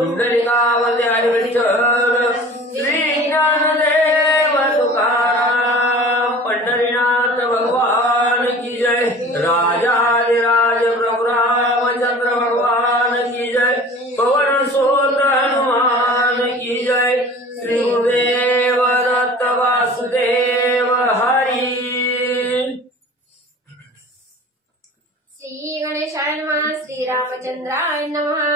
पुंडलिकावरती हरी विठ्ठल श्री ज्ञानदेव तुकाराम पंढरीनाथ भगवान की जय राजाधिराज प्रभु रामचंद्र भगवान की जय पवन सुत हनुमान की जय श्री गुरुदेव दत्त वासुदेव हरी श्री गणेशाय नमः श्री रामचंद्राय नमः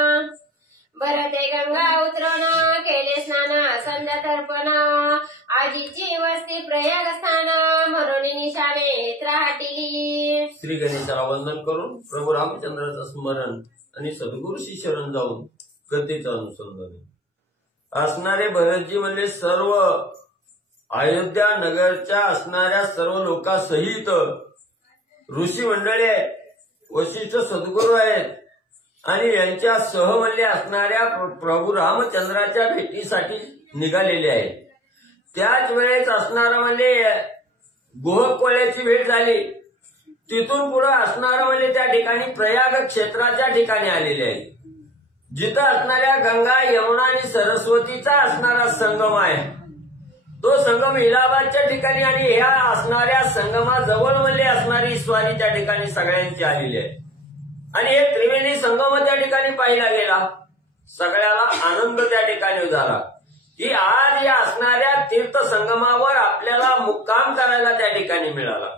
भरते गंगा उतरण केले स्नान संध्या तर्पण आजीची वस्ती प्रयाग स्थान म्हणून निशाने त्राटिली श्री गणेशाला वंदन करून प्रभू रामचंद्राचं स्मरण आणि सद्गुरूशी शरण जाऊन गतीचं अनुसंधान असणारे भरतजी म्हणले सर्व अयोध्या नगरच्या असणाऱ्या सर्व लोकांसहित ऋषी मंडळी आहेत, वशिष्ठ सद्गुरू आहेत आणि यांच्या सहमल्ले असणाऱ्या प्रभू रामचंद्राच्या भेटीसाठी निघालेले आहेत. त्याच वेळेस असणारा म्हणजे गोहकोळ्याची भेट झाली. तिथून पुढे असणारा म्हणजे त्या ठिकाणी प्रयाग क्षेत्राच्या ठिकाणी आलेले आहे, जिथं असणाऱ्या गंगा यमुना आणि सरस्वतीचा असणारा संगम आहे. तो संगम इलाहाबादच्या ठिकाणी आणि ह्या असणाऱ्या संगमाजवळ म्हणजे असणारी स्वारी त्या ठिकाणी सगळ्यांची आलेली आहे आणि हे त्रिवेणी संगम त्या ठिकाणी पाहिला गेला. सगळ्याला आनंद त्या ठिकाणी झाला की आज या असणाऱ्या तीर्थ संगमावर आपल्याला मुक्काम करायला त्या ठिकाणी मिळाला.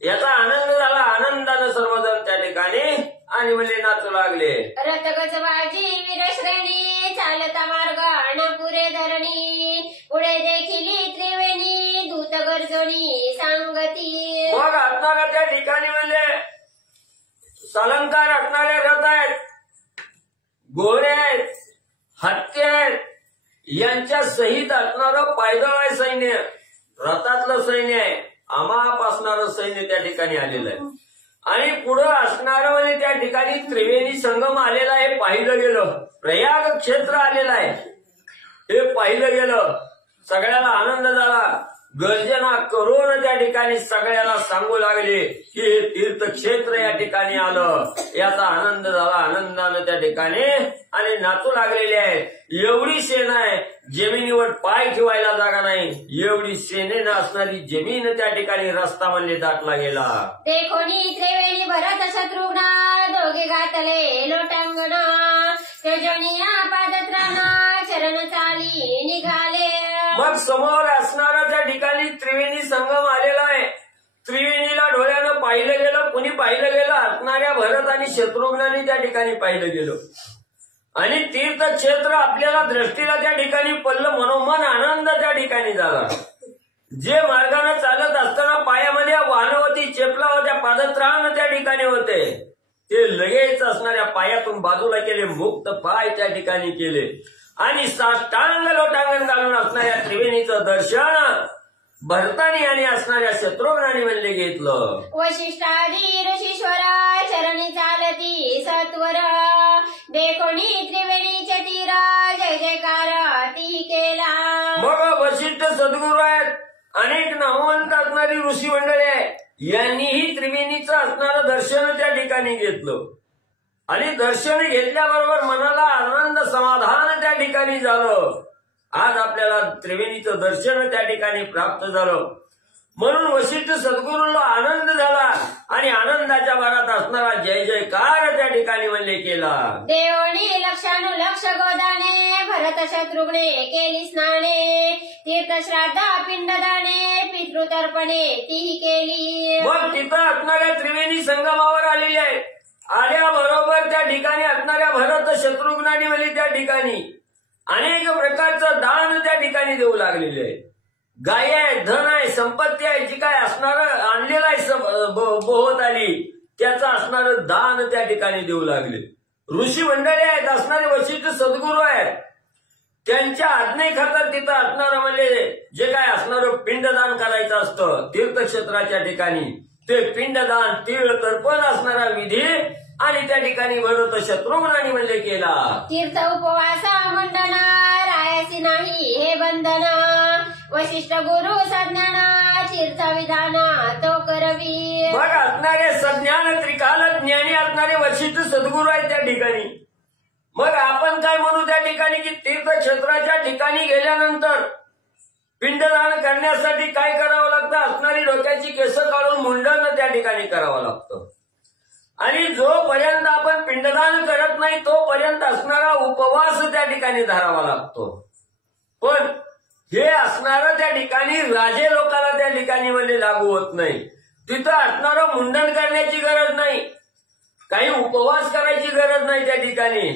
याचा आनंद झाला. आनंदानं सर्वजण त्या ठिकाणी आणि म्हणजे नाचू लागले. रथगजबाजी वीरश्रेणी चालता मार्ग अणपुरे धरणी पुढे देखील त्रिवेणी दूत गर्जनी सांगती. मग असणारा त्या ठिकाणी म्हणजे सालंकार असणारे रथ आहेत, घोडे आहेत, हत्ती आहेत, यांच्या सहित असणारं पायदळ सैन्य, रथातलं सैन्य आहे, आमाप असणारं सैन्य त्या ठिकाणी आलेलं आहे आणि पुढं असणारं म्हणजे त्या ठिकाणी त्रिवेणी संगम आलेला आहे, पाहिलं गेलं. प्रयाग क्षेत्र आलेलं आहे, हे पाहिलं गेलं. सगळ्याला आनंद झाला. गर्जना करून त्या ठिकाणी सगळ्याला सांगू लागले की हे तीर्थक्षेत्र या ठिकाणी आलं. याचा आनंद झाला. आनंदानं त्या ठिकाणी आणि नाचू लागलेले आहेत. एवढी सेना आहे, जमिनीवर पाय ठेवायला जागा नाही, एवढी सेनेनं असणारी जमीन त्या ठिकाणी रस्ता म्हणले दाटला गेला. देखोनी त्रिवेणी भरत शत्रुघ्न दोघे घातले लोटांगण तेजोनिया पादत्राणा चरण चाली निघाले. मग समोर असणारा त्या ठिकाणी त्रिवेणी संगम आलेला आहे. त्रिवेणीला डोळ्यानं पाहिलं गेलं, कुणी पाहिलं गेलं, असणाऱ्या भरत आणि शत्रुघ्नांनी त्या ठिकाणी पाहिलं गेलं आणि तीर्थक्षेत्र आपल्याला दृष्टीला त्या ठिकाणी पडलं. मनोमन आनंद त्या ठिकाणी झाला. जे मार्गाने चालत असताना पायामध्ये वाहनवती चेपला होत्या, पादत्राण त्या ठिकाणी होते, ते लगेच असणाऱ्या पायातून बाजूला केले, मुक्त पाय त्या ठिकाणी केले आणि साष्टांग लोटांगण घालून असणाऱ्या त्रिवेणीचं दर्शन भरतानी आणि असणाऱ्या शत्रुघ्नांनी म्हणले घेतलं. वशिष्ठादी ऋषीश्वर चरणी चालती सत्वर देखोनी त्रिवेणीचे तीर जय जयकार ती केला. मग वशिष्ठ सद्गुरू आहेत, अनेक नामवंत असणारी ऋषी मंडळी आहे, यांनीही त्रिवेणीचं असणारं दर्शन त्या ठिकाणी घेतलं आणि दर्शन घेतल्याबरोबर मनाला आनंद समाधान त्या ठिकाणी झालं. आज आपल्याला त्रिवेणीचं दर्शन त्या ठिकाणी प्राप्त झालं म्हणून वशिष्ठ सद्गुरूंना आनंद झाला आणि आनंदाच्या भरात असणारा जय जयकार त्या ठिकाणी म्हणले केला. देवणी लक्षानुलक्ष गोदाने भरत शत्रुघ्ने केली स्नाने तीर्थश्राद्ध पिंडदाने पितृतर्पणे तीही केली. मग तिथं असणाऱ्या त्रिवेणी संगमावर आलेली आहे. आल्याबरोबर त्या ठिकाणी असणाऱ्या भरत शत्रुघ्नांनी म्हणजे त्या ठिकाणी अनेक प्रकारचं दान त्या ठिकाणी देऊ लागलेले आहे. गाय आहे, धन आहे, संपत्ती आहे, जी काय असणारं आणलेलं आहे बोहत आली, त्याचं असणारं दान त्या ठिकाणी देऊ लागले. ऋषी मंडळी आहेत, असणारे वशिष्ठ सद्गुरू आहेत, त्यांच्या आज्ञेखातर तिथं असणारं म्हणजे जे काय असणारं पिंडदान करायचं असतं तीर्थक्षेत्राच्या ठिकाणी, ते पिंडदान तीळ तर्पण असणारा विधी आणि त्या ठिकाणी भरत शत्रुघ्नांनी म्हणजे केला. तीर्थ उपवासा मंडन रायासी नाही हे बंधन वशिष्ठ गुरु सज्ञान तीर्थ विधान तो करवी. मग असणारे सज्ञान त्रिकाल ज्ञानी असणारे वशिष्ठ सद्गुरू आहेत त्या ठिकाणी. मग आपण काय म्हणू त्या ठिकाणी की तीर्थक्षेत्राच्या ठिकाणी गेल्यानंतर पिंडदान करण्यासाठी काय करावं लागतं? असणारी डोक्याची केस काढून मुंडन त्या ठिकाणी करावं लागतं. आणि जोपर्यंत आपण पिंडदान करत नाही तोपर्यंत असणारा उपवास त्या ठिकाणी धरावा लागतो. पण हे असणारं त्या ठिकाणी राजे लोकांना त्या ठिकाणी म्हणजे लागू होत नाही. तिथं असणारं मुंडन करण्याची गरज नाही, काही उपवास करायची गरज नाही त्या ठिकाणी.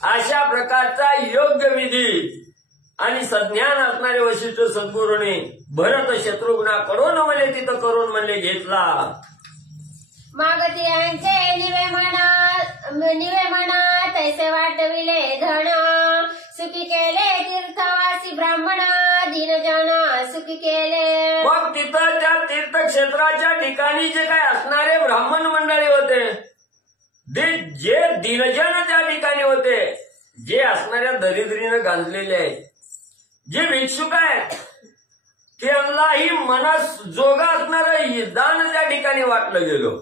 अशा प्रकारचा योग्य विधी आणि सज्ञान असणारे वशिष्ठ सद्गुरूने भरत शत्रुघ्नाकडून म्हणजे तिथं करून म्हणजे घेतला. मागतियांचे निवे मना तैसे वाटविले धन सुखी केले तीर्थवासी ब्राह्मण दीनजन सुखी केले. मग तिथं त्या तीर्थक्षेत्राच्या ठिकाणी जे काय असणारे ब्राह्मण मंडळी होते, जे दीनजन त्या ठिकाणी होते, जे असणाऱ्या दरिद्रीनं गांजलेले आहेत, जे भिक्षुक आहेत, त्यांनाही मनास जोगा असणारं दान त्या ठिकाणी वाटलं गेलं.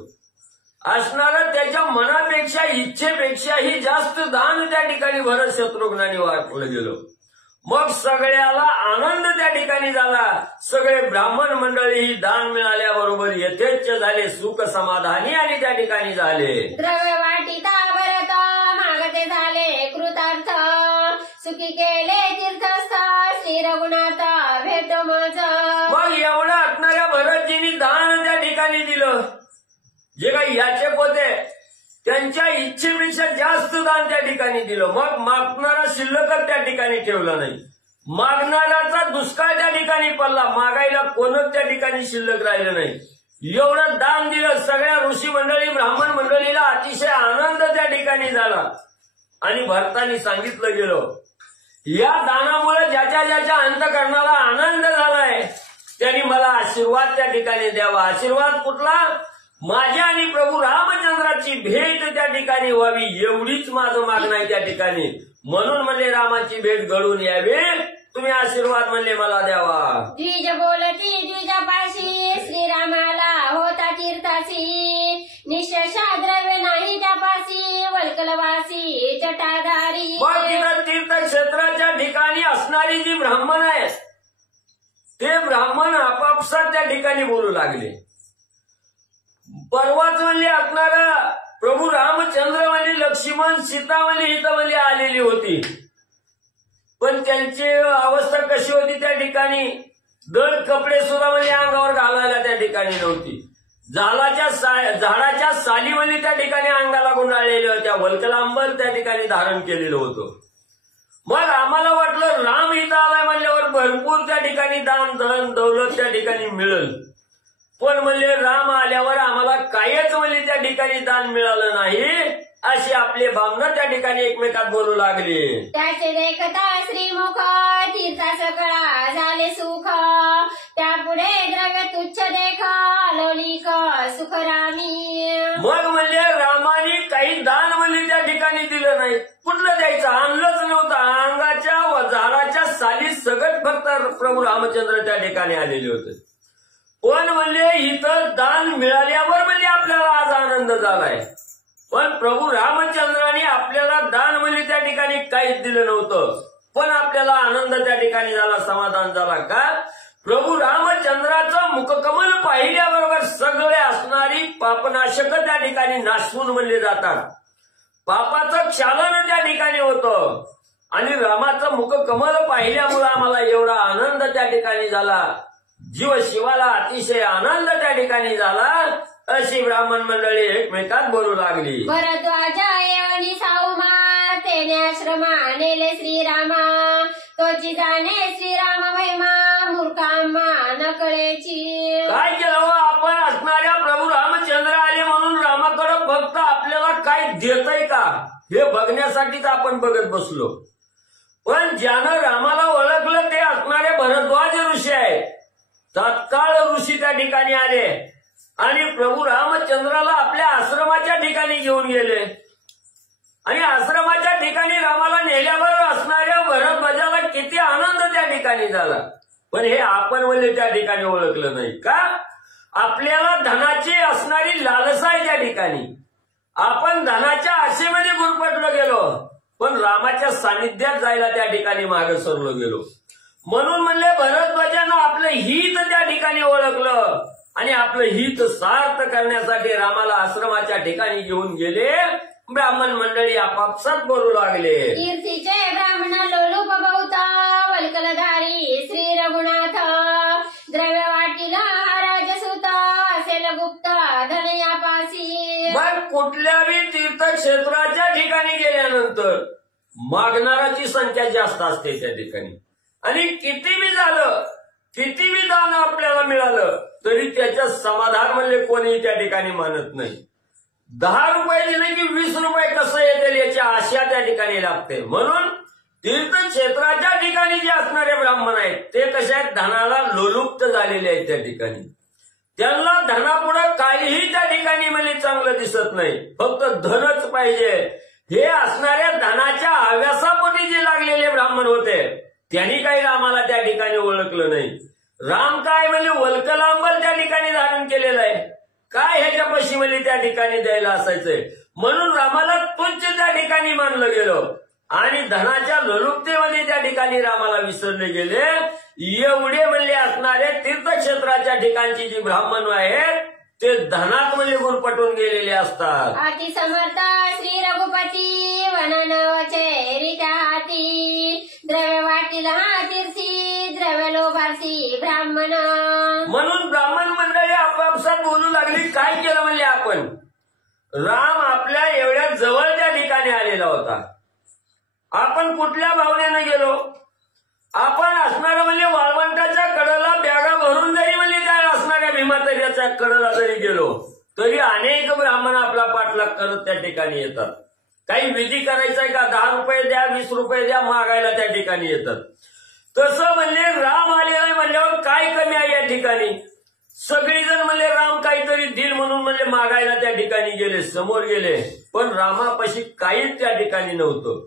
असणारं त्याच्या मनापेक्षा इच्छेपेक्षाही जास्त दान त्या ठिकाणी भरत शत्रुघ्नाने वाटलं गेलं. मग सगळ्याला आनंद त्या ठिकाणी झाला. सगळे ब्राह्मण मंडळी ही दान मिळाल्याबरोबर यथेच्छ झाले, सुख समाधानी आणि त्या ठिकाणी झाले. द्रव्य वाटिता भरत मागते झाले कृतार्थ सुखी केले तीर्थस्थ श्री रघुनाथ भेट मज. मग एवढं असणाऱ्या भरतजींनी दान त्या ठिकाणी दिलं. जे काही याचक होते त्यांच्या इच्छेपेक्षा जास्त दान त्या ठिकाणी दिलं. मग मागणारा शिल्लकच त्या ठिकाणी ठेवला नाही. मागणाराचा दुष्काळ त्या ठिकाणी पडला, मागायला कोणच त्या ठिकाणी शिल्लक राहिलं नाही. एवढं दान दिलं. सगळ्या ऋषी मंडळी ब्राह्मण मंडळीला अतिशय आनंद त्या ठिकाणी झाला. आणि भरतानी सांगितलं गेलं, या दानामुळे ज्याच्या ज्याच्या अंतःकरणाला आनंद झालाय त्यांनी मला आशीर्वाद त्या ठिकाणी द्यावा. आशीर्वाद कुठला? माझ्या आणि प्रभू रामचंद्राची भेट त्या ठिकाणी व्हावी, एवढीच माझं मागणं आहे त्या ठिकाणी. म्हणून म्हणले रामाची भेट घडून यावी, तुम्ही आशीर्वाद म्हणले मला द्यावा. द्विज बोलती द्विजापाशी श्रीरामाला होता तीर्थासी निशेषा द्रव्य नाही त्यापासी वल्कलवासी जटाधारी. तीर्थक्षेत्राच्या ठिकाणी असणारी जी ब्राह्मण आहेत ते ब्राह्मण आपापसात त्या ठिकाणी बोलू लागले. परवाच म्हणजे असणारा प्रभू रामचंद्र म्हणजे लक्ष्मण सीता म्हणजे इथं म्हणजे आलेली होती. पण त्यांची अवस्था कशी होती त्या ठिकाणी? दड कपडे सुद्धा म्हणजे अंगावर घालायला त्या ठिकाणी नव्हती. झाडाच्या साली म्हणजे त्या ठिकाणी अंगाला गुंडाळलेल्या होत्या. वल्कलांबर त्या ठिकाणी धारण केलेलं होतं. मग आम्हाला वाटलं राम इथं आलाय म्हणल्यावर भरपूर त्या ठिकाणी दान धन दौलत त्या ठिकाणी मिळेल. पण म्हणजे राम आल्यावर आम्हाला काहीच म्हणजे त्या ठिकाणी दान मिळालं नाही, अशी आपले भावना त्या ठिकाणी एकमेकात बोलू लागले. त्याचे देखता श्रीमुख तीर्था सकळा झाले सुख त्यापुढे द्रव्य तुच्छ देख लोलिक सुखरामी. मग म्हणजे रामाने काही दान म्हणजे त्या ठिकाणी दिलं नाही. कुठलं द्यायचं? आणलंच नव्हतं. अंगाच्या व झाडाच्या साली सगळं फक्त प्रभू रामचंद्र त्या ठिकाणी आलेले होते. पण म्हणजे इथं दान मिळाल्यावर म्हणजे आपल्याला आज आनंद झालाय. पण प्रभू रामचंद्राने आपल्याला दान म्हणजे त्या ठिकाणी काहीच दिलं नव्हतं, पण आपल्याला आनंद त्या ठिकाणी झाला, समाधान झाला. का? प्रभू रामचंद्राचं मुखकमल पाहिल्याबरोबर सगळे असणारी पापनाशक त्या ठिकाणी नाशवून म्हणले जातात. पापाचं क्षालन त्या ठिकाणी होतं. आणि रामाचं मुखकमल पाहिल्यामुळे आम्हाला एवढा आनंद त्या ठिकाणी झाला. जीव शिवाला अतिशय आनंद त्या ठिकाणी झाला. अशी ब्राह्मण मंडळी एकमेकात बोलू लागली. भरद्वाजा येवनी साऊमा तेने आश्रमा नेले श्रीरामा तोची जाणे श्रीराम महिमा मूर्खांमा नकळेची. काय केलं आपण? असणाऱ्या प्रभू रामचंद्र आले म्हणून रामाकडे फक्त आपल्याला काय देतय का हे बघण्यासाठीच आपण बघत बसलो. पण ज्यानं रामाला ओळखलं ते असणारे भरद्वाज ऋषी आहे. तत्काळ ऋषी त्या ठिकाणी आले आणि प्रभू रामचंद्राला आपल्या आश्रमाच्या ठिकाणी घेऊन गेले. आणि आश्रमाच्या ठिकाणी रामाला नेल्यावर असणाऱ्या भरद्वाजाला किती आनंद त्या ठिकाणी झाला. पण हे आपण म्हणजे त्या ठिकाणी ओळखलं नाही. का? आपल्याला धनाची असणारी लालसा आहे त्या ठिकाणी. आपण धनाच्या आशेमध्ये गुरफटलो गेलो. पण रामाच्या सानिध्यात जायला त्या ठिकाणी मागे सरलो गेलो. म्हणून म्हणले भरद्वाजानं आपलं हित त्या ठिकाणी ओळखलं आणि आपलं हित सार्थ करण्यासाठी रामाला आश्रमाच्या ठिकाणी घेऊन गेले. ब्राह्मण मंडळी आपापसात बोलू लागले. कीर्तीचे ब्राह्मण लोलूप बहुत वल्कलधारी श्री रघुनाथ द्रव्य वाटीला राजसूत असेल गुप्त धनयापासी. मग कुठल्याही तीर्थक्षेत्राच्या ठिकाणी गेल्यानंतर मागणाराची संख्या जास्त असते त्या ठिकाणी आणि किती बी झालं किती बी दान आपल्याला मिळालं तरी त्याचं समाधान म्हणले कोणी त्या ठिकाणी मानत नाही. 10 रुपये दिले की 20 रुपये कसं येतील याची आशा त्या ठिकाणी लागते. म्हणून तीर्थक्षेत्राच्या ठिकाणी जे असणारे ब्राह्मण आहेत ते कसे आहेत धनाला लोलुप्त झालेले आहेत. त्या ठिकाणी त्यांना धनापुढे काहीही त्या ठिकाणी म्हणजे चांगलं दिसत नाही, फक्त धनच पाहिजे. हे असणाऱ्या धनाच्या हव्यासापोटी जे लागलेले ब्राह्मण होते त्यांनी काही रामाला त्या ठिकाणी ओळखलं नाही. राम काय म्हणजे वल्कलांबर त्या ठिकाणी धारण केलेलं आहे, काय ह्याच्यापाशी म्हणजे त्या ठिकाणी द्यायला असायचंय. म्हणून रामाला तुच्छ त्या ठिकाणी मानलं गेलं आणि धनाच्या लोलुपतेमध्ये त्या ठिकाणी रामाला विसरले गेले. एवढे म्हणजे असणारे तीर्थक्षेत्राच्या ठिकाणची जी ब्राह्मण आहेत ते धनात म्हणजे गुरपटून गेलेले असतात. अति समर्थ श्री रघुपती वननवचेरित्या हाती द्रव्य वाटीला तीर्थी द्रव्य लोभासी ब्राह्मण. म्हणून ब्राह्मण मंडळी आपापसात बोलू लागली. काय केलं म्हणजे आपण राम आपल्या एवढ्या जवळ त्या ठिकाणी आलेला होता. आपण कुठल्या भावनेनं गेलो? आपण असणारं म्हणजे वाळवंटाच्या कडेला बॅगा भरून जरी म्हणजे त्या असणाऱ्या भीमातर्याच्या कडेला जरी गेलो तरी अनेक ब्राह्मण आपला पाठलाग करत त्या ठिकाणी येतात. काही विधी करायचाय का 10 रुपये द्या 20 रुपये द्या मागायला त्या ठिकाणी येतात. तसं म्हणजे राम आलेला म्हणल्यावर काय कमी आहे या ठिकाणी? सगळेजण म्हणजे राम काहीतरी दिल म्हणून म्हणजे मागायला त्या ठिकाणी गेले, समोर गेले, पण रामापाशी काहीच त्या ठिकाणी नव्हतं.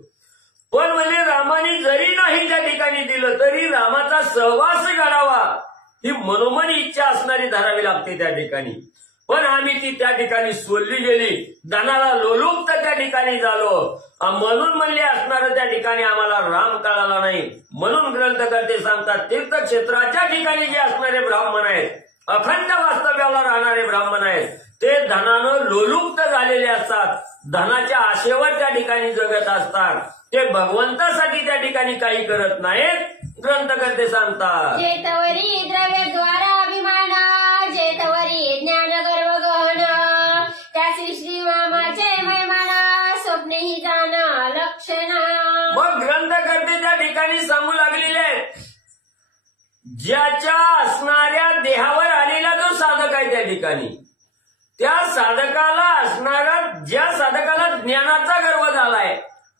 पण म्हणजे रामाने जरी नाही त्या ठिकाणी दिलं तरी रामाचा सहवास घडावा ही मनोमन इच्छा असणारी धरावी लागते त्या ठिकाणी. पण आम्ही ती त्या ठिकाणी सोडली गेली, धनाला लोलुप्त त्या ठिकाणी झालो. म्हणून म्हणले असणारं त्या ठिकाणी आम्हाला राम कळाला नाही. म्हणून ग्रंथकर्ते सांगतात तीर्थक्षेत्राच्या ठिकाणी जे असणारे ब्राह्मण आहेत, अखंड वास्तव्याला राहणारे ब्राह्मण आहेत, ते धनानं लोलुप्त झालेले असतात, धनाच्या आशेवर त्या ठिकाणी जगत असतात, ते भगवंतासाठी त्या ठिकाणी काही करत नाहीत. ग्रंथकर्ते सांगतात जेतवरी द्रव्य द्वारा अभिमान जेतवरी ज्ञान गर्व गहन त्या श्री रामाचे महिमान स्वप्नेही जाण लक्षण. मग ग्रंथकर्ते त्या ठिकाणी सांगू लागलेले आहेत ज्याच्या असणाऱ्या देहावर आलेला जो साधक आहे त्या ठिकाणी त्या साधकाला असणारा ज्या साधकाला ज्ञानाचा गर्व झालाय,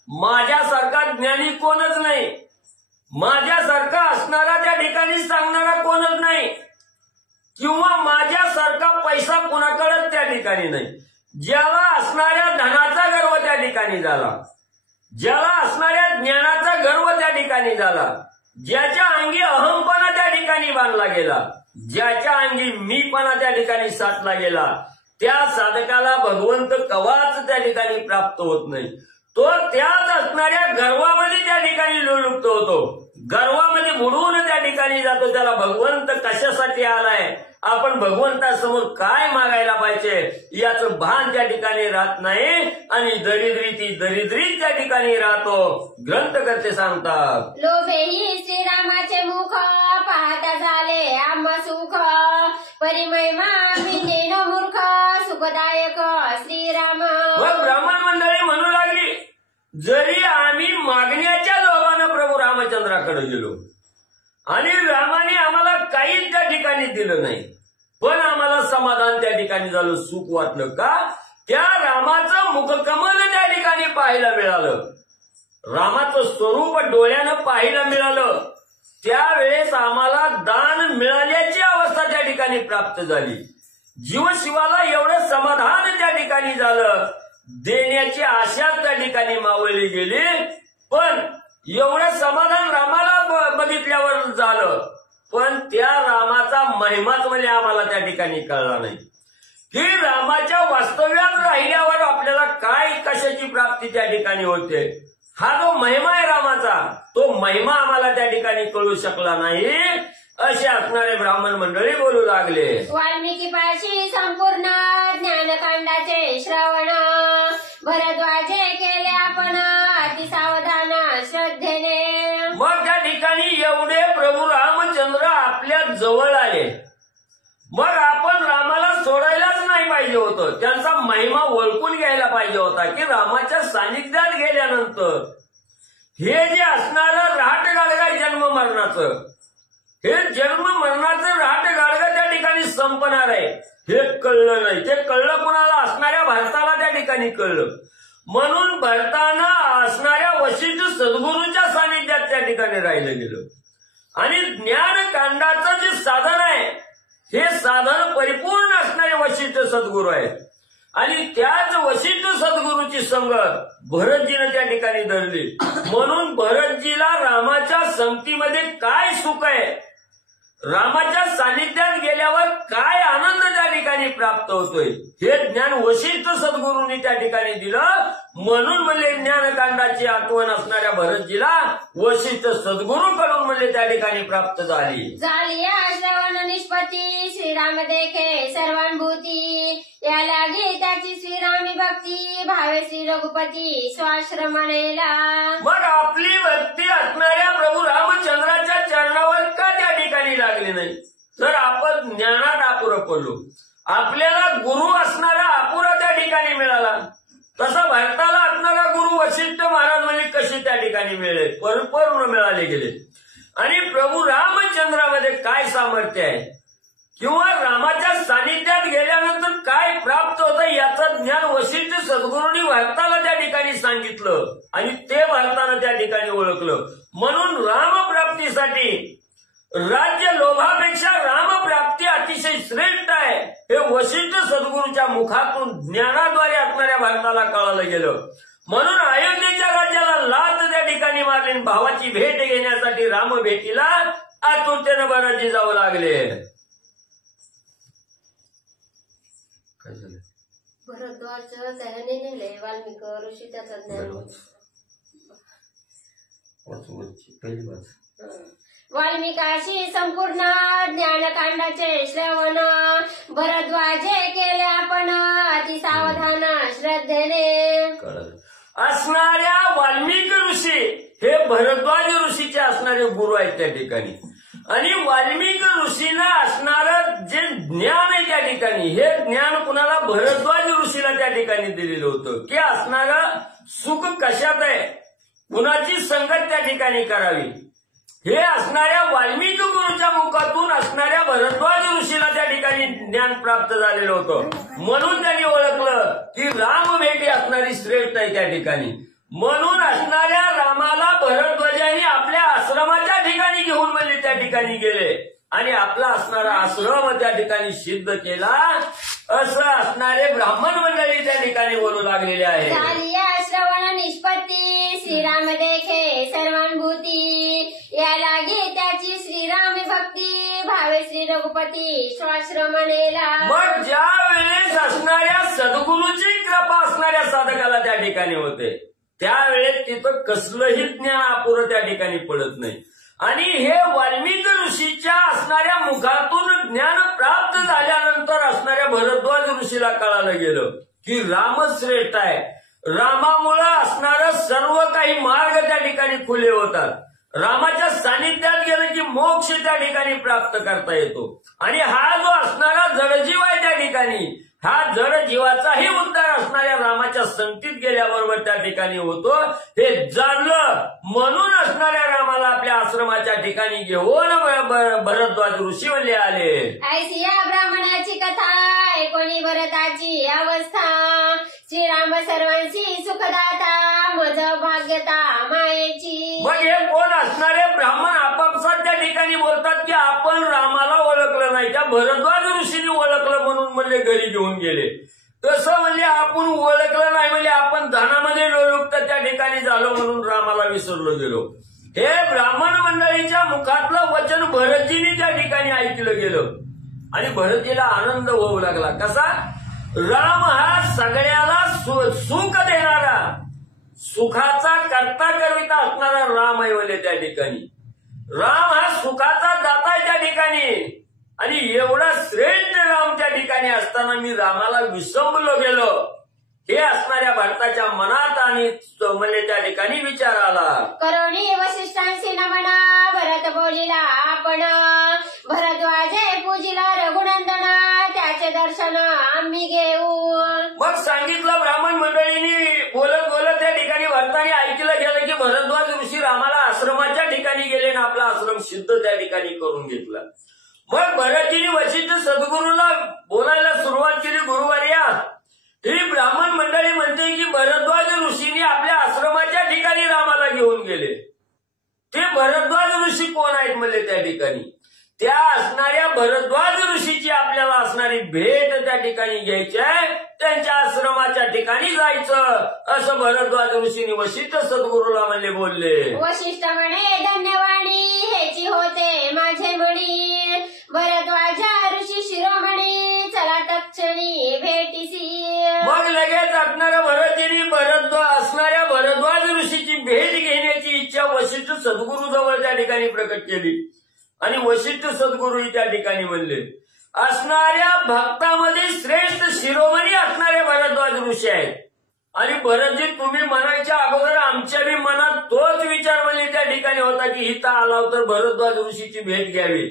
माझ्यासारखा ज्ञानी कोणच नाही, माझ्यासारखा असणारा त्या ठिकाणी सांगणारा कोणच नाही, किंवा माझ्यासारखा पैसा कुणाकडेच त्या ठिकाणी नाही. ज्याला असणाऱ्या धनाचा गर्व त्या ठिकाणी झाला, ज्याला असणाऱ्या ज्ञानाचा गर्व त्या ठिकाणी झाला, ज्याच्या अंगी अहमपणा त्या ठिकाणी बांधला गेला, ज्याच्या अंगी मीपणा त्या ठिकाणी साधला गेला, त्या साधकाला भगवंत कवाच त्या ठिकाणी प्राप्त होत नाही. तो त्याच असणाऱ्या गर्वामध्ये त्या ठिकाणी लोलुप्त होतो, गर्वामध्ये बुडून त्या ठिकाणी जातो. त्याला भगवंत कशासाठी आलाय, आपण भगवंतासमोर काय मागायला पाहिजे याचं भान त्या ठिकाणी राहत नाही आणि दरिद्री त्या ठिकाणी राहतो. ग्रंथकर्ते सांगतात लोभेही श्रीरामाचे मुख पाहता झाले आम्हा सुख परिमहिमा मिलेन मूर्ख सुखदायक श्रीराम. मग ब्राह्मण मंडळी म्हणू लागली जरी आम्ही मागण्याच्या लोभानं प्रभू रामचंद्राकडे गेलो आणि रामाने आम्हाला काहीच त्या ठिकाणी दिलं नाही, पण आम्हाला समाधान त्या ठिकाणी झालं, सुख वाटलं. का? त्या रामाचं मुखकमल त्या ठिकाणी पाहायला मिळालं, रामाचं स्वरूप डोळ्यानं पाहायला मिळालं. त्यावेळेस आम्हाला दान मिळाल्याची अवस्था त्या ठिकाणी प्राप्त झाली. जीवशिवाला एवढं समाधान त्या ठिकाणी झालं, देण्याची आशा त्या ठिकाणी मावळली गेली. पण एवढं समाधान रामाला बघितल्यावर झालं, पण त्या रामाचा महिमाच म्हणजे आम्हाला त्या ठिकाणी कळला नाही की रामाच्या वास्तव्यात राहिल्यावर आपल्याला काय कशाची प्राप्ती त्या ठिकाणी होते. हा जो महिमा आहे रामाचा, तो महिमा आम्हाला त्या ठिकाणी कळू शकला नाही, असे असणारे ब्राह्मण मंडळी बोलू लागले. वाल्मिकी पाशी संपूर्ण ज्ञानकांडाचे श्रवण, भरद्वाजे केले आपण अति सावधान श्रद्धेने. मग त्या ठिकाणी एवढे प्रभू रामचंद्र आपल्या जवळ आले. मग आपण रामाला सोडायलाच नाही पाहिजे होतं, त्यांचा महिमा ओळखून घ्यायला पाहिजे होता की रामाच्या सानिध्यात गेल्यानंतर हे जे असणारं राहट गाडगा जन्म मरणाचं, हे जन्म मरणाचं राहट गाडगा त्या ठिकाणी संपणार आहे हे कळलं नाही. ते कळलं कुणाला? असणाऱ्या भारताला त्या ठिकाणी कळलं. म्हणून भरताना असणाऱ्या वशिष्ठ सद्गुरूच्या सानिध्यात त्या ठिकाणी राहिलं गेलं. आणि ज्ञानकांडाचं जे साधन आहे हे साधन परिपूर्ण असणारे वशिष्ठ सद्गुरू आहेत. आणि त्याच वशिष्ठ सद्गुरूची संगत भरतजीनं त्या ठिकाणी धरली. म्हणून भरतजीला रामाच्या संगतीमध्ये काय सुख आहे, रामाच्या सानिध्यात गेल्यावर काय आनंद त्या ठिकाणी प्राप्त होतोय, हे ज्ञान वशिष्ठ सद्गुरूंनी त्या ठिकाणी दिलं. म्हणून म्हणले ज्ञानकांडाची आठवण असणाऱ्या भरतजीला वशिष्ठ सद्गुरूकडून म्हणले त्या ठिकाणी प्राप्त झाली. श्रवण निष्पत्ती श्रीराम देखे सर्वानुभूती, या लागे त्याची श्रीरामी भक्ती, भावे श्री रघुपती स्वाश्रमणेला. मग आपली भक्ती असणाऱ्या प्रभू रामचंद्राच्या चरणावर का त्या ठिकाणी लागली नाही? तर आपण ज्ञानात अपुरं पडलो. आपल्याला गुरु असणारा अपुरा त्या ठिकाणी मिळाला. तसं भारताला असणारा गुरु वशिष्ठ महाराज म्हणजे कसे त्या ठिकाणी मिळाले? परिपूर्ण मिळाले गेले. आणि प्रभू रामचंद्रामध्ये काय सामर्थ्य आहे किंवा रामाच्या सानिध्यात गेल्यानंतर काय प्राप्त होतं याचं ज्ञान वशिष्ठ सद्गुरूंनी भारताला त्या ठिकाणी सांगितलं आणि ते भारतानं त्या ठिकाणी ओळखलं. म्हणून रामप्राप्तीसाठी राज्य लोभापेक्षा रामप्राप्ती अतिशय श्रेष्ठ आहे हे वशिष्ठ सद्गुरूच्या मुखातून ज्ञानाद्वारे असणाऱ्या भारताला कळालं गेलं. म्हणून अयोध्येच्या राज्याला लाथ त्या ठिकाणी मारली. भावाची भेट घेण्यासाठी राम भेटीला आतुरतेनं भरतजी जाऊ लागले. काय झालं? भरद्वाज त्याने नेले वाल्मिक ऋषी त्याचं ज्ञान. पहिली बात वाल्मिकाशी संपूर्ण ज्ञानकांडाचे श्रवण, भरद्वाजे केले आपण अति सावधान श्रद्धेने. असणाऱ्या वाल्मिक ऋषी हे भरद्वाज ऋषीचे असणारे गुरु आहेत त्या ठिकाणी. आणि वाल्मिक ऋषीला असणारं जे ज्ञान आहे त्या ठिकाणी, हे ज्ञान कुणाला? भरद्वाज ऋषीला त्या ठिकाणी दिलेलं होतं की असणारं सुख कशात आहे, कुणाची संगत त्या ठिकाणी करावी, हे असणाऱ्या वाल्मिक गुरूच्या मुखातून असणाऱ्या भरद्वाज ऋषीला त्या ठिकाणी ज्ञान प्राप्त झालेलं होतं. म्हणून त्यांनी ओळखलं की राम भेटी असणारी श्रेष्ठ आहे त्या ठिकाणी. म्हणून असणाऱ्या रामाला भरद्वाजांनी आपल्या आश्रमाच्या ठिकाणी घेऊन म्हणजे त्या ठिकाणी गेले आणि आपला असणारा आश्रम त्या ठिकाणी सिद्ध केला, असं असणारे ब्राह्मण मंडळी त्या ठिकाणी बोलू लागलेले आहे. श्रवण निष्पत्ती श्रीराम देखे सर्वानुभूती, या लागे त्याची श्रीराम भक्ती, भावे श्री रघुपती स्वाश्रमणेला. मग ज्या वेळेस असणाऱ्या सद्गुरूची कृपा असणाऱ्या साधकाला त्या ठिकाणी होते त्यावेळेस तिथं कसलंही ज्ञान अपुरं त्या ठिकाणी पडत नाही. आणि हे वाल्मिक ऋषीच्या असणाऱ्या मुखातून ज्ञान प्राप्त झाल्यानंतर असणाऱ्या भरद्वाज ऋषीला कळालं गेलं की रामच श्रेष्ठ आहे. रामामुळं असणारं सर्व काही मार्ग त्या ठिकाणी खुले होतात. रामाच्या सानिध्यात गेलं की मोक्ष त्या ठिकाणी प्राप्त करता येतो. आणि हा जो असणारा जडजीव आहे त्या ठिकाणी, हा जड जीवाचाही उद्धार असणाऱ्या रामाच्या संगतीत गेल्याबरोबर त्या ठिकाणी होतो हे जाणलं. म्हणून असणाऱ्या रामाला आपल्या आश्रमाच्या ठिकाणी घेऊन भरद्वाज ऋषी म्हणले आले. ऐसी या ब्राह्मणाची कथा ऐकोनी भरताची अवस्था, श्रीराम सर्वांशी सुखदाता मज भाग्यता मायेची. मग हे कोण असणारे ब्राह्मण आपापसात त्या ठिकाणी बोलतात की आपण रामाला ओळखलं नाही, त्या भरद्वाज ऋषीने ओळखलं म्हणून म्हणजे घरी घेऊन गेले. तसं म्हणजे आपण ओळखलं नाही म्हणजे आपण धनामध्ये लोलुप्त त्या ठिकाणी झालो म्हणून रामाला विसरलो गेलो. हे ब्राह्मण मंडळीच्या मुखातलं वचन भरतजीने त्या ठिकाणी ऐकलं गेलं आणि भरतजीला आनंद होऊ लागला. कसा? राम हा सगळ्याला सुख देणारा, सुखाचा करता करविता असणारा राम आहे बोले त्या ठिकाणी. राम हा सुखाचा दाता आहे त्या ठिकाणी. आणि एवढा श्रेष्ठ राम त्या ठिकाणी असताना मी रामाला विसंबलो गेलो, हे असणाऱ्या भरताच्या मनात आणि म्हणजे त्या ठिकाणी विचार आला. करोनी वसिष्ठांशी नमना भरत बोलिला आपण, भरद्वाजे पूजिला रघुनंदन, त्याचे दर्शन आम्ही घेऊ. मग सांगितलं ब्राह्मण मंडळींनी बोलत बोलत त्या ठिकाणी भरताने ऐकलं गेलं की भरद्वाज ऋषी रामाला आश्रमाच्या ठिकाणी गेले आणि आपला आश्रम सिद्ध त्या ठिकाणी करून घेतला. मग भरतजीने वशिष्ठ सद्गुरूला बोलायला सुरुवात केली. गुरुवर्या, ही ब्राह्मण मंडळी म्हणते की भरद्वाज ऋषींनी आपल्या आश्रमाच्या ठिकाणी रामाला घेऊन गेले. ते भरद्वाज ऋषी कोण आहेत म्हणजे त्या ठिकाणी? त्या असणाऱ्या भरद्वाज ऋषीची आपल्याला असणारी भेट त्या ठिकाणी घ्यायची आहे, त्यांच्या आश्रमाच्या ठिकाणी जायचं, असं भरद्वाज ऋषींनी वशिष्ठ सद्गुरूला म्हणले बोलले. वशिष्ठ म्हणे धन्यवाणी हेची होते माझे म्हणी, भरद्वाजा ऋषी शिरोमणी, चला तक्षणी भेटीसी. मग लगेच असणाऱ्या भरतजींनी असणाऱ्या भरद्वाज ऋषीची भेट घेण्याची इच्छा वशिष्ठ सद्गुरूजवळ त्या ठिकाणी प्रकट केली. आणि वशिष्ठ सद्गुरू त्या ठिकाणी म्हणले, असणाऱ्या भक्तामध्ये श्रेष्ठ शिरोमणी असणारे भरद्वाज ऋषी आहेत. आणि भरतजी, तुम्ही म्हणायच्या अगोदर आमच्या बी मनात तोच विचार म्हणजे त्या ठिकाणी होता की इथं आलाव तर भरद्वाज ऋषीची भेट घ्यावी.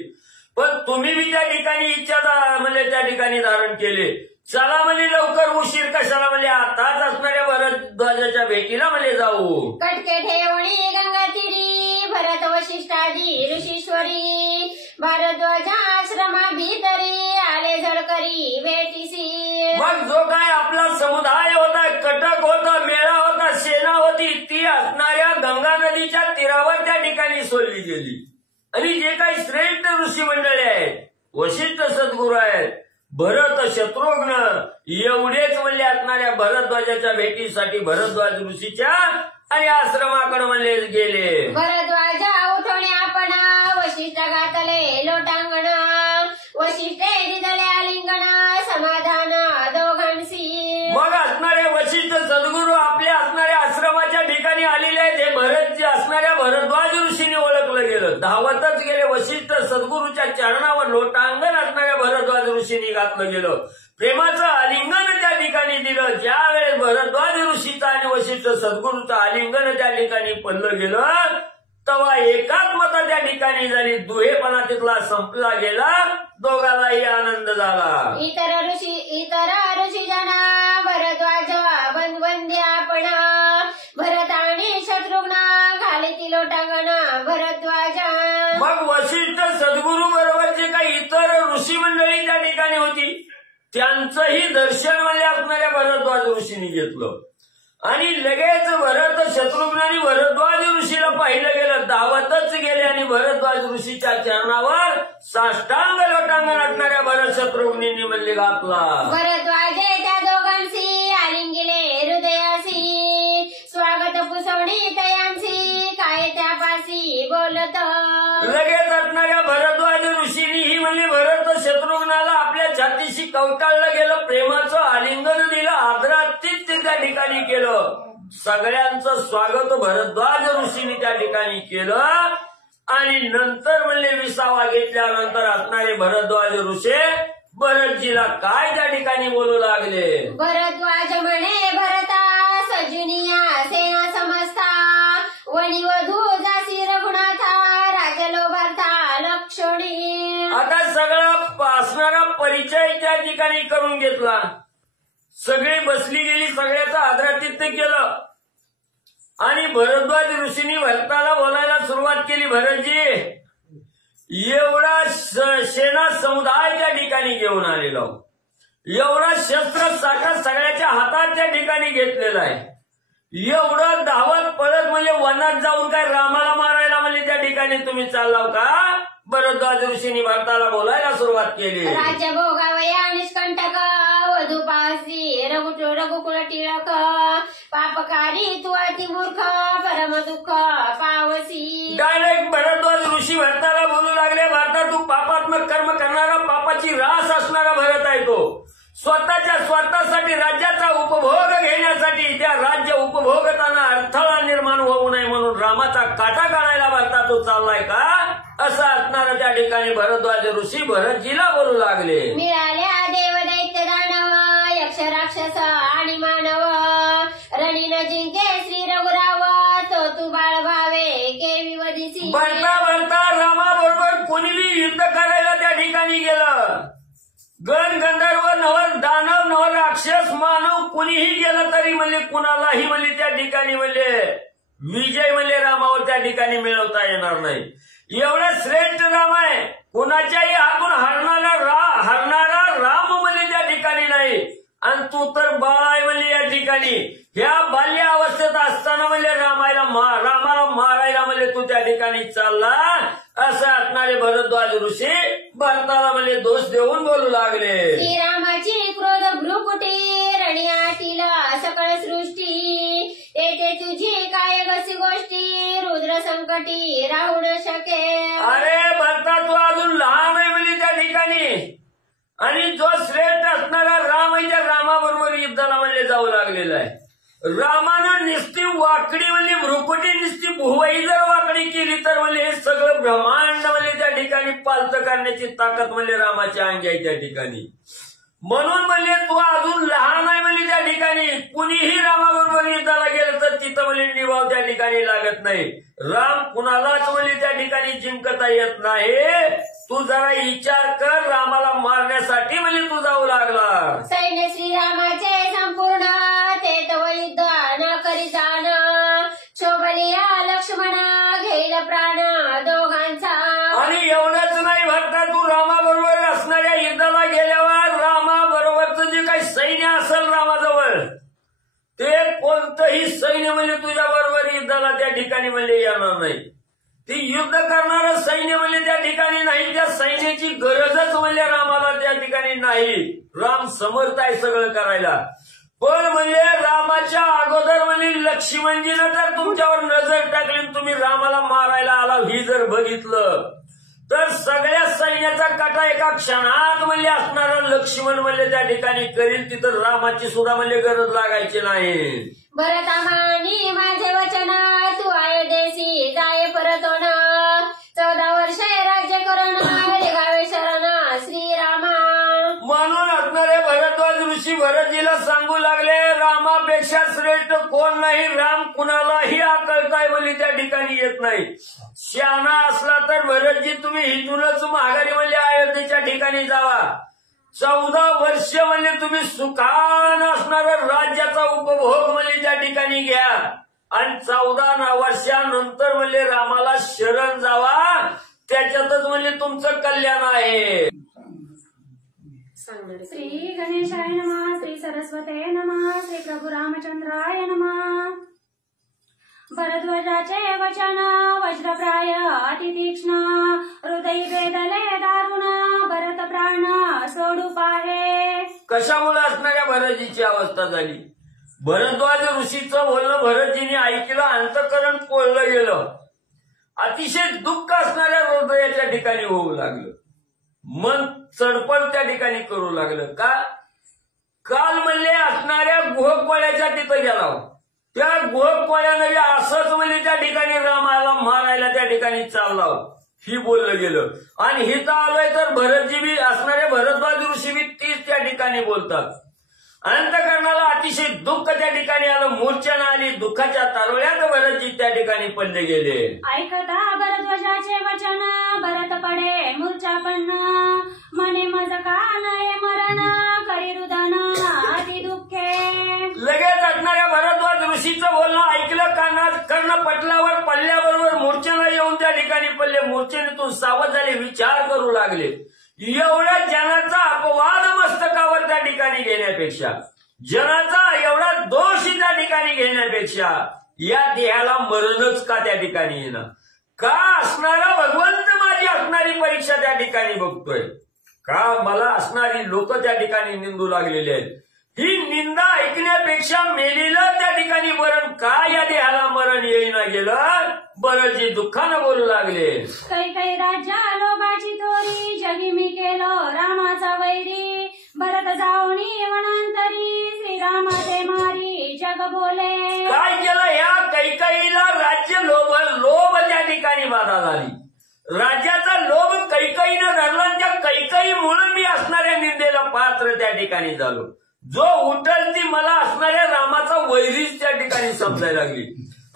पण तुम्ही बी त्या ठिकाणी इच्छा म्हणजे त्या ठिकाणी धारण केले. चला म्हणजे लवकर, उशीर कशाला म्हणजे आताच असणाऱ्या भरद्वाजाच्या भेटीला म्हणजे जाऊ. कटके ठेवणी गंगा तिरी, भरत वशिष्ठाजी ऋषीश्वरी, भारद्वाजा आश्रमा भीतरी, आले झडकरी भेटीसी. मग जो काय आपला समुदाय होता, कटक होता, मेळा होता, सेना होती, ती असणाऱ्या गंगा नदीच्या तीरावर त्या ठिकाणी सोडली गेली. आणि जे काही श्रेष्ठ ऋषी मंडळी आहेत, वशिष्ठ सद्गुरू आहेत, भरत शत्रुघ्न, एवढेच म्हणले असणाऱ्या भरद्वाजाच्या भेटीसाठी भरद्वाज ऋषीच्या आणि आश्रमाकडे म्हणले गेले. भरद्वाजा उठवणे आपण, वशिष्ठ घातले लोटांगण, वशिष्ठे दिदले आलिंगण, समाधान दोघांशी. मग असणारे वशिष्ठ सद्गुरू आपल्या असणाऱ्या आश्रमाच्या ठिकाणी आलेले आहेत. हे भरत असणाऱ्या भरद्वाज ऋषीने ओळखलं गेलं. धावतच गेले वशिष्ठ सद्गुरूच्या चरणावर लोटांगण असणाऱ्या भरद्वाज ऋषींनी घातलं गेलं. प्रेमाचं आलिंगन त्या ठिकाणी दिलं. ज्यावेळेस भरद्वाज ऋषीचं आणि वशिष्ठ सद्गुरूचं आलिंगन त्या ठिकाणी पडलं गेलं, तेव्हा एकात्मता त्या ठिकाणी झाली. दुहेपणा तिथला संपला गेला, दोघांनाही आनंद झाला. इतर ऋषी जना भरद्वाज बंदी आपण, भरत आणि शत्रुघ्न घाली लोटांगण भरद्वाजा. मग वशिष्ठ सद्गुरू बरोबर जे काही इतर ऋषी मंडळी त्या ठिकाणी होती, त्यांचंही दर्शन म्हणजे असणाऱ्या भरद्वाज ऋषींनी घेतलं. आणि लगेच भरत शत्रुघ्नांनी भरद्वाज ऋषीला पाहिलं गेलं. धावतच गेले आणि भरद्वाज ऋषीच्या चरणावर साष्टांग लोटांगण असणाऱ्या भरत शत्रुघ्नींनी म्हणले घातला. भरद्वाजे त्या दोघांशी आलिंगिले हृदयासी, स्वागत पुसवणी तयांशी, काय त्यापासी बोलत. लगेच असणाऱ्या भरद्वाज ऋषींनी म्हणजे भरत शत्रुघ्नाला आपल्या छातीशी कवटाळलं गेलं, प्रेमाचं आलिंगन दिलं, आदरातिथ्य त्या ठिकाणी केलं. सगळ्यांचं स्वागत भरद्वाज ऋषींनी त्या ठिकाणी केलं. आणि नंतर म्हणले विसावा घेतल्यानंतर असणारे भरद्वाज ऋषी भरतजीला काय त्या ठिकाणी बोलू लागले. भरद्वाज म्हणे भरता, सजुनिया सेना समजता, वणी वधू जासी रघुनाथा, राजलोभार्था लक्षणी. आता सगळा असणारा परिचय त्या ठिकाणी करून घेतला. सगळी बसली गेली, सगळ्याचं आदरातिथ्य केलं. आणि भरद्वाज ऋषींनी भरताला बोलायला सुरुवात केली. भरतजी, एवढा सेना समुदाय त्या ठिकाणी घेऊन आलेलो, एवढा शस्त्र साखर सगळ्याच्या हातात त्या ठिकाणी घेतलेला आहे, एवढं धावत पळत म्हणजे वनात जाऊन काय रामाला मारायला म्हणजे त्या ठिकाणी तुम्ही चाललाव का? भरद्वाज ऋषींनी भरताला बोलायला सुरुवात केली. राज्य भोगावया निष्कंटक, वधू पासी रघुकुळ टिळक, पापकारी तू अति मूर्ख, परम दुःख पावसी. डायरेक्ट भरद्वाज ऋषी भरताला बोलू लागले, भरता तू पापात्मक कर्म करणारा, पापाची रास असणारा भरत आहे तो. स्वतःसाठी राज्याचा उपभोग घेण्यासाठी त्या राज्य उपभोगताना अडथळा निर्माण होऊ नये म्हणून रामाचा काटा काढायला भारतात तो चाललाय का असं असणारं त्या ठिकाणी भरद्वाज ऋषी भरतजीला बोलू लागले. मिळाल्या देव दैत्य दानव यक्ष राक्षस आणि मानव रणीन जिंके श्री रघुराव तो तू बाळ भावे केवी वदिसी. बनता बनता रामाबरोबर कोणीही युद्ध करायला त्या ठिकाणी गेलं. गण गंधर्व नवर दानव नवर राक्षस मानव कुणीही गेलं तरी म्हणजे कुणालाही म्हणजे त्या ठिकाणी म्हणजे विजय म्हणजे रामावर त्या ठिकाणी मिळवता येणार नाही. एवढं श्रेष्ठ राम आहे. कुणाच्याही हातून हरणारा राम म्हणजे त्या ठिकाणी नाही. आणि तू तर बाळ आहे म्हणजे या ठिकाणी ह्या बाल्य अवस्थेत असताना म्हणजे रामाला मारायला म्हणजे तू त्या ठिकाणी चालला असं असणारे भरद्वाज ऋषी भरताला म्हणजे दोष देऊन बोलू लागले. श्रीरामाची क्रोध भ्रुकुटी रणी आटील सकळ सृष्टी येथे तुझी काय गसी गोष्टी रुद्र संकटी राहू न शके. अरे भरता तू अजून लहान आहे म्हणजे त्या ठिकाणी आणि जो श्रेष्ठ असणारा राम आहे त्या रामाबरोबर युद्धाला म्हणजे जाऊ लागलेला आहे. रामानं निस्ती वाकडी म्हणजे भ्रुकुटी निस्ती भुवई जर वाकडी केली तर म्हणजे हे सगळं ब्रह्मांड म्हणजे त्या ठिकाणी पालतं करण्याची ताकद म्हणजे रामाच्या अंगी आहे त्या ठिकाणी. म्हणून म्हणजे तू अजून लहान आहे म्हणजे त्या ठिकाणी कुणीही रामाबरोबर युद्धाला गेलं तर तिथं म्हणजे निभाव त्या ठिकाणी लागत नाही. राम कुणालाच म्हणजे त्या ठिकाणी जिंकता येत नाही. तू जरा विचार कर रामाला मारण्यासाठी म्हणजे तू जाऊ लागला. सैन्य श्रीरामाचे संपूर्ण ते तव युद्ध न करी जाण शोभलिया लक्ष्मण घेईल प्राण दोघांचा. आणि एवढंच नाही भरता तू रामाबरोबर असणाऱ्या युद्धाला गेल्यावर रामाबरोबरचं जे काही सैन्य असेल रामाजवळ ते कोणतंही सैन्य म्हणजे तुझ्या बरोबर युद्धाला त्या ठिकाणी म्हणजे येणार नाही. ती युद्ध करणारं सैन्य म्हणजे त्या ठिकाणी नाही. त्या सैन्याची गरजच म्हणजे रामाला त्या ठिकाणी नाही. राम समर्थ आहे सगळं करायला. पण म्हणजे रामाच्या अगोदर म्हणजे लक्ष्मणजीनं जर तुमच्यावर नजर टाकली तुम्ही रामाला मारायला आला ही जर बघितलं तर सगळ्या सैन्याचा काटा एका क्षणात म्हणजे असणारा लक्ष्मण म्हणजे त्या ठिकाणी करील. तिथं रामाची सुद्धा म्हणजे गरज लागायची नाही. भरतामानी माझे वचन तू अयोध्येसी जाय परतोन 14 वर्षे राज्य करून गावे शरण श्रीरामा. म्हणून असणारे भरद्वाज ऋषी भरतजीला सांगू लागले रामापेक्षा श्रेष्ठ कोण नाही. राम कुणालाही आकळताय म्हणजे त्या ठिकाणी येत नाही. शहाणा असला तर भरतजी तुम्ही इथूनच माघारी म्हणजे अयोध्येच्या ठिकाणी जावा. 14 वर्ष म्हणजे तुम्ही सुखान असणारं राज्याचा उपभोग म्हणजे त्या ठिकाणी घ्या आणि 14 वर्षानंतर म्हणजे रामाला शरण जावा. त्याच्यातच म्हणजे तुमचं कल्याण आहे. श्री गणेशाय नमः. श्री सरस्वते नमः. श्री प्रभू रामचंद्राय नमः. भरद्वाजाचे वचन वज्रप्राय अतितीक्ष्ण हृदय वेदले दारुण भरत प्राण सोडू पाहे. कशामुळे असणाऱ्या भरतजीची अवस्था झाली. भरद्वाज ऋषीचं बोलणं भरतजीने ऐकलं. अंतःकरण पोळलं गेलं. अतिशय दुःख असणाऱ्या हृदयाच्या ठिकाणी होऊ लागलं. मन चडपड त्या ठिकाणी करू लागलं. काल म्हणले असणाऱ्या गुहकोळ्याच्या तिथं गेला. त्या गुहकोळ्यानं असंच म्हणजे त्या ठिकाणी रामाला मारायला त्या ठिकाणी चालला ही बोललं गेलं. आणि हिथं आलोय तर भरतजी बी असणारे भरद्वाज ऋषी बी तीच त्या ठिकाणी बोलतात. अंतःकरणाला अतिशय दुःख त्या ठिकाणी आलं. मूर्छना आली. दुःखाच्या तारवळ्यात भरतजी त्या ठिकाणी पडले गेले. ऐकता भरद्वाजाचे वचन भरत पडे मूर्छापन्न मने मज का नये मरण करी रुदन अति दुःखे. लगेच असणाऱ्या भरद्वाज ऋषीचं बोलणं ऐकलं. कर्ण पटलावर पडल्याबरोबर मूर्छना येऊन त्या ठिकाणी पडले. मूर्छेतून सावध झाले. विचार करू लागले. एवढ्या जनाचा अपवाद मस्तकावर त्या ठिकाणी घेण्यापेक्षा जनाचा एवढा दोष त्या ठिकाणी घेण्यापेक्षा या देहाला मरणच का त्या ठिकाणी येणार. का असणारा भगवंत माझी असणारी परीक्षा त्या ठिकाणी बघतोय. का मला असणारी लोक त्या ठिकाणी निंदू लागलेले आहेत. ही निंदा ऐकण्यापेक्षा मेलेलं त्या ठिकाणी मरण का या देहाला मरण येईना गेलं. भरतजी दुःखानं बोलू लागले. काही राज्या लोभाची तोरी जगी मी केलो रामाचा वैरी भरत जाऊनी जग बोले. काय केलं या कैकईला? राज्य लोभ त्या ठिकाणी बाधा झाली. राज्याचा लोभ कैकईनं धरला. त्या कैकईमुळे मी असणाऱ्या निंदेला पात्र त्या ठिकाणी झालो. जो उठल ती मला असणाऱ्या रामाचा वैरीच त्या ठिकाणी समजायला लागली.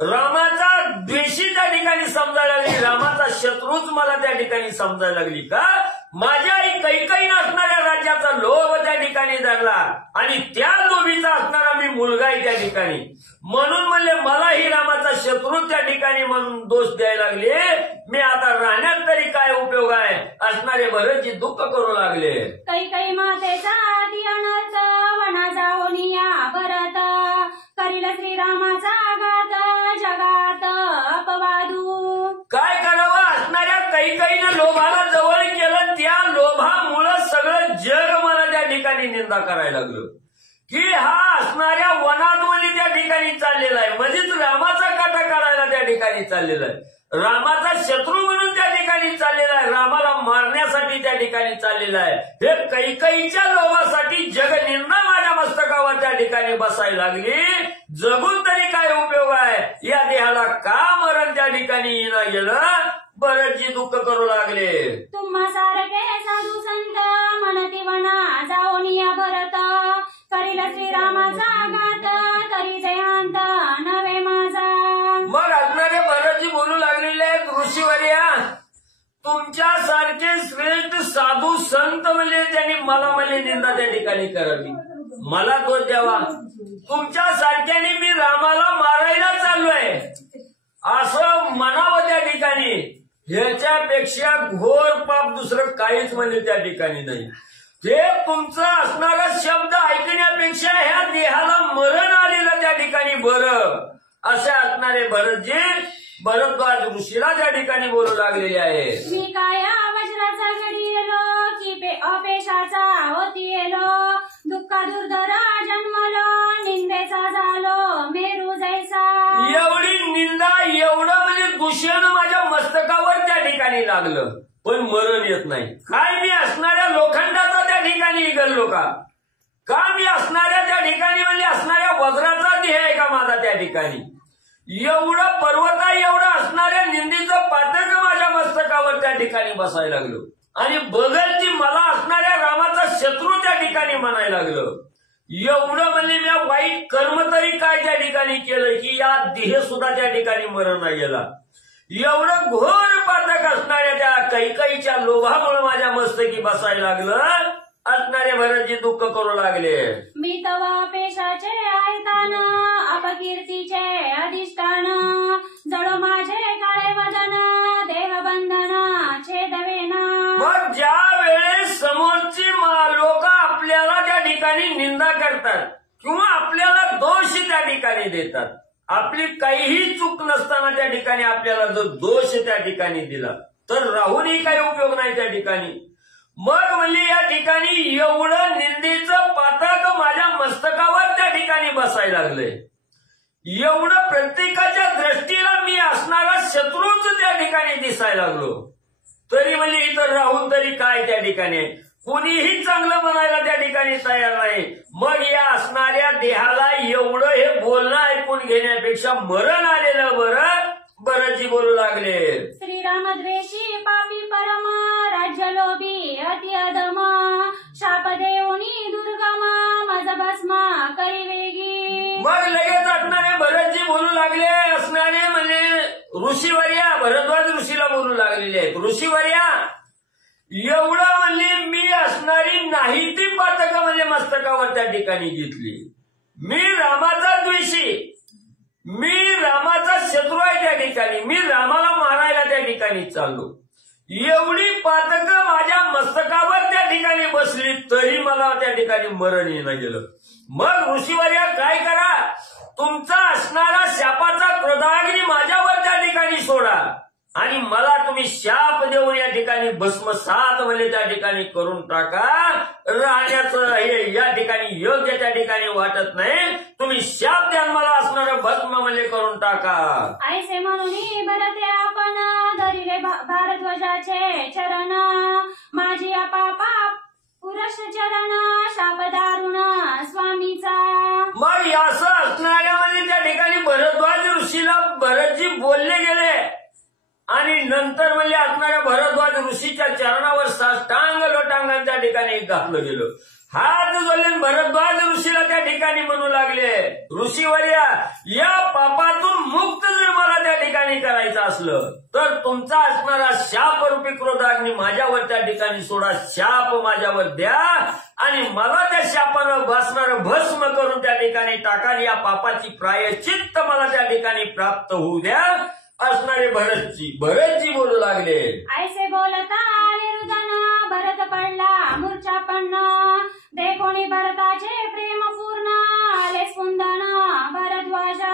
रामाचा द्वेषी त्या ठिकाणी समजायला लागली. रामाचा शत्रूच मला त्या ठिकाणी समजायला लागली. का? माझ्या आई कैकईनं असणाऱ्या राज्याचा लोभ त्या ठिकाणी धरला आणि त्या लोभीचा असणारा मी मुलगा आहे त्या ठिकाणी. म्हणून म्हणले मलाही रामाचा शत्रू त्या ठिकाणी म्हणून दोष द्यायला लागले. मी आता राहण्यात तरी काय उपयोग आहे? असणारे भरतजी दुःख करू लागले. कैकई मातेचा अति अनर्थ वना जाऊन या भरत करील श्रीरामाचा घात जगात अपवादू. काय करावं? असणाऱ्या कैकईनं लोभाला जवळ केलं. त्या लोभामुळं सगळं जग मला त्या ठिकाणी निंदा करायला लागलं की हा असणाऱ्या वनात त्या ठिकाणी चाललेला आहे. मध्येच रामाचा काटा काढायला त्या ठिकाणी चाललेला आहे. रामाचा शत्रू म्हणून त्या ठिकाणी चाललेला आहे. रामाला मारण्यासाठी त्या ठिकाणी चाललेला आहे. हे कैकईच्या लोभासाठी जगनिंदा माझ्या मस्तकावर त्या ठिकाणी बसायला लागली. जगून तरी काय उपयोग आहे? या देहाला का मरण त्या ठिकाणी येणं गेलं? भरतजी दुःख करू लागले. तुम्हा सारखे साधू संत म्हणती वना जाऊन या भरत करील श्रीरामाचा घात तरी देहांत नवे माझा. मग असणारे भरतजी बोलू लागलेले आहेत. ऋषीवर्या, तुमच्यासारखे श्रेष्ठ साधू संत म्हणजे त्यांनी मला निंदा त्या ठिकाणी करावी, मला दोष द्यावा. तुमच्यासारख्याने मी रामाला मारायला चाललोय असं म्हणावं त्या ठिकाणी. ह्याच्यापेक्षा घोर पाप दुसरं काहीच म्हणजे त्या ठिकाणी नाही. ते तुमचं असणारा शब्द ऐकण्यापेक्षा ह्या देहाला मरण आलेलं त्या ठिकाणी बरं असे असणारे भरतजी भरद्वाज ऋषीला त्या ठिकाणी बोलू लागलेले आहे. मी काय वज्राचा घडी येलो की अपेशाचा होती येलो दुःखा दुर्धरा जन्मलो निंदेचा झालो मेरू जैसा. एवढी निंदा एवढं म्हणजे दूषण माझ्या मस्तकावर त्या ठिकाणी लागलं पण मरण येत नाही. काय मी असणाऱ्या लोखंडाचा त्या ठिकाणी इगललो का? मी असणाऱ्या त्या ठिकाणी म्हणजे असणाऱ्या वज्राचा देह आहे का माझा त्या ठिकाणी? एवढं पर्वता एवढं असणाऱ्या निंदीचं पातक माझ्या मस्तकावर त्या ठिकाणी बसायला लागलो आणि बगलची मला असणाऱ्या रामाचा शत्रू त्या ठिकाणी म्हणायला लागलं. एवढं म्हणजे मी वाईट कर्म तरी काय त्या ठिकाणी केलं की या देह सुद्धा त्या ठिकाणी मरण नाही गेला. एवढं घोर पातक असणाऱ्या त्या कैकईच्या लोभामुळे माझ्या मस्तकी बसायला लागलं. असणारे भरतजी दुःख करू लागले. मी तवा पेशाचे ऐतान अपकीर्तीचे अधिष्ठान जड माझे काळे वदन देहबंधन छेदवेना. मग ज्या वेळेस समोरची लोक आपल्याला त्या ठिकाणी निंदा करतात किंवा आपल्याला दोष त्या ठिकाणी देतात, आपली काहीही चूक नसताना त्या ठिकाणी आपल्याला जर दोष त्या ठिकाणी दिला तर राहूनही काही उपयोग नाही त्या ठिकाणी. मग म्हणजे या ठिकाणी एवढं निंदेचं पातक माझ्या मस्तकावर त्या ठिकाणी बसायला लागलंय. एवढं प्रत्येकाच्या दृष्टीला मी असणारा शत्रूच त्या ठिकाणी दिसायला लागलो. तरी म्हणजे इथं राहून तरी काय त्या ठिकाणी कुणीही चांगलं म्हणायला त्या ठिकाणी तयार नाही. मग या असणाऱ्या देहाला एवढं हे बोलणं ऐकून घेण्यापेक्षा मरण आलेलं बरं. भरतजी बोलू लागले. श्रीराम द्वेषी पापी परम राज्य लोभी अति अधम शाप देऊनी दुर्गम मज भस्म करी वेगी. मग लगेच असणारे भरतजी बोलू लागले. असणारे म्हणजे ऋषीवर्या भरद्वाज ऋषीला बोलू लागलेले आहेत. ऋषीवर्या, एवढं म्हणजे मी असणारी नाही ती पातक म्हणजे मस्तकावर त्या ठिकाणी घेतली. मी रामाचा द्वेषी, मी रामाचा शत्रू आहे त्या ठिकाणी, मी रामाला मारायला त्या ठिकाणी चाललो. एवढी पातक माझ्या मस्तकावर त्या ठिकाणी बसली तरी मला त्या ठिकाणी मरण येणं गेलं. मग ऋषीवर्या काय करा, तुमचा असणारा शापाचा क्रोधाग्नी माझ्यावर त्या ठिकाणी सोडा आणि मला तुम्ही शाप देऊन या ठिकाणी भस्मसात म्हणजे त्या ठिकाणी करून टाका. राहण्याचं हे या ठिकाणी योग्य त्या ठिकाणी वाटत नाही. तुम्ही शाप द्या मला असणारं भस्म म्हणजे करून टाका. ऐसे म्हणून भरते आपण धरिले भारद्वाजाचे चरण माझी पापा पुरुष चरण शाप दारुण स्वामीचा. मग असं असणाऱ्यामध्ये त्या ठिकाणी भरद्वाज ऋषीला भरतजी बोलले गेले आणि नंतर म्हणजे असणाऱ्या भरद्वाज ऋषीच्या चरणावर साष्टांग लोटांगण त्या ठिकाणी घातलं गेलं. हात जोडले भरद्वाज ऋषीला त्या ठिकाणी म्हणू लागले, ऋषीवर्या, या पापातून मुक्त जर मला त्या ठिकाणी करायचं असलं तर तुमचा असणारा शापरूपी क्रोधाग्नी माझ्यावर त्या ठिकाणी सोडा, शाप माझ्यावर द्या आणि मला त्या शापानं बसणारं भस्म करून त्या ठिकाणी टाका, या पापाची प्रायश्चित्त मला त्या ठिकाणी प्राप्त होऊ द्या असणारे भरतजी बोलू लागले. ऐसे बोलता निरुदन भरत पडला मूर्छापन्न, देखोनी भरताचे प्रेम पूर्ण आले स्पंदन भरद्वाजा.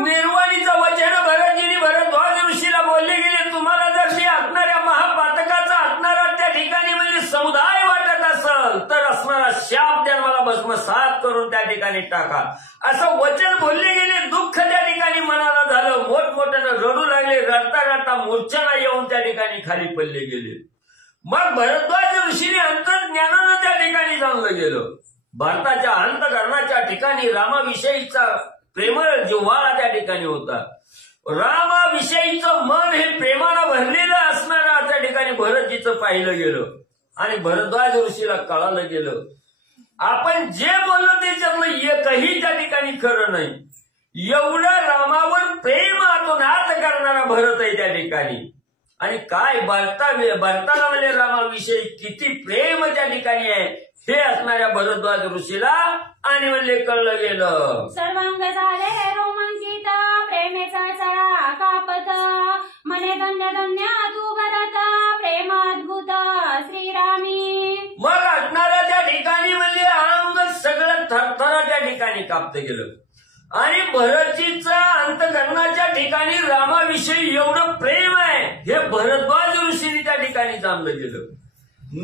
निर्वाणीचं वचन भरतजीने भरद्वाज ऋषीला बोलले गेले, तुम्हाला जर ते असणाऱ्या महापातकाचा असणारा त्या ठिकाणी म्हणजे समुदाय वाटत असेल तर असणारा शाप द्या मला भस्मसात करून त्या ठिकाणी टाका, असं वचन बोलले गेले. दुःख त्या ठिकाणी मनाला झालं, मोठमोठ्यानं रडू लागले, रडता रडता मूर्छना येऊन त्या ठिकाणी खाली पडले गेले. मग भरद्वाज ऋषीने अंतर्ज्ञानानं त्या ठिकाणी जाणलं गेलं. भारताच्या अंतकरणाच्या ठिकाणी रामाविषयीचा प्रेमळ जिव्हाळा त्या ठिकाणी होता. रामाविषयीचं मन हे प्रेमानं भरलेलं असणारं त्या ठिकाणी भरतजीचं पाहिलं गेलं आणि भरद्वाज ऋषीला कळालं गेलं, आपण जे बोललो त्याच्यातलं एकही त्या ठिकाणी खरं नाही. एवढं रामावर प्रेम आतोनात करणारा भरत आहे त्या ठिकाणी. आणि काय भरताला म्हणजे रामाविषयी किती प्रेम त्या ठिकाणी आहे हे असणाऱ्या भरद्वाज ऋषीला आणि म्हणले कळलं गेलं. सर्वांग झाले रोमांचित प्रेमेचा चळा कापत, मने धन्य धन्य तू भरत प्रेम अद्भुत श्रीरामी. मग असणाऱ्या त्या ठिकाणी म्हणजे अंग सगळं थरथरा त्या ठिकाणी कापतं गेलं आणि भरतजीचा अंतकरणाच्या ठिकाणी रामाविषयी एवढं प्रेम आहे हे भरद्वाज ऋषीने त्या ठिकाणी जाणलं गेलं.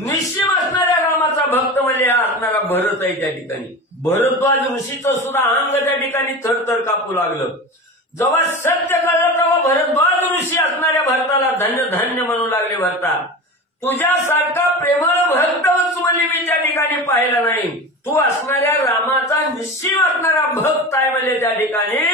निश्चित असणाऱ्या रामाचा भक्त म्हणजे हा असणारा भरत आहे त्या ठिकाणी. भरद्वाज ऋषीचं सुद्धा अंग त्या ठिकाणी थरथर कापू लागलं. जेव्हा सत्य कळलं तेव्हा भरद्वाज ऋषी असणाऱ्या भरताला धन्य धन्य म्हणू लागले, भरता तुझ्यासारखा प्रेमळ भक्त म्हणजे मी त्या ठिकाणी पाहिला नाही. तू असणाऱ्या रामाचा निश्चित असणारा भक्त आहे म्हणजे त्या ठिकाणी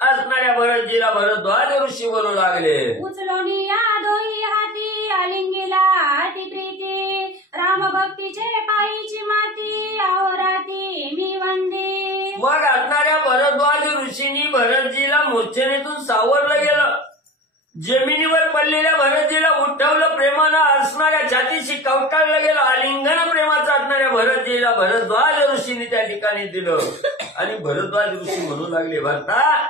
असणाऱ्या भरतजीला भरद्वाज ऋषी बोलू लागले. उचलोनी या दोही हाती आलिंगीला अति प्रीती, राम भक्तीचे पायीची माती अहोराती मी वंदे. मग असणाऱ्या भरद्वाज ऋषींनी भरतजीला मूर्छनेतून सावरलं गेलं. जमिनीवर पडलेल्या भरतजीला उठवलं, प्रेमानं असणाऱ्या छातीशी कवटाळलं गेलं. आलिंगन प्रेमाचं असणाऱ्या भरतजीला भरद्वाज ऋषींनी त्या ठिकाणी दिलं आणि भरद्वाज ऋषी म्हणू लागले, भरता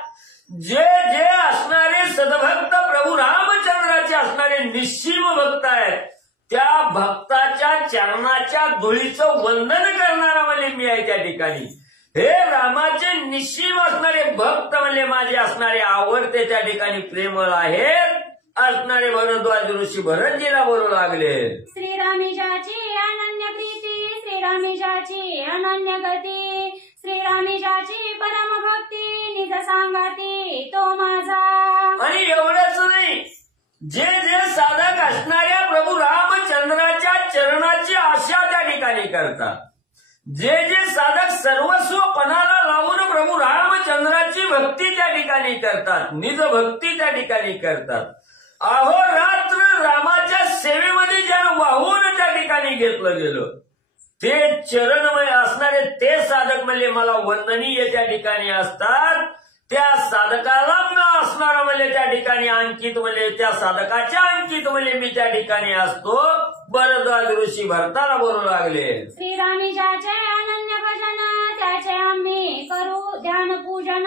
जे जे असणारे सद्भक्त प्रभू रामचंद्राचे असणारे निश्चिम भक्त आहेत त्या भक्ताच्या चरणाच्या धुळीचं वंदन करणारा म्हणजे मी आहे त्या ठिकाणी. हे रामाचे निश्चिम असणारे भक्त म्हणजे माझे असणारे आवडते त्या ठिकाणी प्रेमळ आहेत असणारे भरद्वाज ऋषी भरतजीला बोलू लागले. श्रीरामीजाची अनन्य प्रीती, श्रीरामीजाची अनन्य गती, श्रीरामीजाची परम भक्ती निज सांगाती तो माझा. आणि एवढंच नाही, जे जे साधक असणाऱ्या प्रभू रामचंद्राच्या चरणाची आशा त्या ठिकाणी करतात, जे जे साधक सर्वस्व पणाला लावून प्रभू रामचंद्राची भक्ती त्या ठिकाणी करतात, निज भक्ती त्या ठिकाणी करतात, अहोरात्र रामाच्या सेवेमध्ये ज्यानं वाहून त्या ठिकाणी घेतलं गेलं ते चरणमय असणारे ते साधक म्हणजे मला वंदनीय त्या ठिकाणी असतात. त्या साधकाला न असणारा म्हणजे त्या ठिकाणी अंकित म्हणजे त्या साधकाच्या अंकित म्हणजे मी त्या ठिकाणी असतो. भरद्वाज ऋषी भरताला बोलू लागले. श्रीरामीजाचे अनन्य भजन, त्याचे आम्ही करू ध्यान पूजन,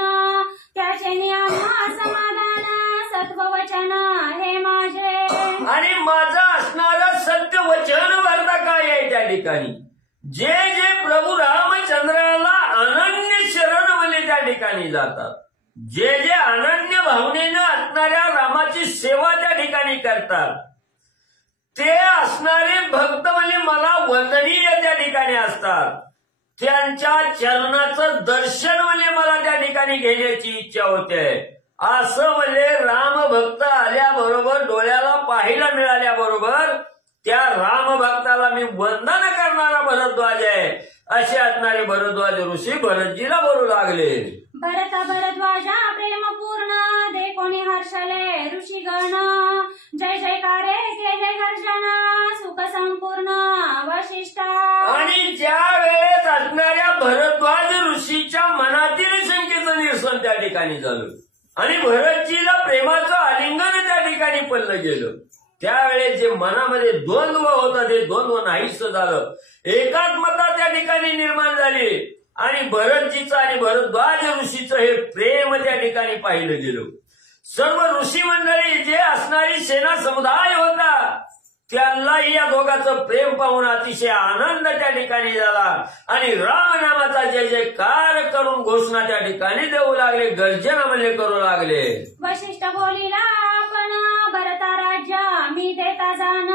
त्याचे नियम समाधान सत्ववचन हे माझे. आणि माझं असणारं सत्य वचन भरता काय आहे त्या ठिकाणी, जे जे प्रभू रामचंद्राला अनन्य शरण म्हणजे त्या ठिकाणी जातात, जे जे अनन्य भावनेनं असणाऱ्या रामाची सेवा त्या ठिकाणी करतात ते असणारे भक्त म्हणजे मला वंदनीय त्या ठिकाणी असतात. त्यांच्या चरणाचं दर्शन म्हणजे मला त्या ठिकाणी घेण्याची इच्छा होते. असं म्हणजे राम भक्त आल्याबरोबर डोळ्याला पाहायला मिळाल्याबरोबर त्या राम भक्ताला मी वंदन करणारा भरद्वाज आहे असे असणारे भरद्वाज ऋषी भरतजीला बोलू लागले. भरद्वाजा प्रेम पूर्ण दे कोणी हर्षले ऋषीगण जय जयकारे केले गर्जन सुख संपूर्ण वशिष्ठा. आणि ज्या वेळेस असणाऱ्या भरद्वाज ऋषीच्या मनातील शंकेचं निरसन त्या ठिकाणी झालं आणि भरतजीला प्रेमाचं आलिंगन त्या ठिकाणी पडलं गेलं. त्यावेळेस जे मनामध्ये द्वंद्व होता ते द्वंद्व नाहीस झालं. एकात्मता त्या ठिकाणी निर्माण झाली आणि भरतजीचं आणि भरद्वाज ऋषीचं हे प्रेम त्या ठिकाणी पाहिलं गेलं. सर्व ऋषी मंडळी जे असणारी सेना समुदाय होता त्यांनाही या दोघांचं प्रेम पाहून अतिशय आनंद त्या ठिकाणी झाला आणि रामनामाचा जय जयकार करून घोषणा त्या ठिकाणी देऊ लागले, गर्जना म्हणले करू लागले. वशिष्ठ बोलिला आपण भरता राज्य मी देता जाण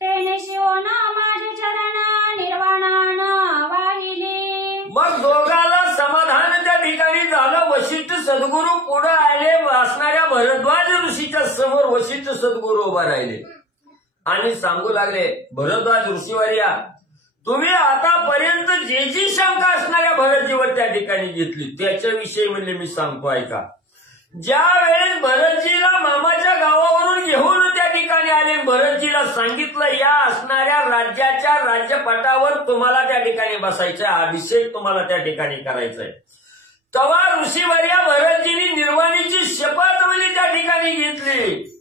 तेने शिवोन माझे चरण निर्वाणान वाहिली. मग दोघाला समाधान त्या ठिकाणी झालं. वशिष्ठ सद्गुरू पुढे आले. असणाऱ्या भरद्वाज ऋषीच्या समोर वशिष्ठ सद्गुरू उभा राहिले आणि सांगू लागले, भरद्वाज ऋषीवर्या तुम्ही आतापर्यंत जी जी शंका असणाऱ्या भरतजीवर त्या ठिकाणी घेतली त्याच्याविषयी म्हणले मी सांगतो ऐका. ज्या वेळेस भरतजीला मामाच्या गावावरून घेऊन त्या ठिकाणी आले, भरतजीला सांगितलं या असणाऱ्या राज्याच्या राज्यपटावर तुम्हाला त्या ठिकाणी बसायचंय, अभिषेक तुम्हाला त्या ठिकाणी करायचाय. तेव्हा ऋषीवर्या भरतजींनी निर्वाणीची शपथ म्हणजे त्या ठिकाणी घेतली,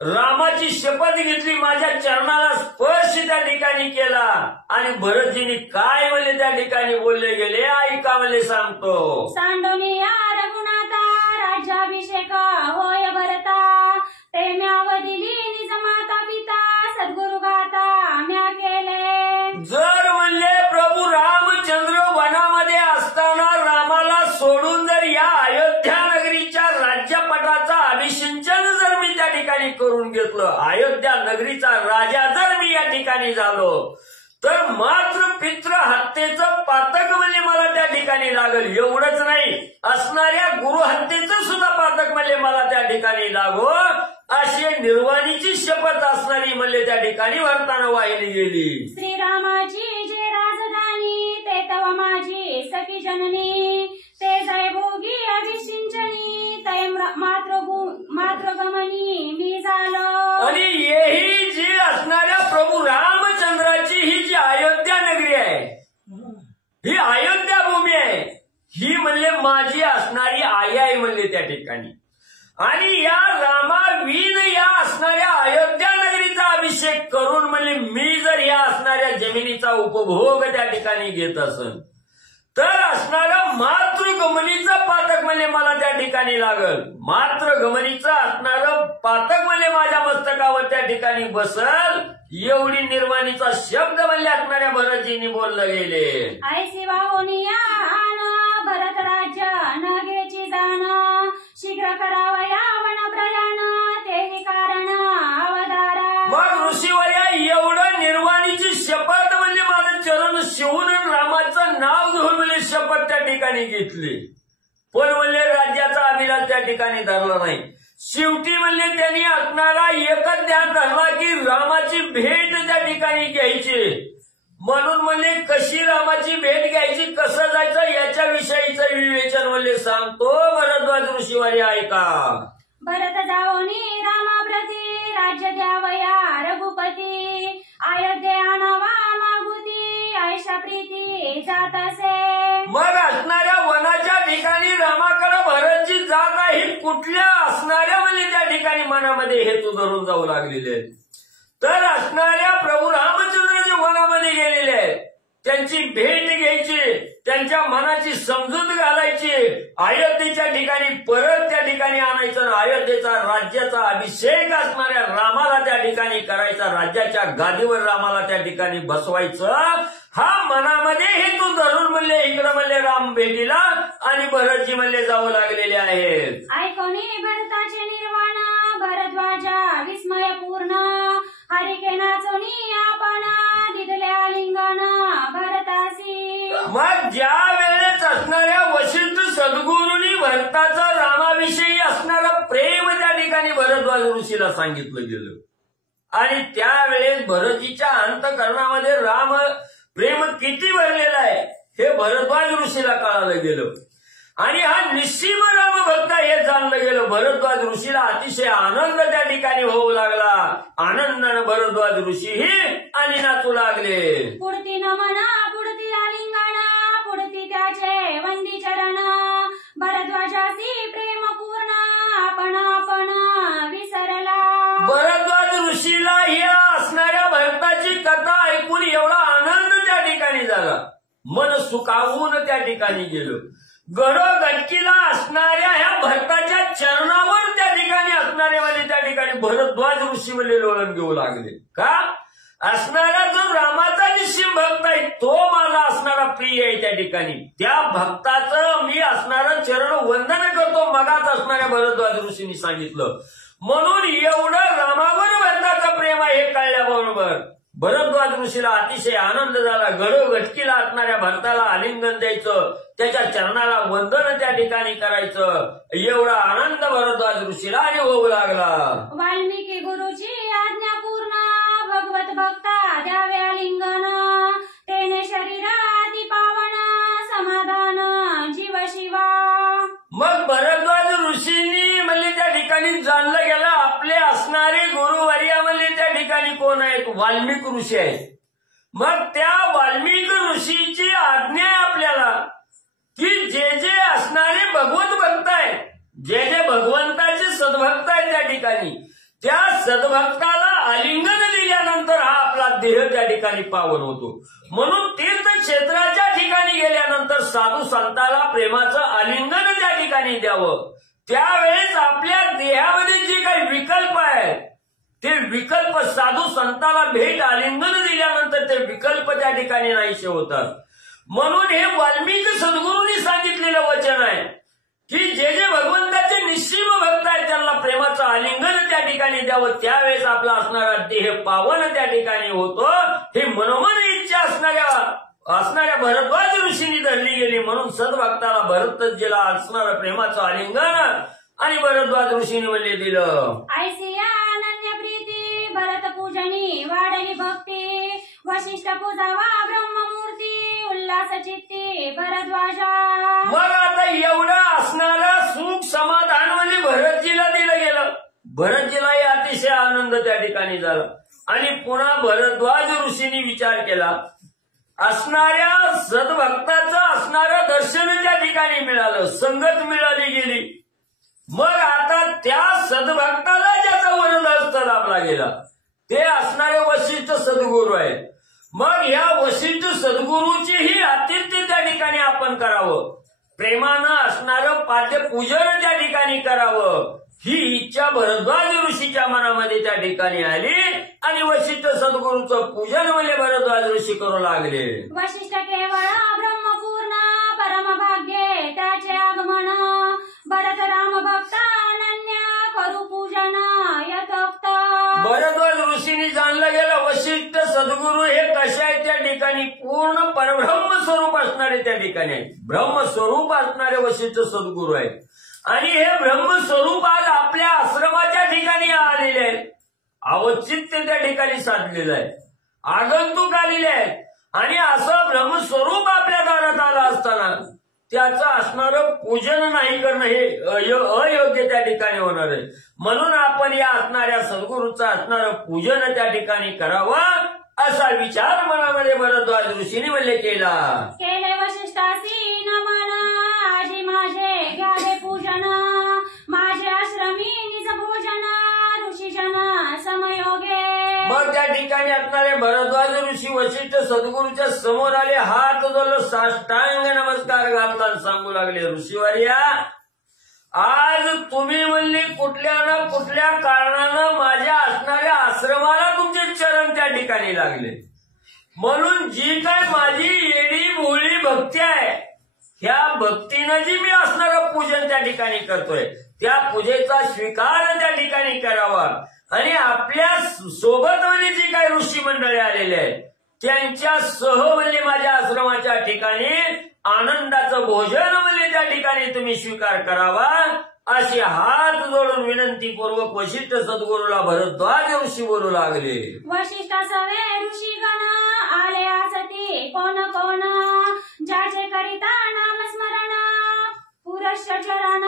रामाची शपथ घेतली, माझ्या चरणाला स्पर्श त्या ठिकाणी केला आणि भरतजींनी काय म्हणले त्या ठिकाणी बोलले गेले ऐका म्हणले सांगतो. सांडोनिया रघुनाथा राज्याभिषेक होय भरता ते म्याव दिली निज माता पिता सद्गुरु गाता म्या केले. जर म्हणले प्रभू रामचंद्र वनामध्ये असताना रामाला सोडून जर या अयोध्या नगरीच्या राज्यपटाचा अभिषेचन जर मी त्या ठिकाणी करून घेतलं, अयोध्या नगरीचा राजा जर मी या ठिकाणी झालो तर मात्र पित्र हत्येचं पातक म्हणजे मला त्या ठिकाणी लागल. एवढंच नाही, असणाऱ्या गुरुहत्येचं सुद्धा पातक म्हणजे मला त्या ठिकाणी लागो अशी निर्वाणीची शपथ असणारी म्हणजे त्या ठिकाणी वार्ताना वाहिली गेली. श्रीरामाची जे राजधानी ते तव माझी सखी जननी ते जय भोगी अभिषिंचनी तै मातृगमनी मी झालो. आणि हेही जी असणाऱ्या प्रभू रामचंद्राची ही जी अयोध्या नगरी आहे, ही अयोध्या भूमी आहे, ही म्हणले माझी असणारी आई आहे म्हणले त्या ठिकाणी. आणि या रामावीन या असणाऱ्या अयोध्या नगरीचा अभिषेक करून म्हणले मी जर या असणाऱ्या जमिनीचा उपभोग त्या ठिकाणी घेत असेल तर असणारं मातृगमनीचं पातक म्हणजे मला त्या ठिकाणी लागल. मातृगमनीचं असणारं पातक म्हणजे माझ्या मस्तकावर त्या ठिकाणी बसल. एवढी निर्वाणीचा शब्द म्हणजे असणाऱ्या भरतजींनी बोललं गेले. ऐसी वाहुनिया भरत राज्य नगेची जाण शीघ्र करावया वन प्रयाण तेही कारण अवधारा. मग ऋषीवर्या एवढं निर्वाणीची शपथ म्हणजे माझं चरण शिवून रामाचं नाव घेऊन म्हणजे शपथ त्या ठिकाणी घेतली, पण म्हणजे राज्याचा अभिलाष त्या ठिकाणी धरला नाही. शेवटी म्हणजे त्यांनी असणारा एकच ध्यान धरला की रामाची भेट त्या ठिकाणी घ्यायची. म्हणून म्हणजे कशी रामाची भेट घ्यायची, कसं जायचं याच्याविषयीचं विवेचन म्हणजे सांगतो भरद्वाज ऋषीवारी ऐका. भरत जाओनी रामाप्रती राज्य द्यावया रघुपती अयोध्ये आणावा मागुती ऐशा प्रीती जात असे. मग असणाऱ्या वनाच्या ठिकाणी रामाकडे भरतजी जात आहे, कुठल्या असणाऱ्या म्हणजे त्या ठिकाणी मनामध्ये हेतू धरून जाऊ लागलेले तर असणाऱ्या प्रभू रामचंद्रजी वनामध्ये गेलेले आहेत, त्यांची भेट घ्यायची, त्यांच्या मनाची समजूत घालायची, अयोध्येच्या ठिकाणी परत त्या ठिकाणी आणायचं, अयोध्येचा राज्याचा अभिषेक असणाऱ्या रामाला त्या ठिकाणी करायचा, राज्याच्या गादीवर रामाला त्या ठिकाणी बसवायचं, हा मनामध्ये हेतू धरून म्हणले इकडं म्हणले राम भेटीला आणि भरतजी म्हणले जाऊ लागलेले आहेत. ऐकोनी भरताचे निर्वाण भरद्वाजा विस्मय पूर्ण हरिके नाचोनी आपण दिदले आलिंगन भरतासी. मग ज्या वेळेस असणाऱ्या वशिष्ठ सद्गुरूंनी भरताचं रामाविषयी असणारं प्रेम त्या ठिकाणी भरद्वाज ऋषीला सांगितलं गेलं आणि त्यावेळेस भरतजीच्या अंतःकरणामध्ये राम प्रेम किती भरलेलं आहे हे भरद्वाज ऋषीला कळालं गेलं आणि हा निश्चिम रामभक्त हे जाणलं गेलं. भरद्वाज ऋषीला अतिशय आनंद त्या ठिकाणी होऊ लागला. आनंदानं भरद्वाज ऋषीही आणि नाचू लागले. पुढती नमना पुढती आलिंगना पुढती त्याचे वंदी चरण भरद्वाजासी प्रेम पूर्ण आपण आपण विसरला. भरद्वाज ऋषीला या असणाऱ्या भक्ताची कथा ऐकून एवढा आनंद त्या ठिकाणी झाला. मन सुखावून त्या ठिकाणी गेलो. गडगटकीला असणाऱ्या ह्या भक्ताच्या चरणावर त्या ठिकाणी असणारे म्हणजे त्या ठिकाणी भरद्वाज ऋषी म्हणजे लोळण घेऊ लागले. का असणारा जो रामाचा निश्चिम भक्त आहे तो मला असणारा प्रिय आहे त्या ठिकाणी. त्या भक्ताचं मी असणारं चरण वंदन करतो मगाच असणाऱ्या भरद्वाज ऋषींनी सांगितलं. म्हणून एवढं रामावर भक्ताचं प्रेम आहे हे कळल्याबरोबर भरद्वाज ऋषीला अतिशय आनंद झाला. गडगटकीला असणाऱ्या भक्ताला आलिंगन द्यायचं, त्याच्या चरणाला वंदन त्या ठिकाणी करायचं, एवढा आनंद भरद्वाज ऋषीला आणि होऊ लागला. वाल्मिकी गुरुची आज्ञा पूर्ण भगवत भक्ता द्यावे आलिंगन तेने शरीराती पावन समाधान जीव शिवा. मग भरद्वाज ऋषींनी म्हणजे त्या ठिकाणी जाणलं गेलं आपले असणारे गुरुवर्या म्हणजे त्या ठिकाणी कोण आहेत? वाल्मिक ऋषी आहेत. मग त्या वाल्मिक ऋषीची आज्ञा आहे आपल्याला की जे जे असणारे भगवत भक्त आहेत, जे जे भगवंताचे सद्भक्त आहेत त्या ठिकाणी त्या सद्भक्ताला आलिंगन दिल्यानंतर हा आपला देह त्या ठिकाणी पावन होतो. म्हणून तीर्थक्षेत्राच्या ठिकाणी गेल्यानंतर साधू संताला प्रेमाचं आलिंगन त्या ठिकाणी द्यावं. त्यावेळेस आपल्या देहामध्ये जे काही विकल्प आहेत ते विकल्प साधू संताला भेट आलिंगन दिल्यानंतर ते विकल्प त्या ठिकाणी नाहीसे होतात. म्हणून हे वाल्मिक सद्गुरूंनी सांगितलेलं वचन आहे की जे जे भगवंताचे निश्चिम भक्त आहेत त्यांना प्रेमाचं आलिंगन त्या ठिकाणी द्यावं. त्यावेळेस आपला असणारा देह पावन त्या ठिकाणी होतो. हे मनोमन इच्छा असणाऱ्या भरद्वाज ऋषींनी धरली गेली. म्हणून सद्भक्ताला भरतजीला असणारं प्रेमाचं आलिंगन आणि भरद्वाज ऋषींनी म्हणले दिलं. ऐसिया अनन्य प्रीती भरत पूजनी वाढली भक्ती वशिष्ठ पूजावा ब्रह्ममूर्ती उल्हास चित्ती भरद्वाजा. मग आता एवढं असणारं सुख समाधान म्हणजे भरतजीला दिलं गेलं. भरतजीलाही अतिशय आनंद त्या ठिकाणी झाला आणि पुन्हा भरद्वाज ऋषींनी विचार केला असणाऱ्या सद्भक्ताचं असणारं दर्शन त्या ठिकाणी मिळालं, संगत मिळाली गेली. मग आता त्या सद्भक्ताला ज्याचा वरदहस्त लाभला गेला ते असणारे वशिष्ठ सद्गुरू आहेत. मग या वशिष्ठ सद्गुरूचीही आतिथ्य त्या ठिकाणी आपण करावं, प्रेमानं असणारं पाद्यपूजन त्या ठिकाणी करावं ही इच्छा भरद्वाज ऋषीच्या मनामध्ये त्या ठिकाणी आली आणि वशिष्ठ सद्गुरूचं पूजन म्हणजे भरद्वाज ऋषी करू लागले. वशिष्ठ केवळ ब्रह्मपूर्ण परमभाग्ये त्याचे आगमन भरत राम भक्त अनन्य करू पूजन यथोक्त. भरद्वाज ऋषींनी जाणलं गेलं वशिष्ठ सद्गुरू हे कशा आहेत त्या ठिकाणी पूर्ण परब्रह्म स्वरूप असणारे त्या ठिकाणी आहेत. ब्रह्मस्वरूप असणारे वशिष्ठ सद्गुरू आहेत आणि हे ब्रह्मस्वरूप आज आपल्या आश्रमाच्या ठिकाणी आलेले आहेत. अवचित्य त्या ठिकाणी साधलेलं आहे, आगंतुक आलेले आहेत आणि असं ब्रह्मस्वरूप आपल्या दारात आलं असताना त्याचं असणारं पूजन नाही करणं हे अयोग्य त्या ठिकाणी होणार आहे. म्हणून आपण या असणाऱ्या सद्गुरूचं असणारं पूजन त्या ठिकाणी करावं असा विचार मनामध्ये भरद्वाज ऋषींनी म्हणले केला. केले वशिष्ठासी नमन आजी माझे घ्यावे पूजन माझे आश्रमी निज भोजन ऋषीजन समयोगे. मग त्या ठिकाणी असणारे भरद्वाज ऋषी वशिष्ठ सद्गुरूच्या समोर आले, हात जोडलं, साष्टांग नमस्कार घातला आणि सांगू लागले ऋषीवर्या आज तुम्ही म्हणले कुठल्या ना कुठल्या कारणानं माझ्या असणाऱ्या आश्रमाला तुमचे चरण त्या ठिकाणी लागले. म्हणून जी काय माझी येडी भोळी भक्ती आहे ह्या भक्तीनं जी मी असणारं पूजन त्या ठिकाणी करतोय त्या पूजेचा स्वीकार त्या ठिकाणी करावा आणि आपल्या सोबत म्हणजे जी काही ऋषी मंडळी आलेले आहेत त्यांच्या सह म्हणजे माझ्या आश्रमाच्या ठिकाणी आनंदाचं भोजन म्हणजे त्या ठिकाणी तुम्ही स्वीकार करावा अशी हात जोडून विनंतीपूर्वक वशिष्ठ सद्गुरूला भरद्वाज ऋषी बोलू लागले. वशिष्ठ सवे ऋषीगण आले आसती कोण कोण ज्याचे करिता नामस्मरण पुरुष चरण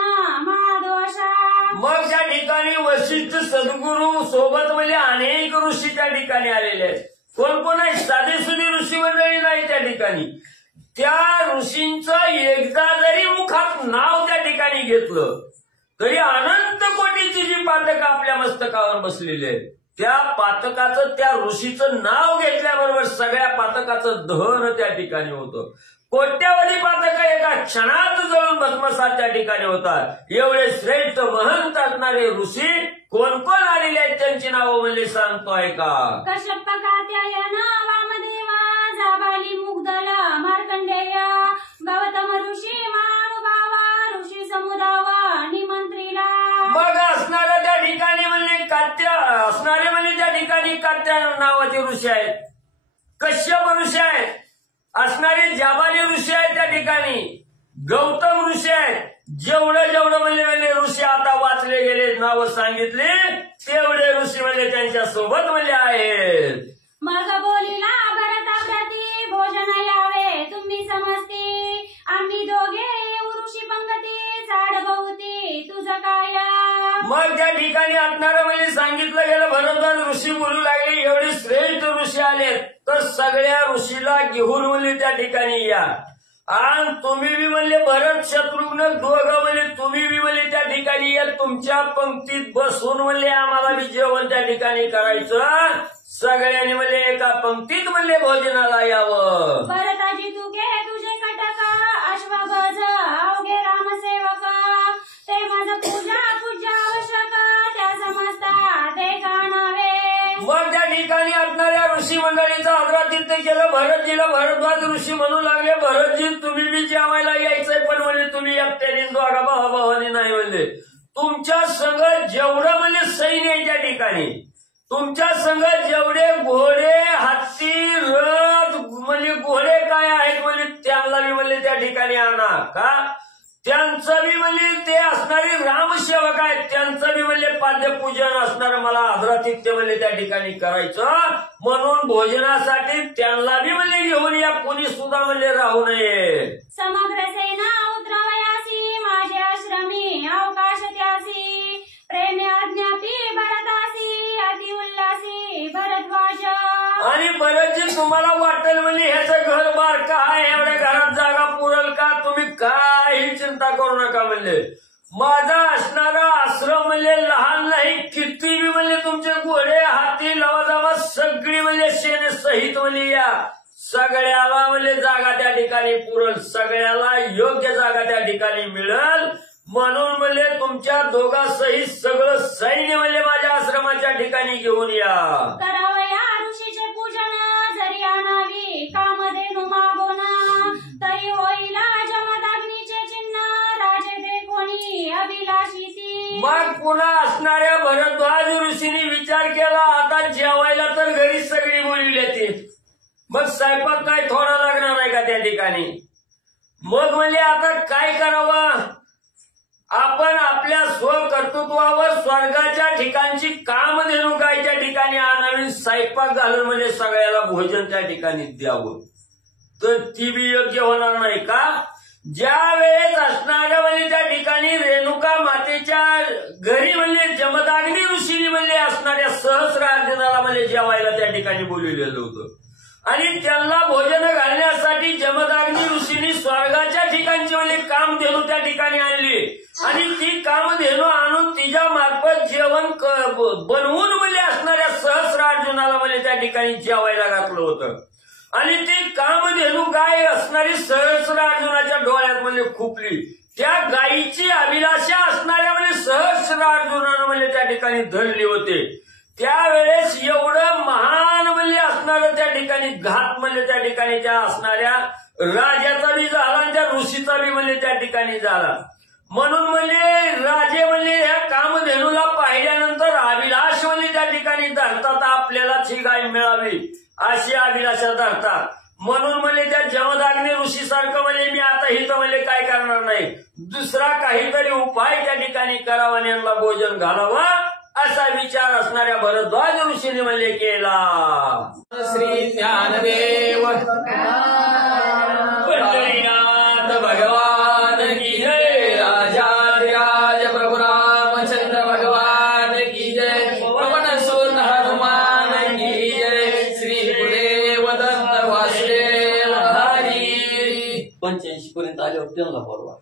महादोषा. मग त्या ठिकाणी वशिष्ठ सद्गुरू सोबत म्हणजे अनेक ऋषी त्या ठिकाणी आलेले आहेत. कोण कोण आहे? साधेसुधी ऋषी मंडळी नाही त्या ठिकाणी. त्या ऋषींचं एकदा जरी मुखात नाव त्या ठिकाणी घेतलं तरी अनंत कोटीची जी पातकं आपल्या मस्तकावर बसलेली आहेत त्या पातकाचं त्या ऋषीचं नाव घेतल्याबरोबर सगळ्या पातकाचं दहन त्या ठिकाणी होतं. कोट्यावधी पातकं एका क्षणात जळून भस्मसात त्या ठिकाणी होतात. एवढे श्रेष्ठ महंत असणारे ऋषी कोण कोण आलेले आहेत त्यांची नावं म्हणजे सांगतोय का? कश्यप कात्यायन वामदेवा जाबाली मुग्धल मार्कंडेय गौतम ऋषी महानुभावा ऋषी समुदावा निमंत्रीला. मग असणाऱ्या त्या ठिकाणी म्हणजे असणारे म्हणजे त्या ठिकाणी कात्या नावाचे ऋषी आहेत, कश्यप ऋषी आहेत, असणारे जाबाली ऋषी आहेत त्या ठिकाणी, गौतम ऋषी आहेत. जेवढं म्हणजे ऋषी आता वाचले गेले नावं सांगितले तेवढे ऋषी म्हणजे त्यांच्या सोबत म्हणजे आहेत. मग बोलिला भरताप्रती भोजन यावे तुम्ही समजती आम्ही दोघे ऋषी पंगती झाड बहुती तुझं काय. मग त्या ठिकाणी असणारं म्हणजे सांगितलं गेलं. भरतद्वाज ऋषी बोलू लागले एवढे श्रेष्ठ ऋषी आले तर सगळ्या ऋषीला घेऊन म्हणजे त्या ठिकाणी या. आणि तुम्ही बी म्हणले भरत शत्रुघ्न दोघं म्हणजे तुम्ही बी म्हणले त्या ठिकाणी या. तुमच्या पंक्तीत बसून म्हणले आम्हाला बी जेवण त्या ठिकाणी करायचं. सगळ्यांनी म्हणले एका पंक्तीत म्हणले भोजनाला यावं. भरताजी तुके तुझे कटक अश्वगज अवघे रामसेवक ते माझं पूजा आवश्यक त्या समजता ते जाणावे. मग त्या ठिकाणी असणाऱ्या ऋषी मंडळीचं आदरातिथ्य केलं. भरतजीला भरद्वाज ऋषी म्हणू लागले भरतजी तुम्ही बी जेवायला यायचंय पण म्हणजे तुम्ही एकट्याने दोघा भावाभावाने नाही म्हणले. तुमच्या संघ जेवढं म्हणजे सैन्य आहे त्या ठिकाणी तुमच्या संघ जेवढे घोडे हत्ती रथ म्हणजे घोडे काय आहेत म्हणजे त्यांना बी म्हणले त्या ठिकाणी आणा. का? त्यांचं बी म्हणजे ते असणारे रामसेवक आहेत त्यांचं बी म्हणजे पाद्यपूजन असणारं मला आदरातिथ्य म्हणजे त्या ठिकाणी करायचं. म्हणून भोजनासाठी त्यांना बी म्हणजे घेऊन या. कोणी सुद्धा म्हणजे राहू नये. समग्र सेना उतरवयासी माझे आश्रमी अवकाश त्यासी प्रेमे अज्ञापी भरतासी अति उल्लासी भरद्वाज. आणि भरतजी तुम्हाला वाटेल म्हणजे ह्याचं घर बार का आहे एवढ्या घरात जागा पुरल का तुम्ही काही चिंता करू नका म्हणले. माझा असणारा आश्रम म्हणजे लहान नाही किती बी म्हणजे तुमचे घोडे हाती लवाजावा सगळी म्हणजे सेने सहित म्हणजे या. सगळ्याला म्हणजे जागा त्या ठिकाणी पुरल. सगळ्याला योग्य जागा त्या ठिकाणी मिळेल. म्हणून म्हणजे तुमच्या दोघांसहित सगळं सैन्य म्हणजे माझ्या आश्रमाच्या ठिकाणी घेऊन या. करावया ऋषीचे पूजन जरी आणावी कामधेनु मागोन तरी होईल जमदाग्नीचे चिन्ह राजे ते कोणी अभिलाषी ती. मग पुन्हा असणाऱ्या भरद्वाज ऋषींनी विचार केला आता जेवायला तर घरी सगळी बोलविली ती मग स्वयंपाक काय थोडा लागणार नाही का त्या ठिकाणी. मग म्हणजे आता काय करावं. आपण आपल्या स्वकर्तृत्वावर स्वर्गाच्या ठिकाणची कामधेनु गायच्या ठिकाणी आणावी स्वयंपाक घालून म्हणजे सगळ्याला भोजन त्या ठिकाणी द्यावं तर ती बी योग्य होणार नाही का. ज्या वेळेस असणाऱ्या म्हणजे त्या ठिकाणी रेणुका मातेच्या घरी म्हणजे जमदाग्नी ऋषींनी म्हणजे असणाऱ्या सहस्रार्जुनाला म्हणजे जेवायला त्या ठिकाणी बोलवलेलं होतं आणि त्यांना भोजन घालण्यासाठी जमदाग्नी ऋषींनी स्वर्गाच्या ठिकाणची म्हणजे कामधेनु त्या ठिकाणी आणली आणि ती कामधेनु आणून तिच्या मार्फत जेवण बनवून म्हणजे असणाऱ्या सहस्रार्जुनाला म्हणजे त्या ठिकाणी जेवायला घातलं होतं आणि ती कामधेनु गाय असणारी सहस्रार्जुनाच्या डोळ्यात म्हणजे खुपली. त्या गायीची अभिलाषा असणाऱ्या म्हणजे सहस्रार्जुनानं म्हणजे त्या ठिकाणी धरली होते. त्यावेळेस एवढं महान म्हणजे असणारं त्या ठिकाणी घात म्हणजे त्या ठिकाणी त्या असणाऱ्या राजाचा बी झाला आणि त्या ऋषीचा बी म्हणजे त्या ठिकाणी झाला. म्हणून म्हणजे राजे म्हणजे ह्या कामधेनुला पाहिल्यानंतर अभिलाष म्हणजे त्या ठिकाणी धरतात आपल्यालाच ही गाय मिळावी अशी अभिलाषा धरतात. म्हणून म्हणजे त्या जमदाग्नी ऋषीसारखं म्हणजे मी आता हिथं म्हणजे काय करणार नाही दुसरा काहीतरी उपाय त्या ठिकाणी करावा आणि यांना भोजन घालावं असा विचार असणाऱ्या भरद्वाज ऋषीने म्हणले केला. श्री ज्ञानदेव पंढरीनाथ भगवान की जय. राजाधिराज प्रभु रामचंद्र भगवान की जय. पवन सुत हनुमान की जय. श्री गुरुदेव दत्त वासुदेव हरी. 85 पर्यंत आल्यावर त्यांना बोलवा.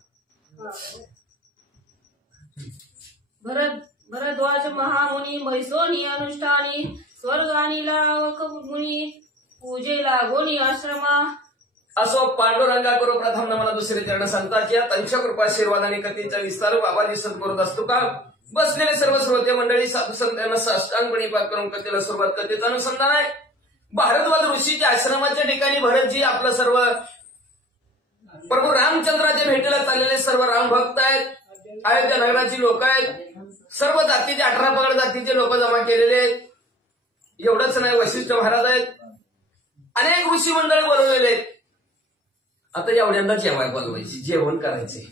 भरद्वाज महामुनी मैसोनी अनुष्ठानी स्वर्गानी लावक मुनी पूजेला गोनी आश्रमा. असो पांडुरंगा करू प्रथम नमन दुसरे चरण संतांच्या त्यांच्या कृपा आशीर्वादाने कथेचा विस्तार बाबाजी सद्गुरू असतो का. बसलेले सर्व श्रोते मंडळी साधू संतांना साष्टांगपणे पाठ करून कथेला सुरुवात. कथेचं अनुसंधान आहे भारद्वाज ऋषीच्या आश्रमाच्या ठिकाणी भरतजी आपलं सर्व प्रभू रामचंद्राच्या भेटीला चाललेले सर्व राम भक्त आहेत. अयोध्या नगराची लोक आहेत. सर्व जातीचे 18 पगड जातीचे लोक जमा केलेले आहेत. एवढंच नाही वशिष्ठ महाराज आहेत. अनेक ऋषी मंडळ बोलवलेले आहेत. आता एवढ्यांदा जेवाय बोलवायची जेवण करायचे.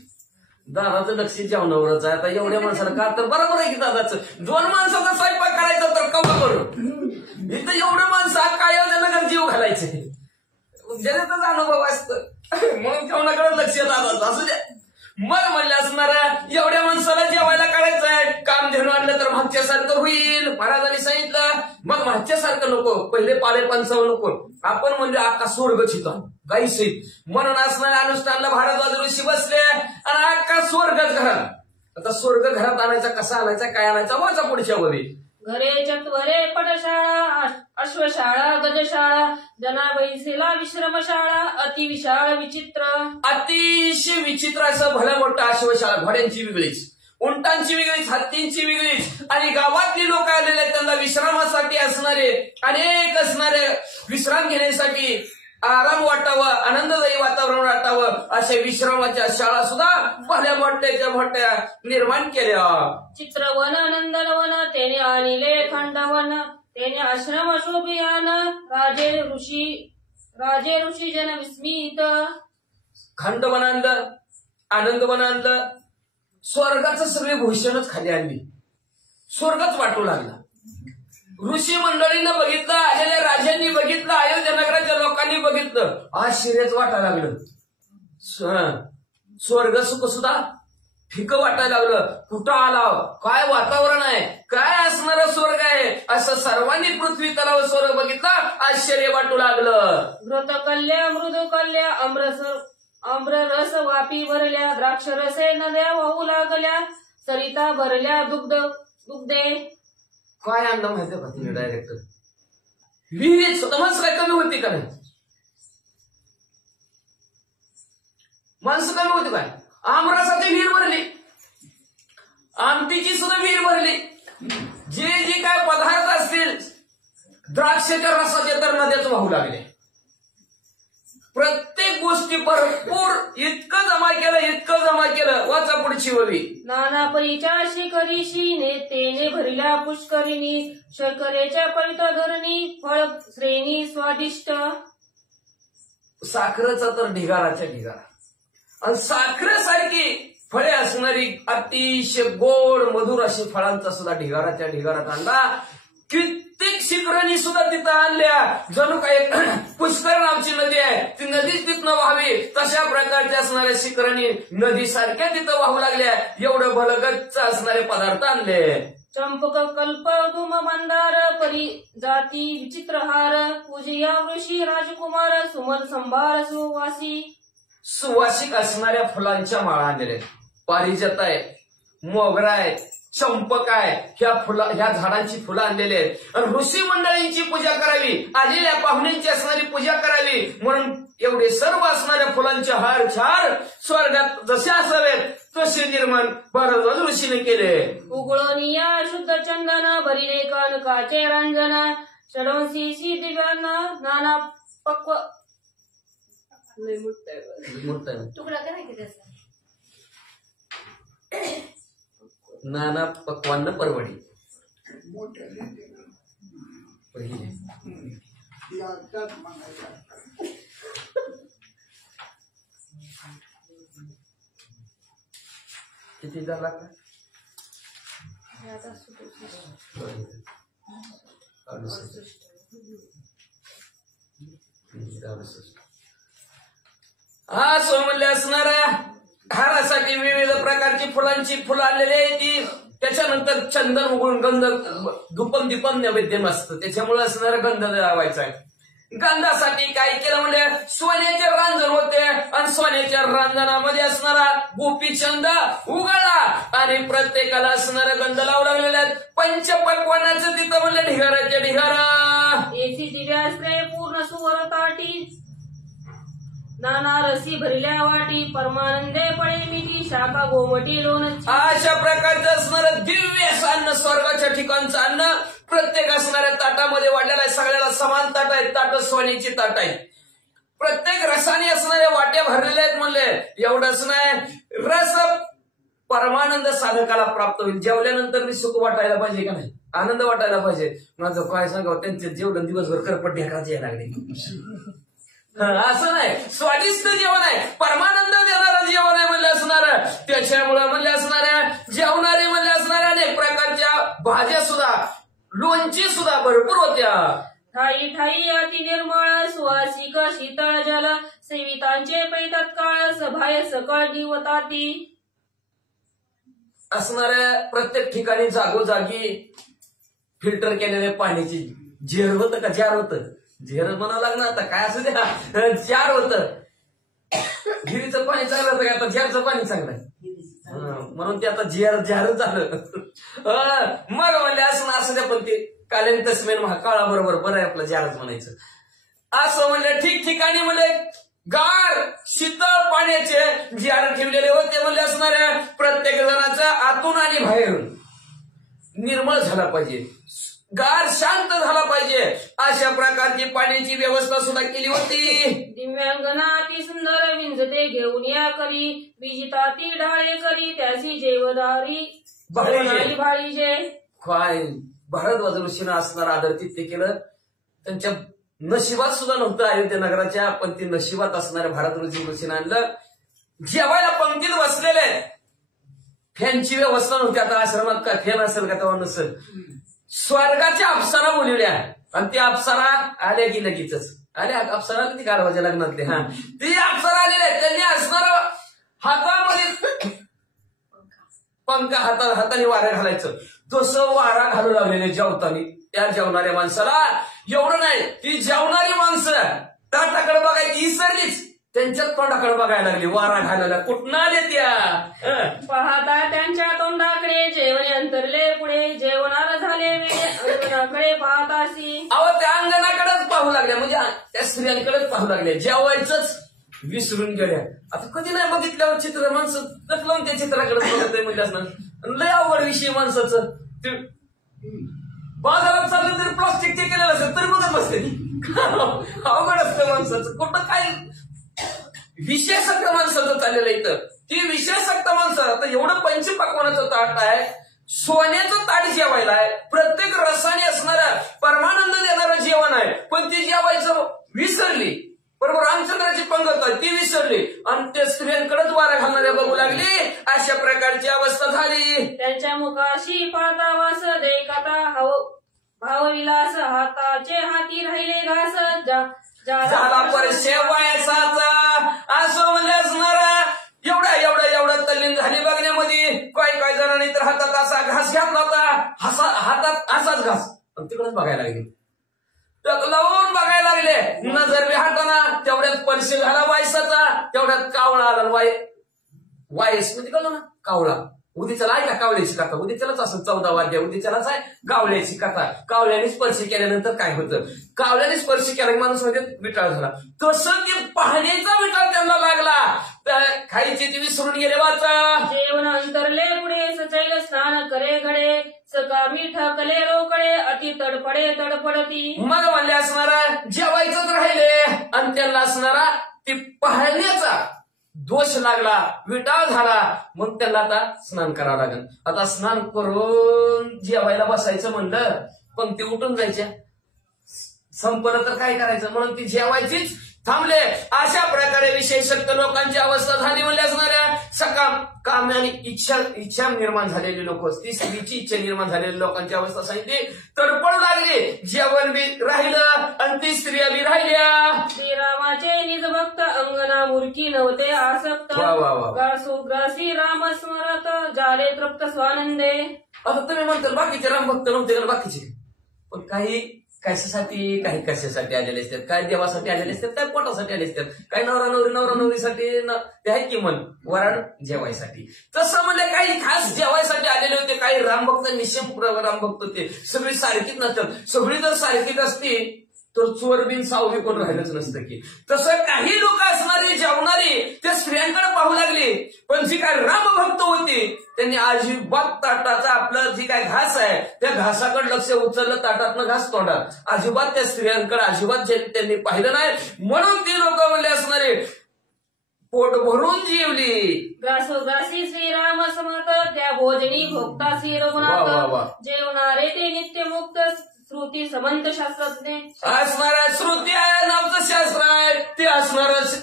दादाचं लक्ष जेवणावरच आहे. आता एवढ्या माणसाला का तर बरोबर आहे की दादाचं 2 माणसाचा स्वयंपाक करायचा तर कवा करून इथं एवढं माणसं काय नगर जीव घालायचे. ज्याच्यातच अनुभव असतं म्हणून जेवणाकडे लक्ष दादाचं असू द्या. मग म्हणले असणारा एवढ्या माणसाला जेवायला काढायचं आहे. काम घेऊन आणलं तर मागच्यासारखं होईल. महाराजांनी सांगितलं मग मागच्यासारखं नको. पहिले पाळे पंचाव नको. आपण म्हणजे आका स्वर्ग चिता गाईस म्हणून असणाऱ्या अनुष्ठानला भारद्वाज ऋषी बसले आणि आका स्वर्गच घरात. आता स्वर्ग घरात आणायचा कसा आणायचा काय आणायचा वाचा पुढच्या वरी. घरे चत्वरे पटशाळा अश्वशाळा गजशाळा जना बैसेला विश्रमशाळा अतिविशाळ विचित्र. अतिशय विचित्र असं भलं मोठं अश्वशाळा. घोड्यांची वेगळीच, उंटांची वेगळीच, हत्तींची वेगळीच आणि गावातली लोक आलेले आहेत त्यांना विश्रामासाठी असणारे अनेक असणारे विश्राम घेण्यासाठी आराम वाटावं आनंददायी वातावरण वाटावं अशा विश्रामाच्या शाळा सुद्धा भल्या मोठ्याच्या मोठ्या निर्माण केल्या. चित्रवन नंदनवन तेने आणले खंडवन तेने आश्रम शोभियान राजे ऋषी जन विस्मित. खंड वनांतर आनंद वनांतर स्वर्गाचं सगळे भूषणच खाली आणली. स्वर्गच वाटू लागला. ऋषी मंडळीनं बघितलं, आलेल्या राजांनी बघितलं, अयोध्या नगराच्या लोकांनी बघितलं. आश्चर्यच वाटायला लागलं. स्वर्ग सुख सुद्धा फिकं वाटायला लागलं. कुठं आला काय वातावरण आहे काय असणारं स्वर्ग आहे असं सर्वांनी पृथ्वी तलाव स्वर्ग बघितला. आश्चर्य वाटू लागलं. घृतकल्ल्या मृदुकल्ल्या आम्ररस वापी भरल्या द्राक्षरसे नद्या वाहू लागल्या सरिता भरल्या दुग्धे. काय आणलं माहितीये का तुम्ही डायरेक्टर विहिरीत स्वतः माणसं काय कमी होती का नाही. माणसं कमी होती काय. आमरसाची विहीर भरली, आमटीची सुद्धा विहीर भरली. जे जे काय पदार्थ असतील द्राक्षाच्या रसाचे तर नद्याच वाहू लागले. प्रत्येक गोष्टी भरपूर इतकं जमा केलं वाचा पुढची ववी. नाना परीच्या शिखरीशी तेने भरल्या पुष्करिणी शर्करेच्या पवित्र धरणी फळ श्रेणी स्वादिष्ट. साखरेचा तर ढिगाराच्या ढिगारा आणि साखरेसारखी फळे असणारी अतिशय गोड मधुर अशी फळांचा सुद्धा ढिगाराच्या ढिगारात आणला. कित्येक शिखरांनी सुद्धा तिथं आणल्या. जणू काय पुष्कर नामची नदी आहे ती नदीच तिथनं व्हावी तशा प्रकारच्या असणाऱ्या शिखरांनी नदी सारख्या तिथं वाहू लागल्या. एवढं भलगच्च असणारे पदार्थ आणले. चंपक कल्प धूम मंदार परी जाती विचित्रहार पूजया ऋषी राजकुमार सुमन संभार सुवासी. सुवासिक असणाऱ्या फुलांच्या माळा आणलेल्या. पारिजात आहे, मोगरा आहे, चंपक आहे. ह्या झाडांची फुलं आणलेली आहेत आणि ऋषी मंडळींची पूजा करावी, आलेल्या पाहुण्यांची असणारी पूजा करावी म्हणून एवढे सर्व असणाऱ्या फुलांचे हार छार स्वर्गात जसे असावेत तसे निर्माण भारद्वाज ऋषीने केले. उगळोनिया शुद्ध चंदन भरिले कनकाचे रंजन षडोंशी दिव्यान नाना पक्व तुकडा करायचा त्याचा. नाना पक्वान्न परवडी पहिले किती झाला का हा सो म्हणले असणाऱ्या हारासाठी विविध प्रकारची फुलांची फुलं आलेली आहे ती. त्याच्यानंतर चंदन उघडून गंध धुपम दीपम नैवेद्य असतं, त्याच्यामुळे असणारा गंध लावायचा आहे. गंधासाठी काय केलं म्हणजे सोन्याचे रांजण होते आणि सोन्याच्या रांजणामध्ये असणारा गोपीचंद उघडला आणि प्रत्येकाला असणारा गंध लावू लागलेले आहेत. पंचपक्वानाचं तिथं म्हणलं ढिगाराच्या ढिगारा. एसी दिव्यास्त्रे पूर्ण सुवर ताटी, नाना रसी भरल्या वाटी, परमानंदे पळे मिठी, शाखा गोमटी लोणची. अशा प्रकारचं असणारं दिव्य असं अन्न, स्वर्गाच्या ठिकाणचं अन्न प्रत्येक असणाऱ्या ताटामध्ये वाढलेलं आहे. सगळ्याला समान ताट आहेत, ताट सोन्याची ताट आहेत. प्रत्येक रसाने असणाऱ्या वाट्या भरलेल्या आहेत. म्हणले एवढंच नाही, रस परमानंद साधकाला प्राप्त होईल. जेवल्यानंतर मी सुख वाटायला पाहिजे का नाही, आनंद वाटायला पाहिजे. माझं काय सांगावं, त्यांचे जेवढं दिवसभर करपट ढेकाचे यायला लागले. असं नाही, स्वादिष्ट जेवण आहे, परमानंद देणारं जेवण आहे म्हणले असणारं. त्याच्यामुळे म्हणले असणाऱ्या जेवणारे म्हणले असणाऱ्या अनेक प्रकारच्या भाज्या सुद्धा, लोणची सुद्धा भरपूर होत्या. ठाई ठाई अति निर्मळ सुवासिक शीतळ जल, सेवितांचे पै तत्काळ सभाय सकळ दिवताती. असणाऱ्या प्रत्येक ठिकाणी जागोजागी फिल्टर केलेल्या पाण्याची झेर होतं का जार होतं, झेर म्हणावं लागणार आता काय असं द्या, जार होतं. विहिरीचं पाणी चांगलं होतं का आता झेरचं पाणी चांगलं आहे, म्हणून ते आता झारच झालं. मग म्हणले असं द्या, पण ते कालीन तस्मेन काळा बरोबर बरं आहे आपलं जारच म्हणायचं. असं म्हणले ठिकठिकाणी म्हणले गार शीतळ पाण्याचे जार ठेवलेले होते. म्हणले असणाऱ्या प्रत्येक जणाचा आतून आणि बाहेरून निर्मळ झाला पाहिजे, गार शांत झाला पाहिजे, अशा प्रकारची पाण्याची व्यवस्था सुद्धा केली होती. दिव्यांगना ती सुंदर विंजते घेऊन या करी, विजिता ती डाळे करी त्याची जेवदारी भाळीजे. काय भारद्वाज ऋषीनं असणारा आदर ते केलं. त्यांच्या नशिबात सुद्धा नव्हतं अयोध्या नगराच्या, पण ती नशिबात असणाऱ्या भारद्वाज ऋषीनं आणलं. जेवायला पंक्तीत बसलेले, फॅनची व्यवस्था नव्हती. आता आश्रमात काय फॅन असेल का तेव्हा नसेल. स्वर्गाच्या अप्सरा बोलवल्या आणि त्या अप्सरा आल्या की लगेच आल्या. अप्सरा किती गाढवाच्या लग्नातले, हा ती अप्सरा आलेल्या. त्यांनी असणार हातामध्ये पंखा, हाताने वारा घालायचं. तसं वारा घालू लागलेले जेवतानी त्या जेवणाऱ्या माणसाला. एवढं नाही, ती जेवणारी माणसं ताटाकडे बघायची विसरलीच, त्यांच्यात तोंडाकडे बघायला लागली. वारा घालायला कुठं आले त्या. पाहता त्यांच्या तोंडाकडे जेवणे अंतरले पुढे, जेवणाला झाले वेळे अंगणाकडे पाहतासी. अहो त्या अंगणाकडेच पाहू लागल्या, म्हणजे त्या स्त्रियांकडेच पाहू लागल्या. जेवायचंच विसरून गेल्या. आता कधी नाही बघितल्यावर चित्र माणसं लावून त्या चित्राकडे बघत म्हणजे असणार लय अवघड विषय माणसाचं. बाजारात चाललं तरी प्लास्टिकचे केलेलं असेल तरी बघत बसते. अवघड असतं माणसाचं. कुठं काय विशेषक माणसाचं चाललेलं इथं. ती विशेषक माणसं. आता एवढं पंचपक्वानाचं ताट आहे, सोन्याचं ताट जेवायला आहे, प्रत्येक रसाने असणाऱ्या परमानंद देणारं जेवण आहे, पण ती जेवायचं विसरली. बरोबर रामचंद्राची पंगत आहे ती विसरली आणि त्या स्त्रियांकडेच वारा घालणाऱ्या बघू लागली. अशा प्रकारची अवस्था झाली. त्यांच्या मुखाशी पाहता वास देखता भावविलास, हाताचे हाती राहिले घास, झाला परिचय वयासाचा. असं म्हणले असणारा एवढा तल्लीन झाली बघण्यामध्ये. काय जणांनी तर हातात असा घास घातला होता, हातात असाच घास, तिकडेच बघायला लागले, लावून बघायला लागले. नजर बी हाताना. तेवढ्यात परिचय झाला वायसाचा, तेवढ्यात कावळा आला. वायस म्हणजे कळलं ना, कावळा. उद्याच्याला आहे का कावळ्याची कथा, उद्याच्यालाच असं 14 वाद्य उद्याच्यालाच आहे कावळ्याची कथा. कावळ्याने स्पर्श केल्यानंतर काय होतं, कावळ्याने स्पर्श केला की माणूस म्हणजे विटाळ झाला. तसं की पाहण्याचा विटाळ त्यांना लागला. खायची ती विसरून गेले वाचा. जेवण अंतरले पुढे सचैल स्नान करे घडे, सका मीठ कले रोकडे अति तडपडे तडपडती. मग म्हणले असणारा जेवायचंच राहिले आणि त्यांना असणारा ती पाहण्याचा दोष लागला, विटाळ झाला. मग त्यांना आता स्नान करावं लागेल. आता स्नान करून जेवायला बसायचं म्हणलं, पंक्ती उठून जायच्या. संपलं तर काय करायचं म्हणून ती जेवायचीच थांबले. अशा प्रकारे विशेषतः लोकांची अवस्था झाली म्हणजे असणाऱ्या सकाम काम आणि इच्छा निर्माण झालेली लोक, ती स्त्रीची इच्छा निर्माण झालेली लोकांची अवस्था सांगितली. तडपडू लागली, जेवण बी राहिलं आणि ती स्त्रिया बी राहिल्या. श्रीरामाचे निजभक्त अंगना मूर्खी नव्हते आसक्त. वा वा वा. ग्रासी राम स्मरत झाले तृप्त स्वानंदे. आता तुम्ही म्हणता बाकीचे रामभक्त नव्हते का बाकीचे, पण काही कशासाठी काही कशासाठी आलेले असतात, काय देवासाठी आलेले असतात, काय पोटासाठी आले असतात, काय नवरा नवरीसाठी ते आहे की मन वराड जेवायसाठी. तसं म्हणजे काही खास जेवायसाठी आलेले होते. काही रामभक्त निश्चित रामभक्त होते. सगळी सारखीच नसतात. सगळी जर सारखीच असती तर चोर बिन सावबी कोण राहिलंच नसतं की. तसं काही लोक असणारे जेवणारे त्या स्त्रियांकडे पाहू लागले. पण जी काय रामभक्त होती त्यांनी अजिबात ताटाचा आपलं जी काय घास आहे त्या घासाकडे लक्ष उचललं, ताटातनं घास तोंडात. अजिबात त्या स्त्रियांकडे अजिबात त्यांनी पाहिलं नाही. म्हणून ती लोक म्हणले असणारे पोट भरून जेवली. ग्रासी श्रीराम समर्थ त्या भोजनी भोक्तासी रघुनाथ. जेवणारे ते नित्य मुक्त श्रुती समंत शास्त्रज्ञ. असणारा श्रुती आहे नामचं शास्त्र आहे ते असणारच.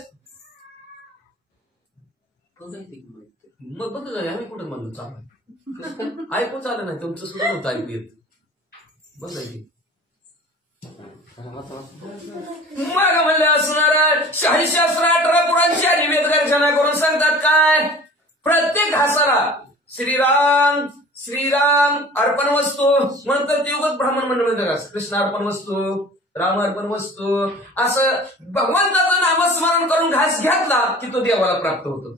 मग बघ आम्ही कुठं म्हणलो चालू ऐकून चाललं नाही तुमचं सुद्धा होतं ऐकू येत बघायची. मग म्हणलं असणारा शाही शास्त्र 18 पुरांची आणि वेद गर्जना करून सांगतात काय, प्रत्येक घासाला श्रीराम श्रीराम अर्पण वस्तू म्हणतात. ते उगाच ब्राह्मण मंडळ म्हणतात कृष्ण अर्पण वस्तू, राम अर्पण वस्तू, असं भगवंताचं नामस्मरण करून घास घातला की तो देवाला प्राप्त होतो.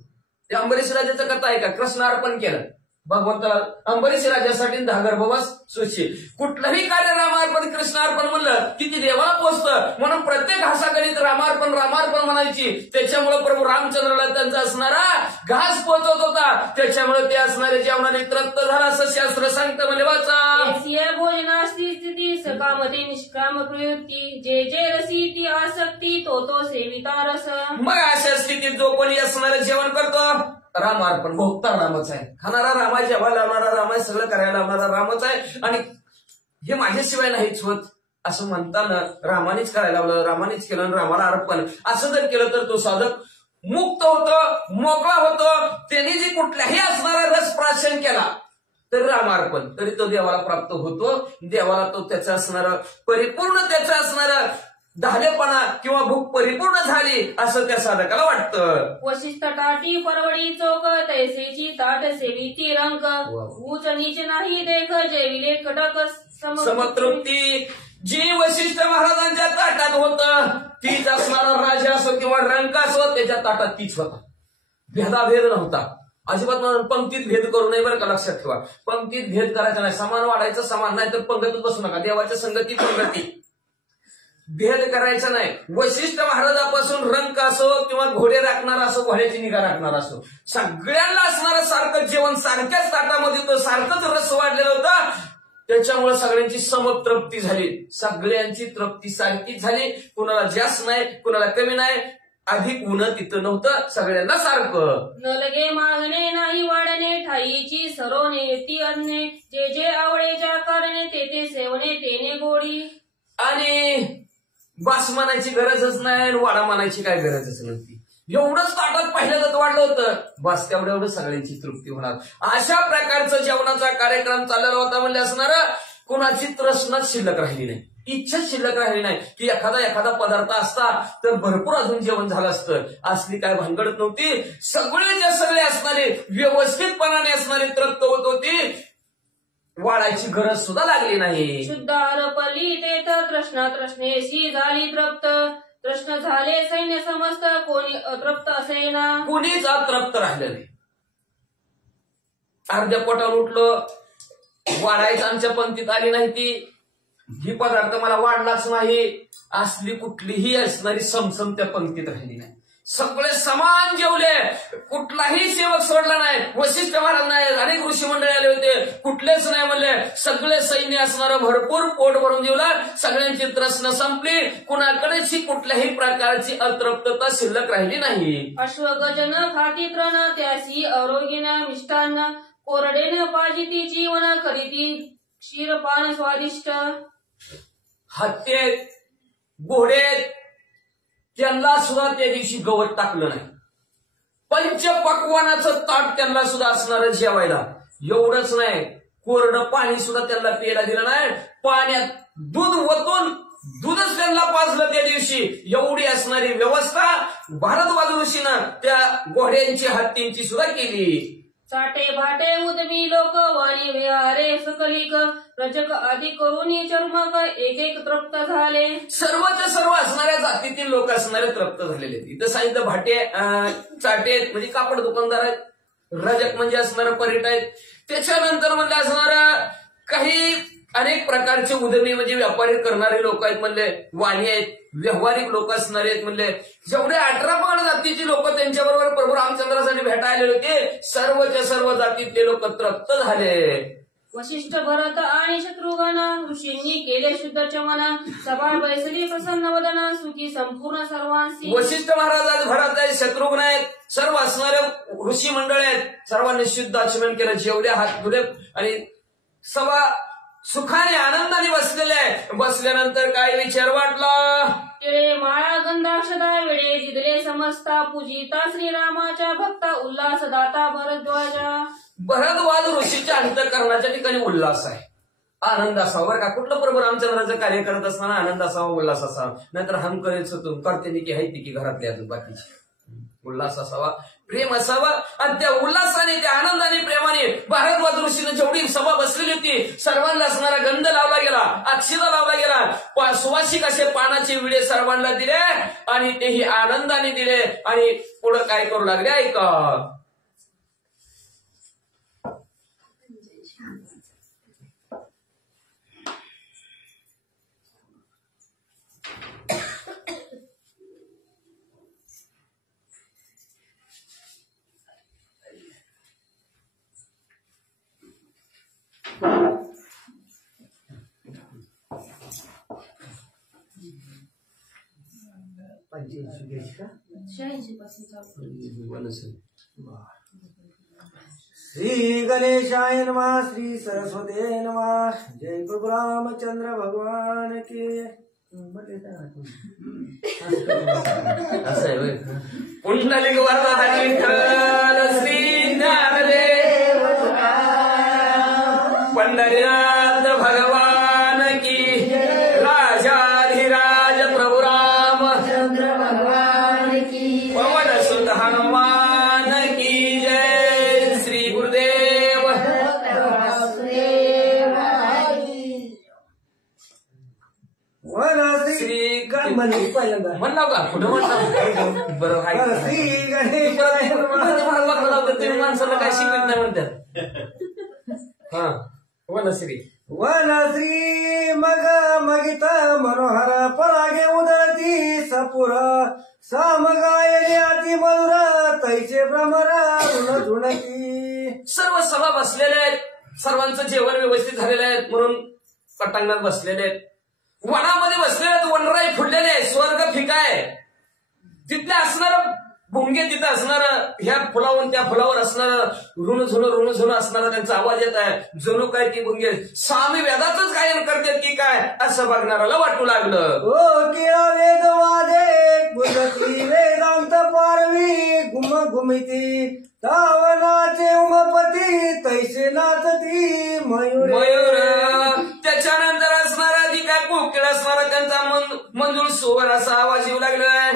ते अंबरीश राजाचं कथा आहे का, कृष्ण अर्पण केलं भगवंताला, अंबरीश राजासाठी 10 गर्भवास सुची. कुठलंही कार्य रामार्पण कृष्णार्पण म्हणलं की ती देवाला पोचतं. म्हणून प्रत्येक घासाकडे रामार्पण म्हणायची. त्याच्यामुळे प्रभू रामचंद्राला त्यांचा असणारा घास पोचवत होता. त्याच्यामुळे ते असणारे जेवणाने तृप्त झाला असं शास्त्र सांगतं. म्हणजे वाचा भोजना स्थिती सकामते निष्काम प्रयुक्ती जे जे रसी ती आसक्ती तो सेविता रस. मग अशा स्थितीत जो कोणी असणारं जेवण करतो रामार्पण, भोगता रामच आहे, खाणारा राम आहे, जेव्हा लावणारा राम आहे, सगळं करायला लावणारा रामच आहे. आणि हे माझ्याशिवाय नाहीच होत असं म्हणताना रामानेच करायला लावलं, रामानेच केलं, रामाला अर्पण असं जर केलं तर तो साधक मुक्त होतो, मोकळा होतो. त्यांनी जे कुठल्याही असणारा रस प्राशन केला तर रामार्पण तरी तो देवाला प्राप्त होतो. देवाला तो त्याचं असणारं परिपूर्ण त्याचं असणारं धालेपणा किंवा भूक परिपूर्ण झाली असं त्या साधकाला वाटतं. वशिष्ठ टाटी परवडी चोक तैसेची ताट सेविती रंक. उच नीच नाही देख जेविले कडक समतृप्ती. जी वशिष्ठ महाराजांच्या ताटात होतं तीच असणारा राजा असो किंवा रंक असो त्याच्या ताटात तीच होता. भेदाभेद नव्हता अजिबात. पंक्तीत भेद करू नये बरं का, लक्षात ठेवा. पंक्तीत भेद करायचा नाही, समान वाढायचं समान, नाही तर पंगतीत बसू नका. देवाच्या संगती पंगती भेद करायचा नाही. वशिष्ठ महाराजापासून रंक असो किंवा घोडे राखणार असो, घोड्याची निगा राखणार असो, सगळ्यांना असणारं सारखं जेवण सारख्याच ताटामध्ये होतं, सारखंच रस वाढलेलं होतं. त्याच्यामुळे सगळ्यांची समतृप्ती झाली, सगळ्यांची तृप्ती सारखीच झाली. कुणाला जास्त नाही, कुणाला कमी नाही, अधिक ऊन तिथं नव्हतं, सगळ्यांना सारखं. न लगे मागणे नाही वाढणे ठाईची सरोने ती अन्ने जे जे आवडेच्या करणे ते सेवणे तेने गोडी. आणि बास म्हणायची गरजच नाही, वाडा म्हणायची काय गरजच नव्हती. एवढंच ताटात पहिल्यांदाच वाढलं होतं, बस तेवढं सगळ्यांची तृप्ती होणार. अशा प्रकारचा जेवणाचा कार्यक्रम चाललेला होता. म्हणजे असणारं कुणाची तृष्णाच शिल्लक राहिली नाही, इच्छाच शिल्लक राहिली नाही की एखादा पदार्थ असता तर भरपूर अजून जेवण झालं असतं. असली काय भानगडत नव्हती. सगळे असणारे व्यवस्थितपणाने असणारी तृप्त होत होती. वाढायची गरज सुद्धा लागली नाही. शुद्ध आरपली तेथ तृष्णेशी झाली तृप्त. तृष्ण झाले सैन्य समस्त कोणी अतृप्त असेना. कोणीच अतृप्त राहिलं नाही. अर्ध्या पोटावर उठलं, वाढायचं आमच्या पंक्तीत आली नाही ती, ही पदार्थ मला वाढलाच नाही, असली कुठलीही असणारी समसम त्या पंक्तीत राहिली नाही. सगळे समान जेवले, कुठलाही सेवक सोडला नाही. वशिष्ठ महाराज नाही, अनेक ऋषी मंडळी आले होते, कुठलेच नाही म्हणले. सगळे सैन्य असणारं भरपूर पोट भरून जेवलं, सगळ्यांची तृष्णा संपली, कुणाकडेच कुठल्याही प्रकारची अतृप्तता शिल्लक राहिली नाही. अश्वगजन खाती तृण त्यासी आरोग्यना मिष्टान्न कोरडेन पाजिती जीवन करीती क्षीरपान स्वादिष्ट. हत्ये घोडे त्यांना सुद्धा त्या दिवशी गवत टाकलं नाही. पंचपक्वानाचं ताट त्यांना सुद्धा असणार जेवायला. एवढंच नाही, कोरडं पाणी सुद्धा त्यांना प्यायला दिलं नाही. पाण्यात दूध ओतून दूधच त्यांना पाजलं त्या दिवशी. एवढी असणारी व्यवस्था भारद्वाज ऋषीनं त्या घोड्यांची हत्तींची सुद्धा केली. चाटे भाटे उदमी लोक वाणी विहारे सकलिक रजक आदी करून चर्मक एक एक तृप्त झाले. सर्वच्या सर्व असणाऱ्या जातीतील लोक असणारे तृप्त झालेले. इथं सांगितलं भाटे चाटे म्हणजे कापड दुकानदार आहेत, रजक म्हणजे असणारे पर्यटक आहेत, त्याच्यानंतर म्हणजे असणारा काही अनेक प्रकारचे उदमी म्हणजे व्यापारी करणारे लोक आहेत म्हणले, वाणी आहेत, व्यावहारिक लोक असणारे आहेत म्हणले. जेवढे 18 जातीचे लोक त्यांच्याबरोबर प्रभू रामचंद्रासाठी भेटायला आले होते, सर्वच्या सर्व जातीतले लोक तृप्त झाले. वशिष्ठ भरत आणि शत्रुघ्न ऋषींनी केले शुद्ध चमन सभा बैसली प्रसन्न वदन सुखी संपूर्ण सर्वांशी. वशिष्ठ महाराज भरत आहेत, शत्रुघ्न आहेत, सर्व असणारे ऋषी मंडळ आहेत, सर्वांनी शुद्ध आचमन केलं, जेवढे हात धुले आणि सभा सुखाने आनंदाने बसलेले आहे. बसल्यानंतर काय विचार वाटला. केळे माळा गंधाक्षदा वेळे जिदले समजता पूजिता श्रीरामाच्या भक्ता उल्हास दाता भरद्वाजा. भरद्वाज ऋषीच्या अंतःकरणाच्या ठिकाणी उल्हास आहे, आनंद असावा. बरं का, कुठलं प्रभू रामचंद्राचं कार्य करत असताना आनंद असावा, उल्हास असावा. नाहीतर हम करायचं तो करते की आहे की घरातले अजून बाकीचे. उल्हास असावा, प्रेम असावा. आणि त्या उल्हासाने, त्या आनंदाने, प्रेमाने भारद्वाज ऋषीने जेवढी सभा बसलेली होती सर्वांना असणारा गंध लावला गेला, अक्षता लावला गेला, सुवासिक असे पानाचे विडे सर्वांना दिले आणि तेही आनंदाने दिले. आणि पुढे काय करू लागले ऐका. श्री गणेशाय नमः, श्री सरस्वती नमः. जय प्रभु रामचंद्र भगवान के. असं आहे पुंडलिक वरदा विठ्ठल श्री ज्ञानदेव पंढरीनाथ भगवान की. राजाधिराज प्रभु रामचंद्र भगवान की. पवन सुत हनुमान की जय. श्री गुरुदेव श्री म्हणलं का कुठं म्हणलं बरं आहे. श्री गणेशाय तुम्ही माणसाला काय शिकत नाही म्हणतात. हा वनश्री वनश्री मग मगित मनोहर परागे उदळती सपुर सामगायने अति मधुर तैचे भ्रमर ऋण धुणती. सर्व सभा बसलेले आहेत, सर्वांचं जेवण व्यवस्थित झालेलं आहे म्हणून पटांगणात बसलेले आहेत. वनामध्ये बसलेले आहेत, वनराई फुटलेले आहे, स्वर्ग फिका आहे. तिथले असणारं भुंगे, तिथं असणारं ह्या फुलावर त्या फुलावर असणारं ऋण झुण असणारा त्यांचा आवाज येत आहे. जणू काय ती भुंगे स्वामी वेदातच गायन करतात की काय असं बघणाऱ्याला वाटू लागलं. ओ केळा वेद वादे गुजती वेदांत पारवी घुम घुमिती तावनाचे उमपती तैसे नाचती मयूर. त्याच्यानंतर असणारा ती काय कोकिळ असणारा त्यांचा मंजूळ सुवर असा आवाज येऊ लागलाय.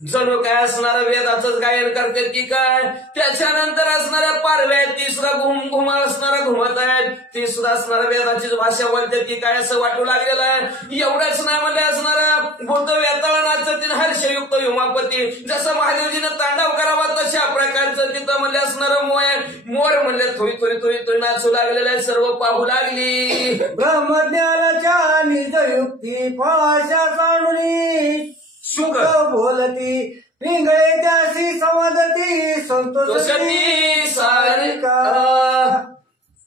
जणू काय असणारं वेदाचंच गायन करतात की काय. त्याच्यानंतर असणाऱ्या पारव्या आहेत, ती सुद्धा घुम असणारा घुमत आहेत, ती सुद्धा असणाऱ्या वेदाचीच भाषा बोलतात की काय असं वाटू लागलेलं आहे. एवढंच नाही म्हणजे असणारा बोलतो वेताळ नाचतील हर्षयुक्त उमापती. जसं महादेवजीनं तांडव करावा तशा प्रकारचं तिथं म्हणजे असणारं मोर म्हणले थोडी नाचू लागलेलं आहे. सर्व पाहू लागली. ब्रह्मज्ञानाच्या निजयुक्ती फळाशा जाणून सुख बोलती पिंगळे त्याशी समजती संतोषती सारिका.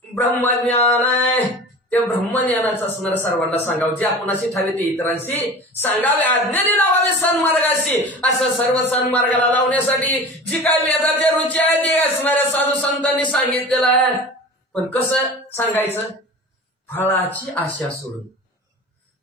ब्रह्मज्ञान आहे, ते ब्रह्मज्ञानाचं असणारं सर्वांना सांगावं. जे आपण अशी ठावे ते इतरांशी सांगावे, आज्ञेने लावावे सन्मार्गाशी. असं सर्व सन्मार्गाला लावण्यासाठी जी काय वेदाच्या रुची आहे ती असणाऱ्या साधू संतांनी सांगितलेलं आहे. पण कसं सांगायचं, फळाची आशा सोडून.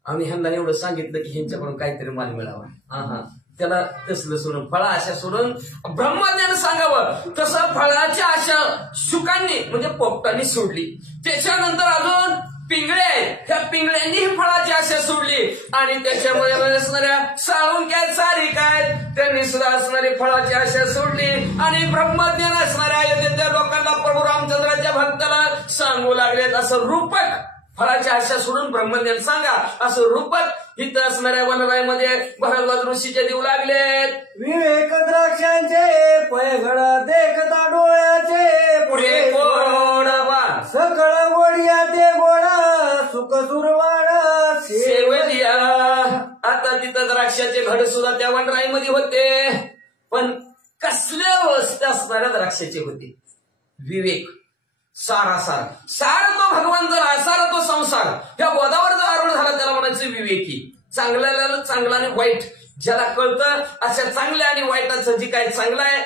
आम्ही ह्यांना एवढं सांगितलं की ह्यांच्याकडून काहीतरी माल मिळावा. हा त्याला तसलं सोडून फळा आशा सोडून ब्रह्मज्ञान सांगावं तसं फळाच्या आशा शुकांनी म्हणजे पोपटांनी सोडली. त्याच्यानंतर अजून पिंगळे आहेत, त्या पिंगळ्यांनी फळाची आशा सोडली आणि त्याच्यामुळे असणाऱ्या साळून काय चारी काय त्यांनी सुद्धा असणारी फळाची आशा सोडली आणि ब्रह्मज्ञान असणाऱ्या अयोध्येतल्या लोकांना प्रभू रामचंद्राच्या भक्ताला सांगू लागलेत असं रूपक फळाची आशा सोडून ब्रह्मज्ञान सांगा असं रूपक इथं असणाऱ्या वनराईमध्ये भरद्वाज ऋषीचे देऊ लागलेत. विवेक द्राक्षांचे पयघडा देखता डोळ्याचे पुढे कोरडवा सकळ गोडिया ते गोडा सुख सुरवाडा सेवलिया. आता तिथं द्राक्षाचे घड सुद्धा त्या वनराईमध्ये होते पण कसल्या अवस्था असणाऱ्या द्राक्षाचे होते. विवेक सार तो भगवान जरा सारा तो संसार त्या बोधावर जो आरूढ झाला त्याला म्हणायचं विवेकी. चांगल्याला चांगला आणि वाईट ज्याला कळतं अशा चांगल्या आणि वाईटाचं जी काय चांगलं आहे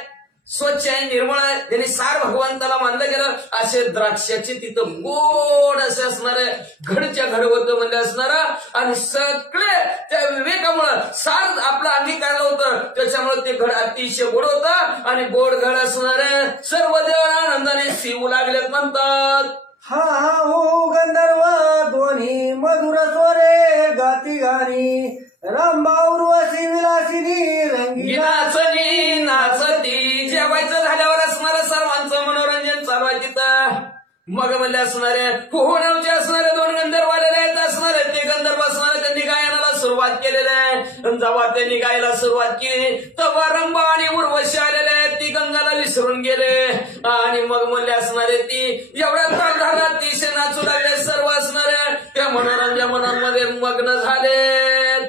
स्वच्छ आहे निर्मळ आहे त्यांनी सार भगवंताला मानलं गेलं. असे द्राक्षाचे तिथं गोड असे असणारे घडच्या घडवत म्हणजे असणारं आणि सगळे त्या विवेकामुळं सार आपलं अंगीकारलं होतं त्याच्यामुळे ते घड अतिशय गोड होतं आणि गोड घड असणारे सर्व देव आनंदाने शिवू लागलेत म्हणतात. हा हा हो गंधर्व दोन्ही मधुर स्वरे गाती गाणी रंभा उर्वशी विलासिनी रंगी नाचली नाचती. जेवायचं झाल्यावर असणारं सर्वांचं मनोरंजन चालू आहे तिथं. मग म्हणजे असणारे नावचे असणारे दोन गंधर्व आलेले आहेत असणारे ते गंधर्व असणारे त्यांनी गायनाला सुरुवात केलेली आहे. जेव्हा त्यांनी गायला सुरुवात केली तेव्हा रंभा आणि उर्वशी आलेले आहेत ती गंगाला विसरून गेले आणि मग म्हणले असणारे ती एवढा त्रास झाला अतिशय नाचू लागले सर्व असणारे त्या मनोरंजनामध्ये मग्न झाले.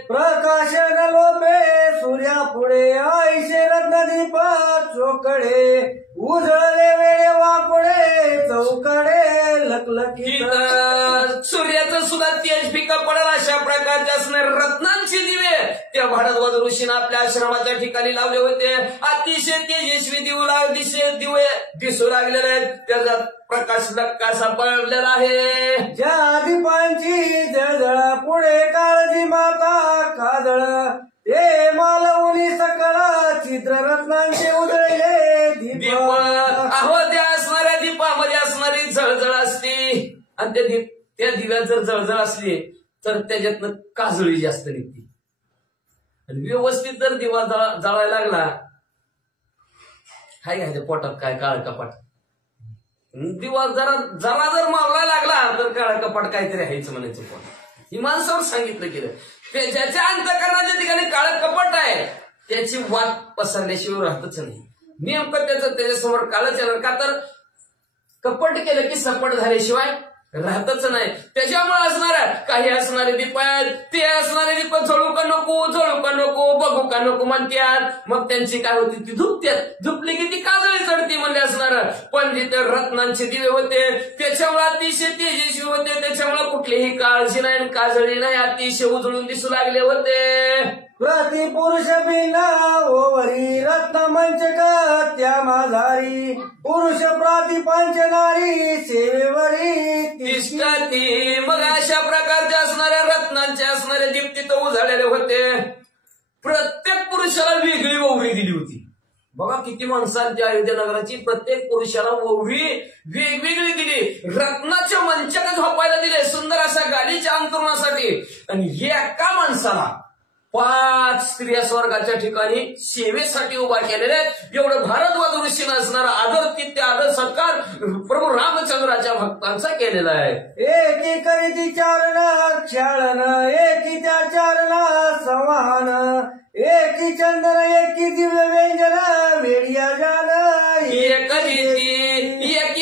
प्रकाशन लोपे सूर्या पुढे आईशे रत्नदीप चोकडे उजळले वेळे वाकोडे चौकडे लकलकीत. सूर्याचं सुद्धा तेज फिका पडेल अशा प्रकारचे असणारे रत्नांचे दिवे त्या भारद्वाज ऋषीने आपल्या आश्रमाच्या ठिकाणी लावले होते. अतिशय तेजस्वी दिवे दिसू लागलेले आहेत. त्याचा प्रकाश कसा पडलेला आहे. ज्या दीपांची जळजळ पुढे काळजी माता काजळ ते मालवणी सकळ चित्र रत्नांचे उदळले दीप. अहो त्या असणाऱ्या दीपामध्ये असणारी जळजळ असते आणि त्या दिव्यात जर जळजळ असली तर त्याच्यातनं काजळी जास्त निघते आणि व्यवस्थित जर दिवा जळायला लागला हाय घ्यायच्या पोटात काय काळ कपाट दिवा जरा जर मावला लागला तर काळा कपाट काहीतरी आहेच म्हणायचं. पण ही माणसावर सांगितलं गेलं ज्याच्या अंतःकरणाच्या ठिकाणी काळं कपट आहे त्याची वाट पसरल्याशिवाय राहतच नाही. नेमकं त्याच्यासमोर काळच येणार का तर कपट केलं की सपट झाल्याशिवाय राहतच नाही. त्याच्यामुळे असणाऱ्या काही असणारे दीप आहेत ते असणारे दीप जळू का नको बघू का नको म्हणतात. मग त्यांची काय होती ती धुपत्यात धुपली की ती काजळी चढती म्हणजे असणार. पण जिथे रत्नांचे दिवे होते त्याच्यामुळे अतिशय तेजस्वी होते त्याच्यामुळे कुठलीही काळजी नाही काजळी नाही अतिशय उजळून दिसू लागले होते. प्रति पुरुष बिना ओवरी रत्न मंचक त्या माझारी पुरुष प्राती पंच नारी सेवेवरी तिष्ठती. मग अशा प्रकारचे असणाऱ्या रत्नांचे असणारे दीप तिथं उजाळलेले होते. प्रत्येक पुरुषाला वेगळी ओवरी दिली होती. बघा किती माणसांच्या अयोध्या नगराची प्रत्येक पुरुषाला ओवरी वेगवेगळी दिली. रत्नाच्या मंचाने झोपायला दिले सुंदर अशा गाडीच्या अंतरुणासाठी आणि एका माणसाला 5 स्त्रिया स्वर्गाच्या ठिकाणी सेवेसाठी उभा केलेले. एवढं भारद्वाज ऋषीनं असणारा आदर तिथे आदर सत्कार प्रभू रामचंद्राच्या भक्तांचा केलेला आहे. एकी करीती चारण क्षाळन एकी त्या चारणा संवाहन एकी चंदन एकी दिव्य व्यंजन वेडिया जान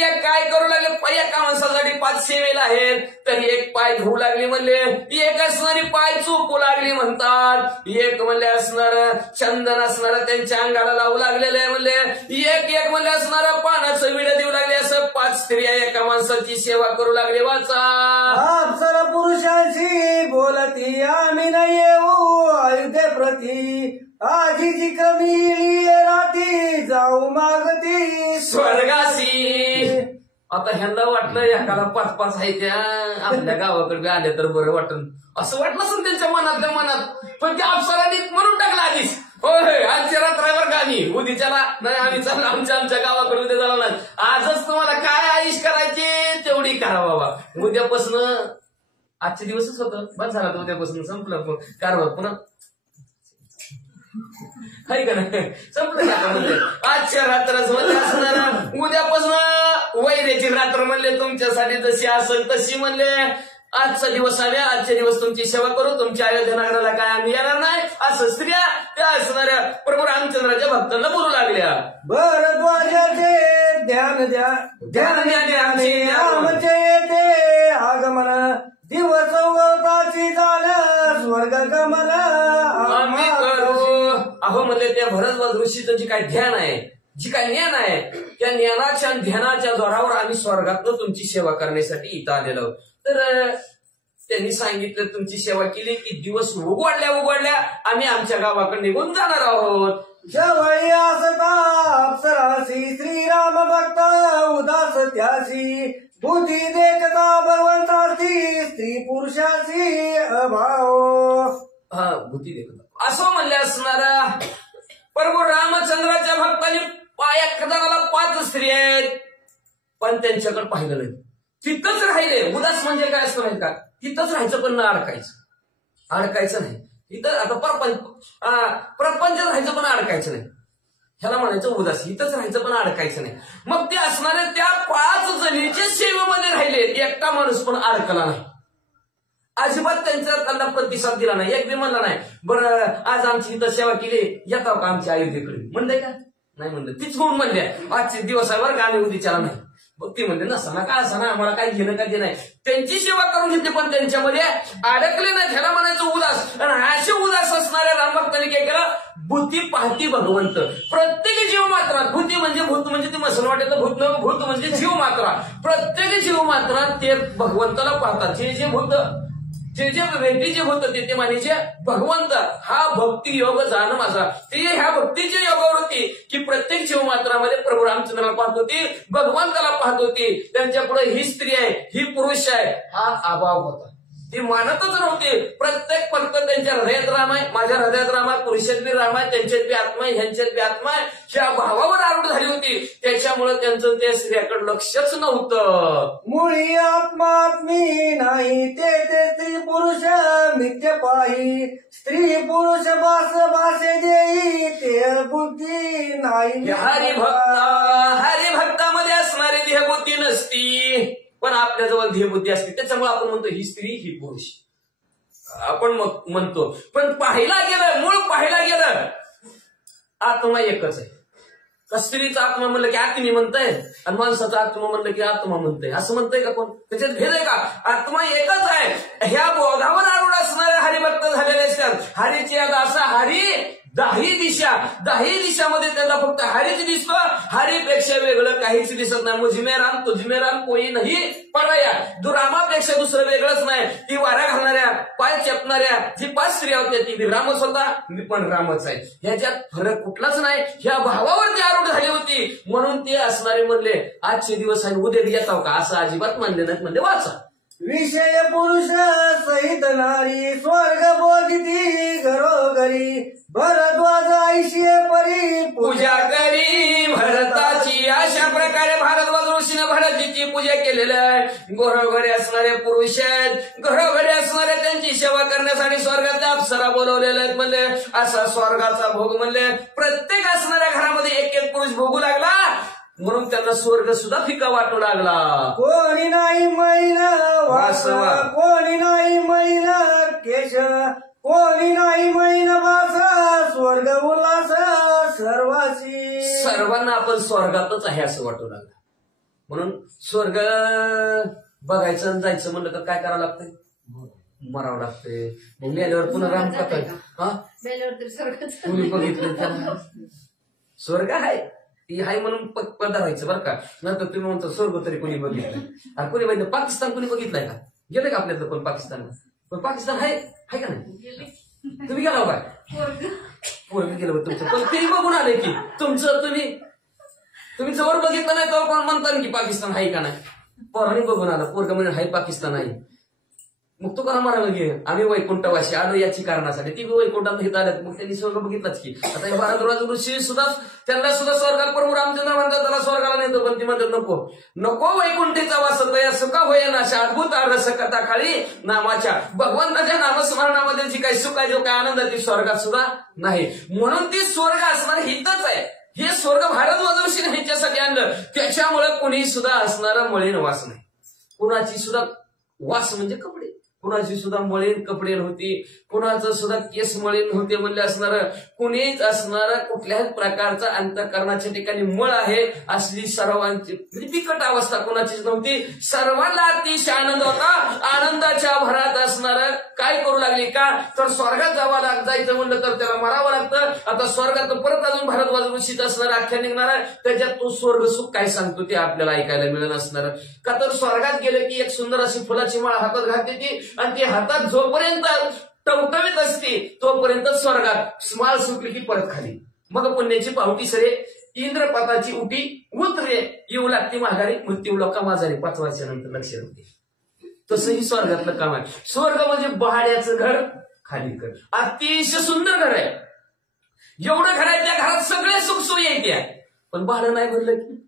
एक काय करू लागले एका माणसासाठी 5 सेवेला आहेत तर एक पाय धुवू लागली म्हणले एक असणारी पाय चोपू लागली म्हणतात. एक म्हणले असणार चंदन असणार त्यांच्या अंगाला लावू लागलेलं आहे म्हणले एक म्हणले असणार पानाचं विडं देऊ लागले. असं 5 स्त्रिया एका माणसाची सेवा करू लागले. वाचा अप्सर पुरुषांशी बोलती आम्ही नाही येऊ अयोध्ये प्रती आजीची कमी राती जाऊ मागती स्वर्गासी. आता ह्यांना वाटलं एकाला 5-5 आहे त्या आपल्या गावाकडे आले तर बरं वाटन असं वाटलं असेल त्यांच्या मनातल्या मनात. पण त्या अप्सरांनी म्हणून टाकलं आधीच, होय आजच्या रात्रभर गाणी उद्याच्याला नाही आम्ही चाललो आमच्या गावाकडे उद्या झाला नाही. आजच तुम्हाला काय आयुष करायचे तेवढी करा बाबा. उद्यापासून आजचे दिवसच होतं बस झाला तर उद्यापासून संपलं कारभार पुन्हा आहे का नाही संपलं. आजच्या रात्रच म्हणले असणार उद्यापासून वैऱ्याची रात्र म्हणले तुमच्यासाठी जशी असेल तशी म्हणले. आजचा दिवस आजच्या दिवस तुमची सेवा करू, तुमच्या अयोध्या नगराला काय आम्ही येणार नाही असं स्त्रिया त्या असणाऱ्या प्रभू रामचंद्राच्या भक्तांना बोलू लागल्या. भरद्वाजाचे ध्यान द्या ध्यान द्याने आमचे येते आगमन, दिवस उगवताची झालं स्वर्ग गमन आम्ही करू. अहो म्हणले त्या भरद्वाज ऋषीचं जे काय ध्यान आहे, जी काय ज्ञान आहे, त्या ज्ञानाच्या आणि ध्यानाच्या जोरावर आम्ही स्वर्गातनं तुमची सेवा करण्यासाठी इथं आलेलो. तर त्यांनी सांगितलं तुमची सेवा केली की दिवस उघडल्या आम्ही आमच्या गावाकडे निघून जाणार आहोत. जवळी असता अप्सरासी श्रीराम भक्त उदास त्यासी, बुद्धी देखता भगवंताची स्त्री पुरुषाची अभाव. हा बुद्धी देखता असं म्हणले असणारा प्रभू रामचंद्राच्या भक्तांनी एखाद्याला 5 स्त्री आहेत पण त्यांच्याकडे पाहिलं नाही, तिथंच राहिले. उदास म्हणजे काय असतं माहिती का, तिथंच राहायचं पण अडकायचं नाही. इथं आता प्रपंच राहायचं पण अडकायचं नाही, ह्याला म्हणायचं उदास. इथंच राहायचं पण अडकायचं नाही. मग ते असणारे त्या 5 जणीच्या सेवेमध्ये राहिले, एकटा माणूस पण अडकला नाही, अजिबात त्यांना प्रतिसाद दिला नाही. एक बी म्हणला नाही बरं आज आमची इथं सेवा केली येताव का आमच्या अयोध्येकडे, म्हणलंय का नाही म्हणलं. तीच म्हणून म्हणल्या आजचे दिवस आहे बरं का आम्ही उद्याच्याला नाही. मग ती म्हणले नसताना का असं आम्हाला काही घेणं का नाही. त्यांची सेवा करून घेतली पण त्यांच्यामध्ये अडकले नाही, त्याला म्हणायचं उदास. आणि असे उदास असणाऱ्या रामभक्तांनी काय केलं, भूती पाहती भगवंत. प्रत्येक जीव मात्रा, भूती म्हणजे भूत म्हणजे ते मसल वाटेल भूत न, भूत म्हणजे जीव मात्रा. प्रत्येक जीव मात्रा ते भगवंताला पाहतात. जे भूत जे व्यक्ती जे होतं ते मानेचे भगवंत. हा भक्ती योग जाण माझा, ते ह्या भक्तीच्या योगावरती की प्रत्येक जीव मात्रामध्ये प्रभू रामचंद्राला पाहत होती, भगवंताला पाहत होती. त्यांच्या पुढे ही स्त्री आहे, ही पुरुष आहे, हा अभाव होता. ती मानतच नव्हते. प्रत्येक पंत त्यांच्या हृदयात राम आहे, माझ्या हृदयात राम आहे, पुरुषात बी राम आहे, त्यांच्यात बी आत्मा आहे, ह्यांच्यात बी आत्मा आहे. ह्या भावावर आरूढ झाली होती. त्याच्यामुळे त्यांचं त्या स्त्रियाकडे लक्षच नव्हतं. मुळी आत्मात्मी नाही ते स्त्री पुरुष मिथ्य पाही, स्त्री पुरुष भाषे देई ते बुद्धी नाही. हरिभक्तामध्ये असणारी देहबुद्धी नसती पण आपल्याजवळ देहबुद्धी असते. त्याच्यामुळे आपण म्हणतो ही स्त्री ही पुरुष आपण म्हणतो. पण पाहायला गेलं, मूळ पाहायला गेलं आत्मा एकच आहे. स्त्रीचा आत्मा म्हणलं की आत्मी म्हणतंय आणि माणसाचा आत्मा म्हणलं की आत्मा म्हणतंय, असं म्हणतंय का कोण? त्याच्यात भेद आहे का? आत्मा एकच आहे. ह्या बोधावर आरूढ असणारे हरिभक्त झालेले असतात. हरीची असा हरी 10 दिशामध्ये त्यांना फक्त हरीच दिसतो. हरीपेक्षा वेगळं काहीच दिसत नाही. मुझमे राम तुझमे राम कोणी नाही पराया. रामापेक्षा दुसरं वेगळंच नाही. ती वाऱ्या घालणाऱ्या, पाय चेपणाऱ्या जी 5 स्त्रिया होत्या ती रामच होता, मी पण रामच आहे. ह्याच्यात फरक कुठलाच नाही. ह्या भावावरती आरूढ झाली होती म्हणून ते असणारे म्हणले आजचे दिवस आहे उद्या येताव का, असं अजिबात म्हणले नाहीत. म्हणजे वाचा विषय पुरुष सहित नारी स्वर्ग बोधिती घरोघरी, भरद्वाज ऐशी परी पूजा करी भरताची. अशा प्रकारे भारद्वाज ऋषीने भरतीची पूजा केलेली आहे. घरोघरी असणारे पुरुष आहेत, घरोघरी असणारे त्यांची सेवा करण्यासाठी स्वर्गातल्या अप्सरा बोलवलेल्या आहेत. म्हणले असा स्वर्गाचा भोग म्हणले प्रत्येक असणाऱ्या घरामध्ये एक पुरुष भोगू लागला म्हणून त्यांना स्वर्ग सुद्धा फिका वाटू लागला. कोणी नाही मैन वासवा, कोणी नाही मैन केश, कोणी नाही मैन वास, स्वर्ग उल्हास सर्वासी. सर्वांना आपण स्वर्गातच आहे असं वाटू लागलं. म्हणून स्वर्ग बघायचं आणि जायचं म्हणलं तर काय करावं लागतंय, मरावं लागतंय. मग मेल्यावर पुन्हा राम कथा कुणी बघितलं स्वर्ग आहे ती आहे म्हणून पधारायचं बरं का. नंतर तुम्ही म्हणतो स्वर्ग तरी कोणी बघितलं, आणि कोणी बघितलं पाकिस्तान कोणी बघितलंय का? गेलं का आपल्याला पण पाकिस्तान? पण पाकिस्तान आहे का नाही? तुम्ही गेला बाय पोरग गेलं तुमचं पण ते बघून आले की तुमचं तुम्ही जवळ बघितलं नाही तर कोण म्हणतात की पाकिस्तान आहे का नाही. पोरांनी बघून आलं, पोरग म्हणजे हाय पाकिस्तान आहे. मग तू का म्हणाला गे आम्ही वैकुंठवाशी आलो याची कारणासाठी, ती वैकुंठात घेत आल्यात. मग त्यांनी स्वर्ग बघितलाच की. आता हे भारद्वाज ऋषी सुद्धा त्यांना सुद्धा स्वर्गाला प्रभू रामचंद्र म्हणतात त्याला स्वर्गाला नेतो, पण ती म्हणतात नको नको वैकुंठीचा वास या सुखा होय ना अशा अद्भुत रस कथा खाली नामाच्या भगवंताच्या नामस्मरणामध्ये जी काही सुख आहे जो काही आनंद आहे ती स्वर्गात सुद्धा नाही. म्हणून ती स्वर्ग असणार हितच आहे. हे स्वर्ग भारद्वाज ऋषीने ह्याच्यासाठी आणलं, त्याच्यामुळे कोणी सुद्धा असणारा मळीन वास नाही. कुणाची सुद्धा वास म्हणजे कपडे, कुणाची सुद्धा मळीन कपडे होती, कुणाचं सुद्धा केस मळीन होते म्हणले असणार, कुणीच असणारा कुठल्याच प्रकारचा अंतःकरणाच्या ठिकाणी मळ आहे असली सर्वांची बिकट अवस्था कोणाचीच नव्हती. सर्वांना अतिशय आनंद होता. आनंदाच्या भरात असणार काय करू लागले का तर स्वर्गात जायचं म्हणलं तर त्याला मरावं लागतं. आता स्वर्गात परत अजून भारद्वाज ऋषीच असणार आख्या निघणार आहे, त्याच्यात तो स्वर्ग सुख काय सांगतो ते आपल्याला ऐकायला मिळत असणार. का तर स्वर्गात गेलं की एक सुंदर अशी फुलाची माळ हातात घालते ती, आणि ती हातात जोपर्यंत टवटवीत असते तोपर्यंत स्वर्गात माळ सुटली की परत खाली. मग पुण्याची पावटी सरे इंद्रपाताची उटी उतरे येऊ लागते माघारी मृत्यू लोका माझारी 5 वर्षानंतर लक्ष होते. तसंही स्वर्गातलं काम आहे. स्वर्ग म्हणजे भाड्याचं घर खाली कर, अतिशय सुंदर घर आहे. एवढं घर आहे त्या घरात सगळे सुखसोयी येते, पण भाडं नाही भरलं की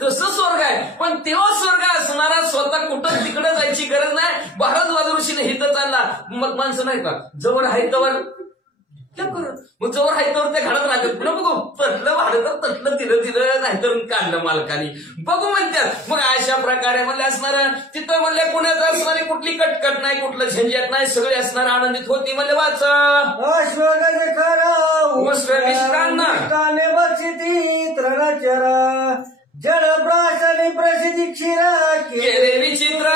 तसं स्वर्ग आहे. पण तेव्हा स्वर्ग असणारा स्वतः कुठं तिकडे जायची गरज नाही. भारद्वाज ऋषीने हितच आणला. मग माणसं नाही का जवळ आहे तवर मग जवळ आहे तवर ते घालत राहतात. पुन्हा बघू तटलं भाडं तर तटलं दिलं नाहीतर काढलं मालकाने बघू म्हणतात. मग अशा प्रकारे म्हणले असणार तिथं म्हणले पुण्यात असणारी कुठली कटकट नाही, कुठलं झंझट नाही, सगळे असणार आनंदित होती. म्हणले बक्षिती तृणचरा जल प्राशनी प्रसिद्धी क्षीरा केले विचित्र.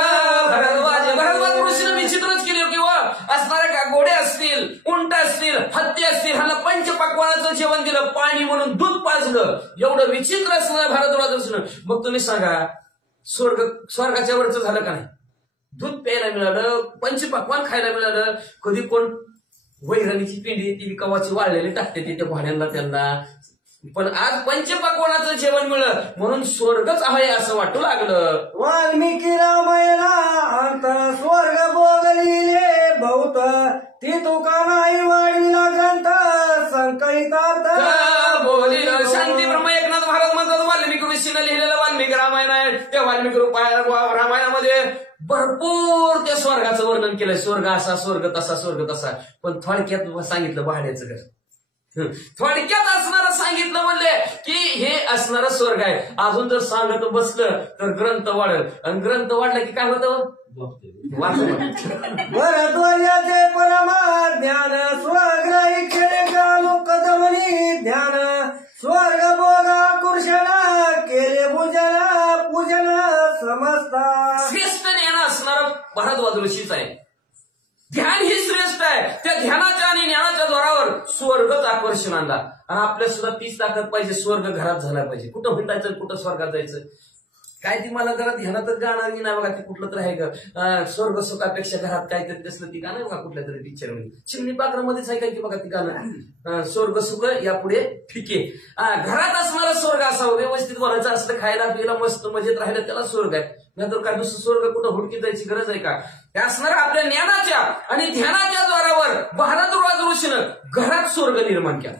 भारद्वाज ऋषीने विचित्रच केले किंवा असणाऱ्या घोडे असतील, उंट असतील, हत्ती असतील, ह्याला पंचपक्वानाचं जेवण दिलं, पाणी म्हणून दूध पाजलं. एवढं विचित्र असणार भारद्वाज ऋषीनं. मग तुम्ही सांगा स्वर्गाच्या वरचं झालं का नाही? दूध प्यायला मिळालं, पंचपक्वान खायला मिळालं. कधी कोण वैरणीची पिंडी ती कवाची वाळलेली टाकते त्या घोड्यांना त्यांना, पण आज पंचपक्वानाचं जेवण मिळलं म्हणून स्वर्गच आहे असं वाटू लागलं. वाल्मिकी रामायणा अंत स्वर्ग बोगलिले बहुत ती तुका नाही वाढीला ग्रंथ संकलितार्थ बोलील शांती ब्रह्म एकनाथ महाराज म्हणतात वाल्मिकी ऋषीनं लिहिलेलं वाल्मिकी रामायण आहे. त्या वाल्मिकी रामायणामध्ये भरपूर त्या स्वर्गाचं वर्णन केलंय. स्वर्ग असा, स्वर्ग तसा, स्वर्ग तसा. पण थोडक्यात सांगितलं भाड्याचं घर. थोडक्यात असणारं सांगितलं म्हणले की हे असणारं स्वर्ग आहे. अजून जर सांगत बसलं तर ग्रंथ वाढल, आणि ग्रंथ वाढला की काय होतं भरद्वाजाचे परमा ज्ञान स्वग्राही खेळे लोकदमनी ध्यान स्वर्ग बोगा कृष्णा केले पूजन समजता. श्रेष्ठ ज्ञान असणारं भारद्वाज ऋषीच आहे. ध्यान ही श्रेष्ठ आहे. त्या ध्यानाच्या आणि ज्ञानाच्या द्वारावर स्वर्गच आकर्षण आणला. आणि आपल्या सुद्धा तीच ताकद पाहिजे. स्वर्ग घरात झाला पाहिजे. कुठं हिंडायचं, कुठं स्वर्गात जायचं. काय ती मला जरा ध्यानातच गाणार नाही बघा. ते कुठलं तर आहे का स्वर्ग सुखापेक्षा घरात काहीतरी दिसलं ती गाणं बघा कुठल्या तरी पिक्चर मध्ये. चिमणी पाखरामध्येच आहे काय की बघा ती गाणं स्वर्ग सुख यापुढे फिके. घरात असणारा स्वर्ग असावं. व्यवस्थित बोलायचं असलं, खायला पियला मस्त मजेत राहिलं त्याला स्वर्ग आहे. नाहीतर काय दुसरं स्वर्ग कुठं हुडकीत जायची गरज आहे का? ते असणाऱ्या आपल्या ज्ञानाच्या आणि ध्यानाच्या द्वारावर भारद्वाज ऋषीनं घरात स्वर्ग निर्माण केला.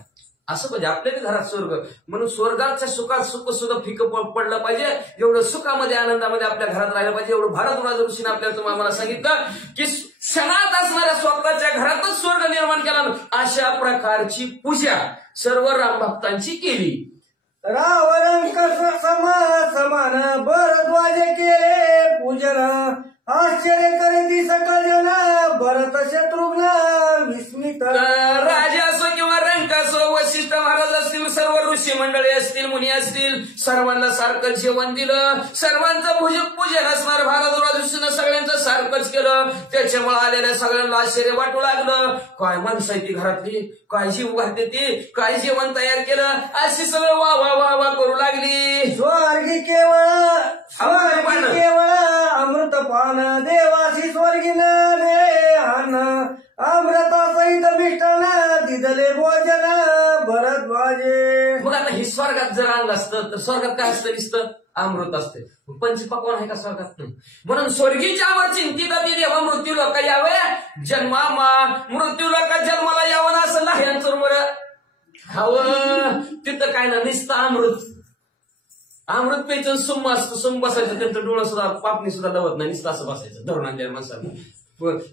असं पाहिजे आपल्या घरात स्वर्ग. म्हणून स्वर्गाच्या सुखात सुख सुद्धा फिकं पडलं पाहिजे. एवढं सुखामध्ये आनंदामध्ये आपल्या घरात राहिलं पाहिजे. एवढं भारद्वाज ऋषीने आपल्याला आम्हाला सांगितलं की क्षणात असणाऱ्या स्वतःच्या घरातच स्वर्ग निर्माण केला. अशा प्रकारची पूजा सर्व रामभक्तांची केली. रावण समान भरद्वाज केले पूजन आश्चर्य करीती सकल जन भरत शत्रुघ्न विस्मित. राजा असो किंवा रंक असो, वशिष्ठ महाराज असतील, सर्व ऋषी मंडळी असतील, मुनी असतील, सर्वांना सारखं जेवण दिलं. सर्वांचं पूजन असणार भारद्वाज ऋषीनं सगळ्यांचं सारखंच केलं. त्याच्यामुळे आलेल्या सगळ्यांना आश्चर्य वाटू लागलं. काय माणसं आहे ती घरातली, काय जीव घालते ती, काय जेवण तयार केलं, अशी सगळं वा वा वा वा करू लागली. स्वर्गी केवळ अमृतपान देवासी स्वर्गीन अन्न अमृता सहित मिष्टान दिदले भोजन भरद्वाजे. मग आता नाही स्वर्गात जर आणलं असतं तर स्वर्गात काय असतं नुसतं अमृत असते, पंचपक्वान आहे का स्वर्गात? नाही. म्हणून स्वर्गीच्यावर चिंतित ती देवा मृत्यू लोक यावे जन्मा मृत्यू लोक जन्माला यावं ना असं नाही यांचं हवं. तिथं काय ना नुसतं अमृत प्यायचं सुम असतं, सुम बसायचं, त्यांचं डोळं सुद्धा पापणी सुद्धा लवत नाही, नुसतं असं बसायचं धरून आणलेल्या माणसाला.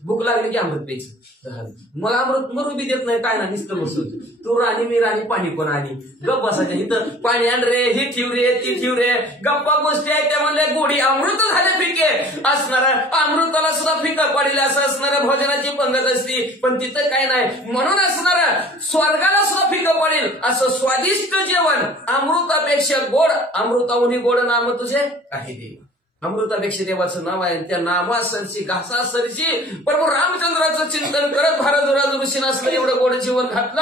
भूक लागली की अमृत प्यायचं, मग अमृत मरू बी देत नाही काय ना नुसतं बसून तू राणी मी राणी पाणी पण आणि गप बसायचं. इथं पाणी आण रे, ही ठेव रे, ती ठेव रे, गप्पा गोष्टी आहेत त्या म्हणल्या गोडी अमृत झाले फिके असणारा, अमृताला सुद्धा फिकं पडेल असं असणाऱ्या भोजनाची पंगत असती, पण तिथं काय नाही. म्हणून असणारा स्वर्गाला सुद्धा फिकं पडेल असं स्वादिष्ट जेवण, अमृतापेक्षा गोड, अमृताहूनही गोड नाम तुझे आहे देव. अमृतापेक्षा देवाचं नाव आहे, त्या नामासरची घासासरची प्रभू रामचंद्राचं चिंतन करत भारत ऋषीनं असलं एवढं गोड जीवन घातलं,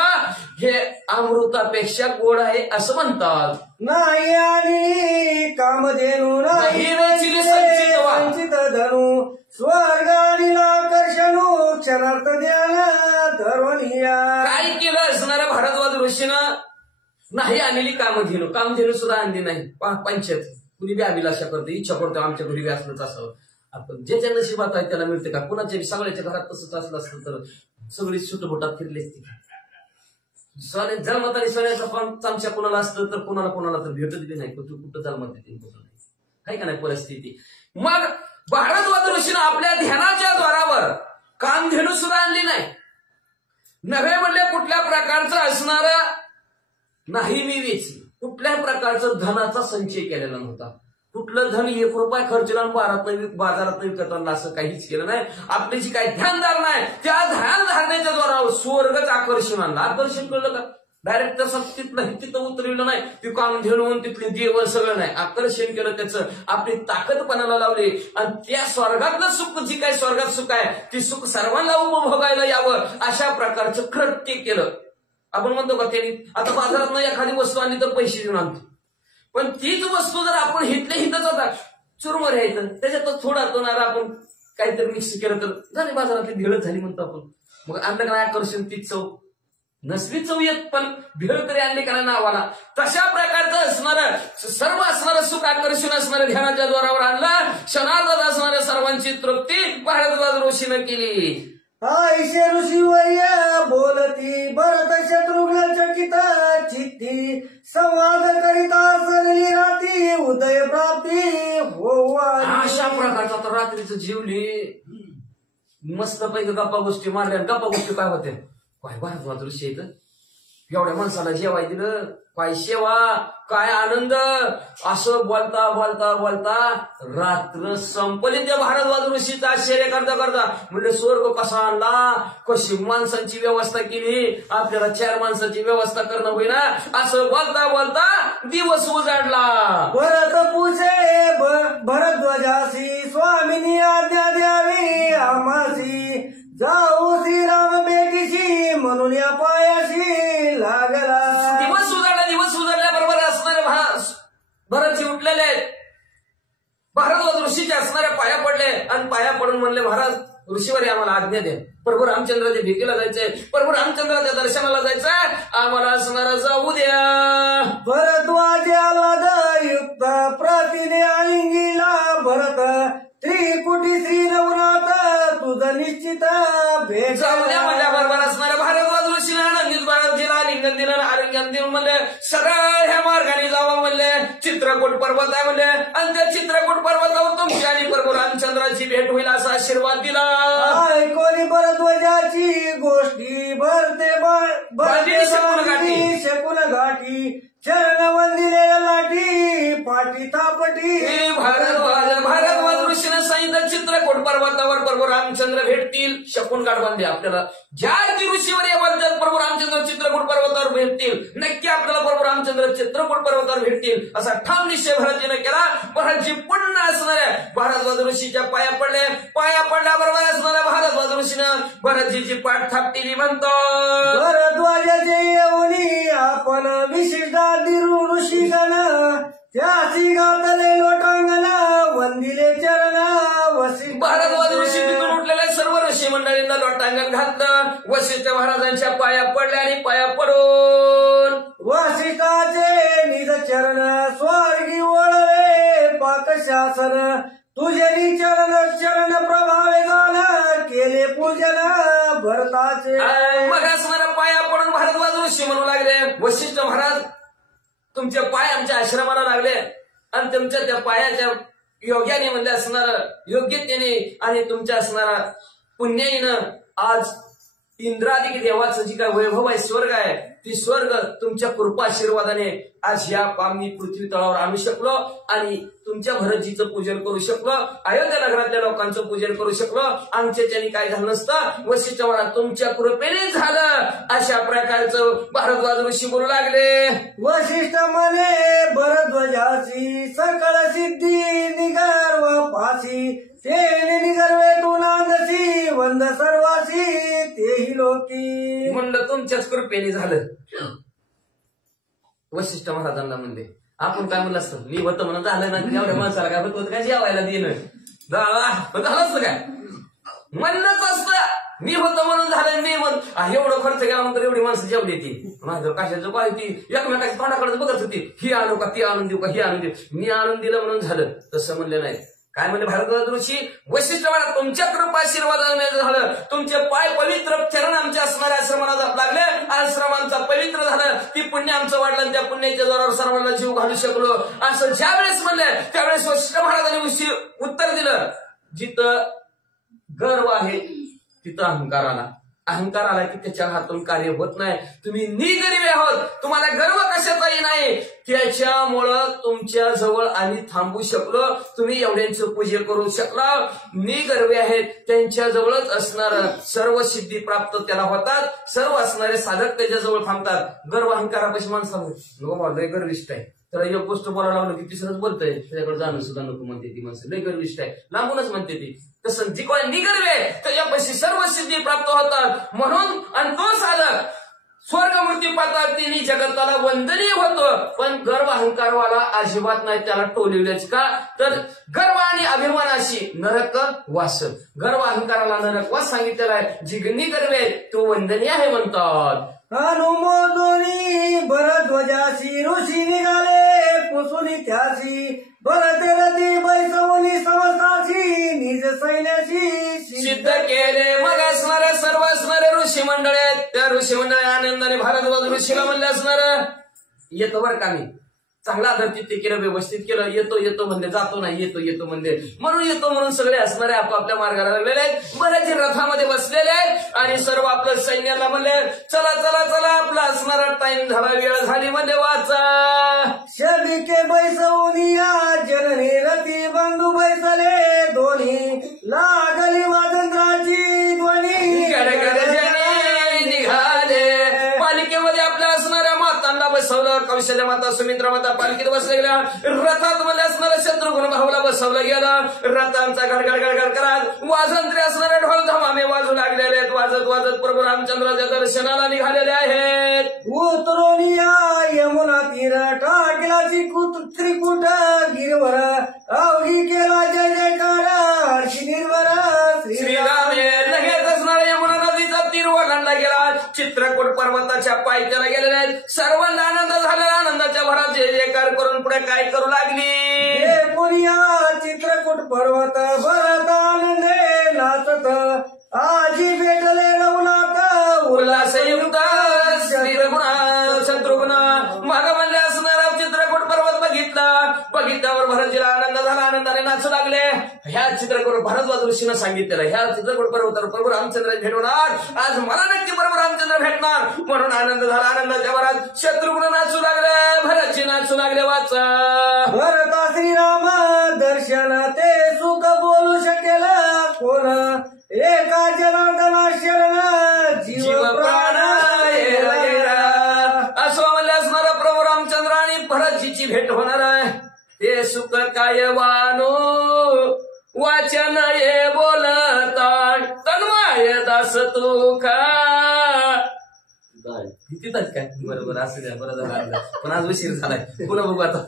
हे अमृतापेक्षा गोड आहे असं म्हणतात. नाही आणि कामधेनू नाही संचित धनु स्वर्ग आणि आकर्षणू क्षणार्थ ध्यान धर्मनिया. काय केलं असणाऱ्या भारद्वाज ऋषीनं? नाही आणलेली कामधेनू, कामधेनू सुद्धा आणली नाही. पंचायत कुणी बी अभिलाषा करतो, इच्छा करतो आमच्या घरी बी असलंच असावं. आपण ज्याच्या नशिबात आहे त्याला मिळते का? कुणाच्या सगळ्याच्या घरात तसंच असलं असतं तर सगळी सुटबोटात फिरली असती. जन्मत आणि सोन्याचा पण चमच्या कुणाला असतं तर कुणाला तर भेटत बी नाही, तू कुठं जन्मत येते कुठं नाही, आहे का नाही परिस्थिती. मग भारद्वाज ऋषीनं आपल्या ध्यानाच्या द्वारावर कामधेनू सुद्धा आणली नाही. नव्हे म्हणले कुठल्या प्रकारचं असणारं नाही मी वेचली, कुठल्या प्रकारचं धनाचा संचय केलेला नव्हता. कुठलं धन 1 रुपया खर्चला बाजारात विकताना असं काहीच केलं नाही. आपली जी काही ध्यानधारणा नाही त्या ध्यान धारणेच्या द्वारा स्वर्गच आकर्षण आणलं. आकर्षण कळलं का? डायरेक्ट तसं तिथं उतरवलं नाही, ती कामधेनू तिथले देव सगळं नाही, आकर्षण केलं त्याचं, आपली ताकद पणाला लावली आणि त्या स्वर्गातलं सुख जी काही स्वर्गात सुख आहे ती सुख सर्वांना उपभोगायला यावं अशा प्रकारचं कृत्य केलं. आपण म्हणतो का त्यांनी आता बाजारात एखादी वस्तू आणली तर पैसे देऊन आणतो, पण तीच वस्तू जर आपण हितल्या हितच होता चुरमर यायचं त्याच्यात थोडा तोणार आपण काहीतरी मिक्स केलं तर झाली बाजारातली भेळ झाली म्हणतो आपण. मग आणलं का आकर्षण तीच चव नसली चव येत पण भेळ तरी आणली का नावाला. तशा प्रकारचं असणारं सर्व असणारं सुख आकर्षण असणाऱ्या ध्यानाच्या द्वारावर आणलं. क्षणार्धात असणाऱ्या सर्वांची तृप्ती भारद्वाज ऋषीनं केली. ऐशे ऋषी वय बोलती भरत शत्रुघ्न चकित चित्ती संवाद करिता सरली राती उदय प्राप्ती हो. अशा प्रकारचा तर रात्रीचं जीवली मस्त पैकी गप्पा गोष्टी मारल्या. गप्पा गोष्टी काय होत्या? काय भारद्वाज ऋषी येत एवढ्या माणसाला जेवाय दिलं, काय सेवा, काय आनंद, असं बोलता बोलता बोलता रात्र संपली. त्या भारद्वाज ऋषीचा आश्चर्य करता करता म्हणजे स्वर्ग कसा आणला, कशी माणसांची व्यवस्था केली, आपल्याला 4 माणसाची व्यवस्था करणं होईना, असं बोलता बोलता दिवस उजाडला. भरत पूछे भरद्वाजासी स्वामिनी आज्ञा द्यावी आमासी जाऊ श्रीराम भेटीशी म्हणून या पायाशी लागला. दिवस उजाडल्याबरोबर असणारे भरतजी उठलेले आहेत. भारद्वाज ऋषीच्या असणाऱ्या पाया पडले आणि पाया पडून म्हणले महाराज ऋषीवर आम्हाला आज्ञा द्या, प्रभू रामचंद्राच्या भेटीला जायचंय, प्रभू रामचंद्राच्या दर्शनाला जायचंय, आम्हाला असणारा जाऊ द्या. भरद्वाजाला दयुक्त प्रतिने आलिंगीला भरत त्रिकुटी श्री नवनाथ तुझं निश्चित भेट जाऊ द्या. माझ्या बरोबर असणाऱ्या भारद्वाज ऋषीला आनंदीत बाळाजीला आलिंगन दिलं, आलिंगन देऊन म्हणले सरळ ह्या मार्गाने जावं म्हणले. चित्रकूट पर्वत आहे म्हणले आणि त्या चित्रकूट पर्वतावर तुमची आणि प्रभू रामचंद्राची भेट होईल असा आशीर्वाद दिला. कोणी भरद्वाजाची गोष्टी भरते शकून घाटी चरण वंदिलेल्या लाटी पाठी थापटी. भारद्वाज ऋषीनं सांगितलं चित्रकूट पर्वतावर प्रभू रामचंद्र भेटतील. शकून गाठ बांधली आपल्याला ज्या ऋषीवर बोलतात प्रभू रामचंद्र चित्रकूट पर्वतावर भेटतील, नक्की आपल्याला प्रभू रामचंद्र चित्रकूट पर्वतावर भेटतील असा ठाम निश्चय भरतजीनं केला. भरतजी पुन्हा असणाऱ्या भारद्वाज ऋषीच्या पाया पडले. पाया पडल्याबरोबर असणाऱ्या भारद्वाज ऋषीनं भरतजीची पाठ थापटिली. म्हणतो भरद्वाजाचे येऊनी आपण विशिष्ट ऋषीगण त्याची घातले लोटांगण वंदिले चरण वसिष्ठ. भारद्वाज ऋषी तिथून उठलेल्या सर्व ऋषी मंडळींना लोटांगण घातलं. वसिष्ठ महाराजांच्या पाया पडल्या आणि पाया पडून वसिष्ठाचे चरण स्वर्गी वळले पाकशासन तुझे चरण चरण प्रभावे झालं केले पूजन भरताचे मग असणाऱ्या पाया पडून भारद्वाज ऋषी म्हणू लागले वशिष्ठ महाराज तुमचे पाय आमच्या आश्रमाला लागले आणि तुमच्या त्या पायाच्या योग्याने म्हणजे असणार योग्यतेने आणि तुमच्या असणारा पुण्याईनं आज इंद्रादिक देवाचं जी काय वैभव आहे स्वर्ग आहे ती स्वर्ग तुमच्या कृपा आशीर्वादाने आज या आम्ही पृथ्वी तळावर आणू शकलो आणि तुमच्या भरतजीचं पूजन करू शकलो अयोध्या नगरातल्या लोकांचं पूजन करू शकलो आमच्याच्याने काय झालं नसतं वशिष्ठ महाराज तुमच्या कृपेने झालं अशा प्रकारचं भारद्वाज ऋषी बोलू लागले वशिष्ठ म्हणे भरध्वजाची सकळ सिद्धी निगर व पासी तेने निगरवे तू नांदसी वंद सर्वासी तेही लोकी म्हणलं तुमच्याच कृपेने झालं वशिष्ठ महाराजांना म्हणले आपण काय म्हणलं असतं मी होतं म्हणून झालं ना एवढ्या माणसाला काय होतं काय जेवायला देणं झालं असतं काय म्हणणंच असतं मी होतं म्हणून झालं मी एवढं खर्च केला म्हणून एवढी माणसं जेवली ती माझं कशाचं पाय ती एकमेकाच्या तोंडाकडे बघत होती ही आणू का ती आणून देऊ का ही आणून देऊ मी आणून दिलं म्हणून झालं तसं म्हणलं नाही काय म्हणजे भारद्वाज ऋषी वशिष्ठ महाराज तुमच्या कृपा आशीर्वादाने झालं तुमचे पाय पवित्र चरण आमच्या असणाऱ्या आश्रमाला लागले आश्रमांचा पवित्र झालं ती पुण्य आमचं वाढलं त्या पुण्याच्या जोरावर सर्वांना जीव घालू शकलो असं ज्या वेळेस म्हणले त्यावेळेस वशिष्ठ महाराजांनी उत्तर दिलं जिथं गर्व आहे तिथं अहंकार आला की त्याच्या हातून कार्य होत नाही तुम्ही निगर्वी आहोत तुम्हाला गर्व कशाचाही नाही त्याच्यामुळं तुमच्या जवळ आम्ही थांबू शकलो तुम्ही एवढ्यांचं पूजा करू शकला निगर्वी आहेत त्यांच्या जवळच असणार सर्व सिद्धी प्राप्त त्याला होतात सर्व असणारे साधक त्याच्याजवळ थांबतात गर्व अहंकारापाशी माणसाला लय गर्विष्ठ आहे तर एक गोष्ट बोलायला लागलो की तिसरंच बोलतंय त्याच्याकडे जाणं सुद्धा नको म्हणते ती माणसं लय गर्विष्ठ आहे लांबूनच म्हणते ती तसं जी कोणी निगर्वे त्याच्यापाशी सर्व सिद्धी प्राप्त होतात म्हणून आणि तो साधक स्वर्गमूर्ती पाहतात तिने जगताला वंदनीय होतो पण गर्व अहंकारवाला अजिबात नाही त्याला टोलविलेच का तर गर्व आणि अभिमानाशी नरक वास गर्व अहंकाराला नरक वास सांगितलेला आहे जी निगर्वे तो वंदनीय आहे म्हणतात अनुमोदनी भरध्वजासी ऋषी निघाले पुसुनी त्यासी भरते रती बैसवनी समस्ताची निज सैन्याची सिद्ध केले मग असणारे सर्व असणारे ऋषी मंडळ आहेत त्या ऋषी मंडळ आनंदाने भारद्वाज ऋषीला म्हणले असणार येतो बरं का मी चांगला आदर केलं व्यवस्थित केलं येतो म्हणले जातो नाही येतो म्हणले म्हणून येतो म्हणून सगळे असणारे आपापल्या मार्गाला लागलेले आहेत बरेच रथामध्ये बसलेले आहेत आणि सर्व आपल्या सैन्याला म्हणले चला आपला असणारा टाइम झाला वेळ झाली म्हणजे वाचा शबिके बैसवनिया जननी रती बंधू बैसले दोन्ही लागली वादंत्राची ध्वनी गडगडजने निघाले पालिकेमध्ये आपल्या असणाऱ्या मातांना बसवलं कौशल्य माता सुमित्रा माता पालखीत बसल्या गेल्या रथात मध्ये असणाऱ्या शत्रुघ्न भाऊला बसवलं गेलं रथांचा गडगड करत वाजंत्री असणारे ढोल धमामे वाजू लागलेले आहेत वाजत प्रभू रामचंद्राच्या दर्शनाला निघालेले आहेत उतरोनिया यमुना तीर टाकलाची त्रिकुट गिरवर अवघी केला जय जयकार हर्षी निर्भर श्रीरामे लगेच असणाऱ्या यमुना नदीचा तीर ओलांडला गेला चित्रकूट पर्वताच्या पायथ्याला गेलेले आहेत सर्वांना आनंद झालेला आनंदाच्या भरात जय जयकार करून पुढे काय करू लागली पुनिया चित्रकूट पर्वत भरत आनंदे नाचत आजी भेटले रवनाथ उल्हासयुक्त शत्रुघ्न माग म्हणजे असणारा चित्रकूट पर्वत बघितल्यावर भरतजीला आनंद झाला आनंदाने नाचू लागले ह्या चित्रकूट भारद्वाज ऋषीनं सांगितलेलं ह्या चित्रकूट पर्वतावर प्रभू रामचंद्र भेटवणार आज मला नक्की प्रभू रामचंद्र भेटणार म्हणून आनंद झाला आनंदाच्या भरात शत्रुघ्न नाचू लागले भरतजी नाचू लागले वाचा भरता श्रीराम दर्शन ते सुख बोलू शकेल कोण एका जनार्दना शरण जीव प्राण असं म्हणले असणारा प्रभू रामचंद्र आणि भरतजीची भेट होणार आहे ते सुख काय वानो वाचन ये बोलता तन्मय दास तू खा तिथंच काय बरोबर असं द्या बरं झालं पण आज उशीर झालाय पुन्हा बघू आता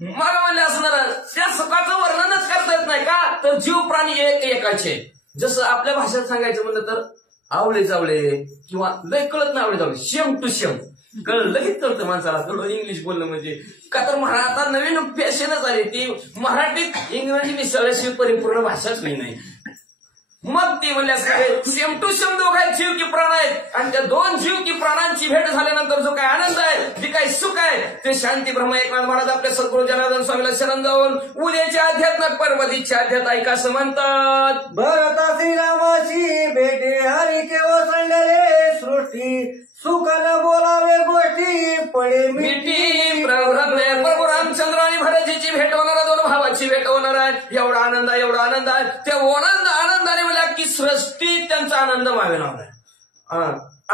मला म्हणले असणार त्या सुखाचं वर्णनच करता येत नाही का तर जीव प्राणी एकाचे जसं आपल्या भाषेत सांगायचं म्हणलं तर आवळे जावळे किंवा लय कळत नाही आवळे जावळे शेम टू शेम कळलं लगेच कळतं माणसाला थोडं इंग्लिश बोलणं म्हणजे का तर आता नवीन फॅशनच आली ती मराठीत इंग्रजी मिसळल्याशिवाय परिपूर्ण भाषाच नाही. मग ते म्हणले सेम टू सेम दोघं जीव की प्राण आहेत आणि त्या दोन जीव की प्राणांची भेट झाल्यानंतर जो काय आनंद आहे जे काही सुख आहे ते शांती ब्रह्म एकनाथ महाराज आपल्या सद्गुरू जनार्दन स्वामीला शरण जाऊन उद्याच्या अध्यात्मात पर्वतीच्या अध्यात ऐका असं म्हणतात. भरता श्रीरामाची भेटे हरी केव संडले सृष्टी सुखानं बोलावे गोष्टी पडे मिठी प्रभू रामचंद्र आणि भरतीची भेट होणार आहे, दोन भावाची भेट होणार आहे. एवढा आनंद आहे एवढा आनंद आहे त्या आनंदाने मला की सृष्टी त्यांचा आनंद मावेल आहे.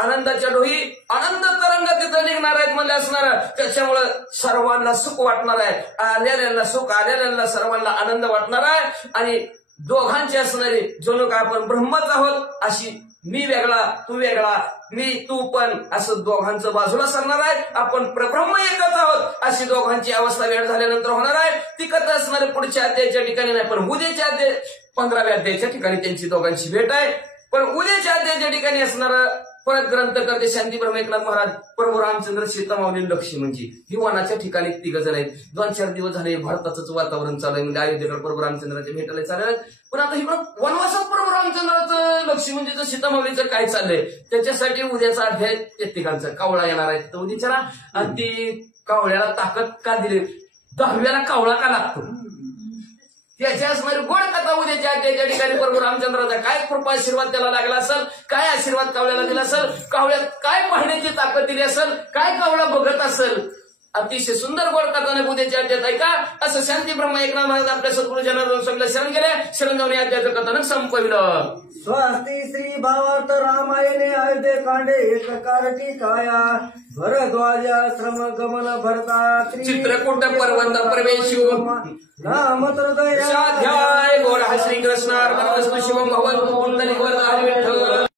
आनंदाच्या डोही आनंद तरंग तिथं निघणार आहेत म्हणजे असणार. त्याच्यामुळं सर्वांना सुख वाटणार आहे, आलेल्यांना सुख आलेल्यांना सर्वांना आनंद वाटणार आहे. आणि दोघांची असणारी जणू काय आपण ब्रह्मच आहोत अशी मी वेगळा तू वेगळा मी तू पण असं दोघांचं बाजूला सरणार आहे. आपण प्रब्रह्म एकच आहोत अशी दोघांची अवस्था वेळ झाल्यानंतर होणार आहे. ती कथा असणारे पुढच्या अध्यायाच्या ठिकाणी नाही पण उद्याच्या अध्याय 15व्या अध्यायाच्या ठिकाणी त्यांची दोघांची भेट आहे. पण उद्याच्या अध्यायाच्या ठिकाणी असणारं परत ग्रंथकर्ते शांती ब्रह्म एकनाथ महाराज प्रभू रामचंद्र सीतामाऊली लक्ष्मणजी ही वनाच्या ठिकाणी 3 जण आहेत. 2-4 दिवस झाले भारताचं वातावरण चालू आहे म्हणजे अयोध्येकडे प्रभू रामचंद्राच्या भेटायला चालू. पण आता इकडं वनवासात प्रभू रामचंद्राचं लक्ष्मणजीचं सीतामाऊलीचं काय चाललंय त्याच्यासाठी उद्याचा अध्याय प्रत्येकांचा कावळा येणार आहे. तर उद्याच्या आणि ती कावळ्याला ताकद का दिली 10व्याला कावळा का लागतो त्याची असणारी गोड कथा उद्याच्या अध्यायाच्या ठिकाणी प्रभू रामचंद्राचा काय कृपा आशीर्वाद त्याला लागला असेल, काय आशीर्वाद कावळ्याला दिला असेल, कावळ्यात काय पाहण्याची ताकद दिली असेल, काय कावळा बघत असेल. अतिशय सुंदर गोड कथाने उद्याच्या अध्यायात ऐका असं शांती ब्रह्म एकनाथ महाराज आपल्या सद्गुरू जनार्दन स्वामीला शरण गेले. शरण जाऊन अध्यायाचं कथानक संपविलं. स्वस्ती श्री भावार्थ रामायणे अयोध्ये कांडे एक कारटी काया भरद्वाज आश्रम गमन भरता चित्रकूट पर्वत प्रवेशू नाम हृदय अध्याय गोड हा श्रीकृष्ण अर्पण वस्तू शिवम भगवंत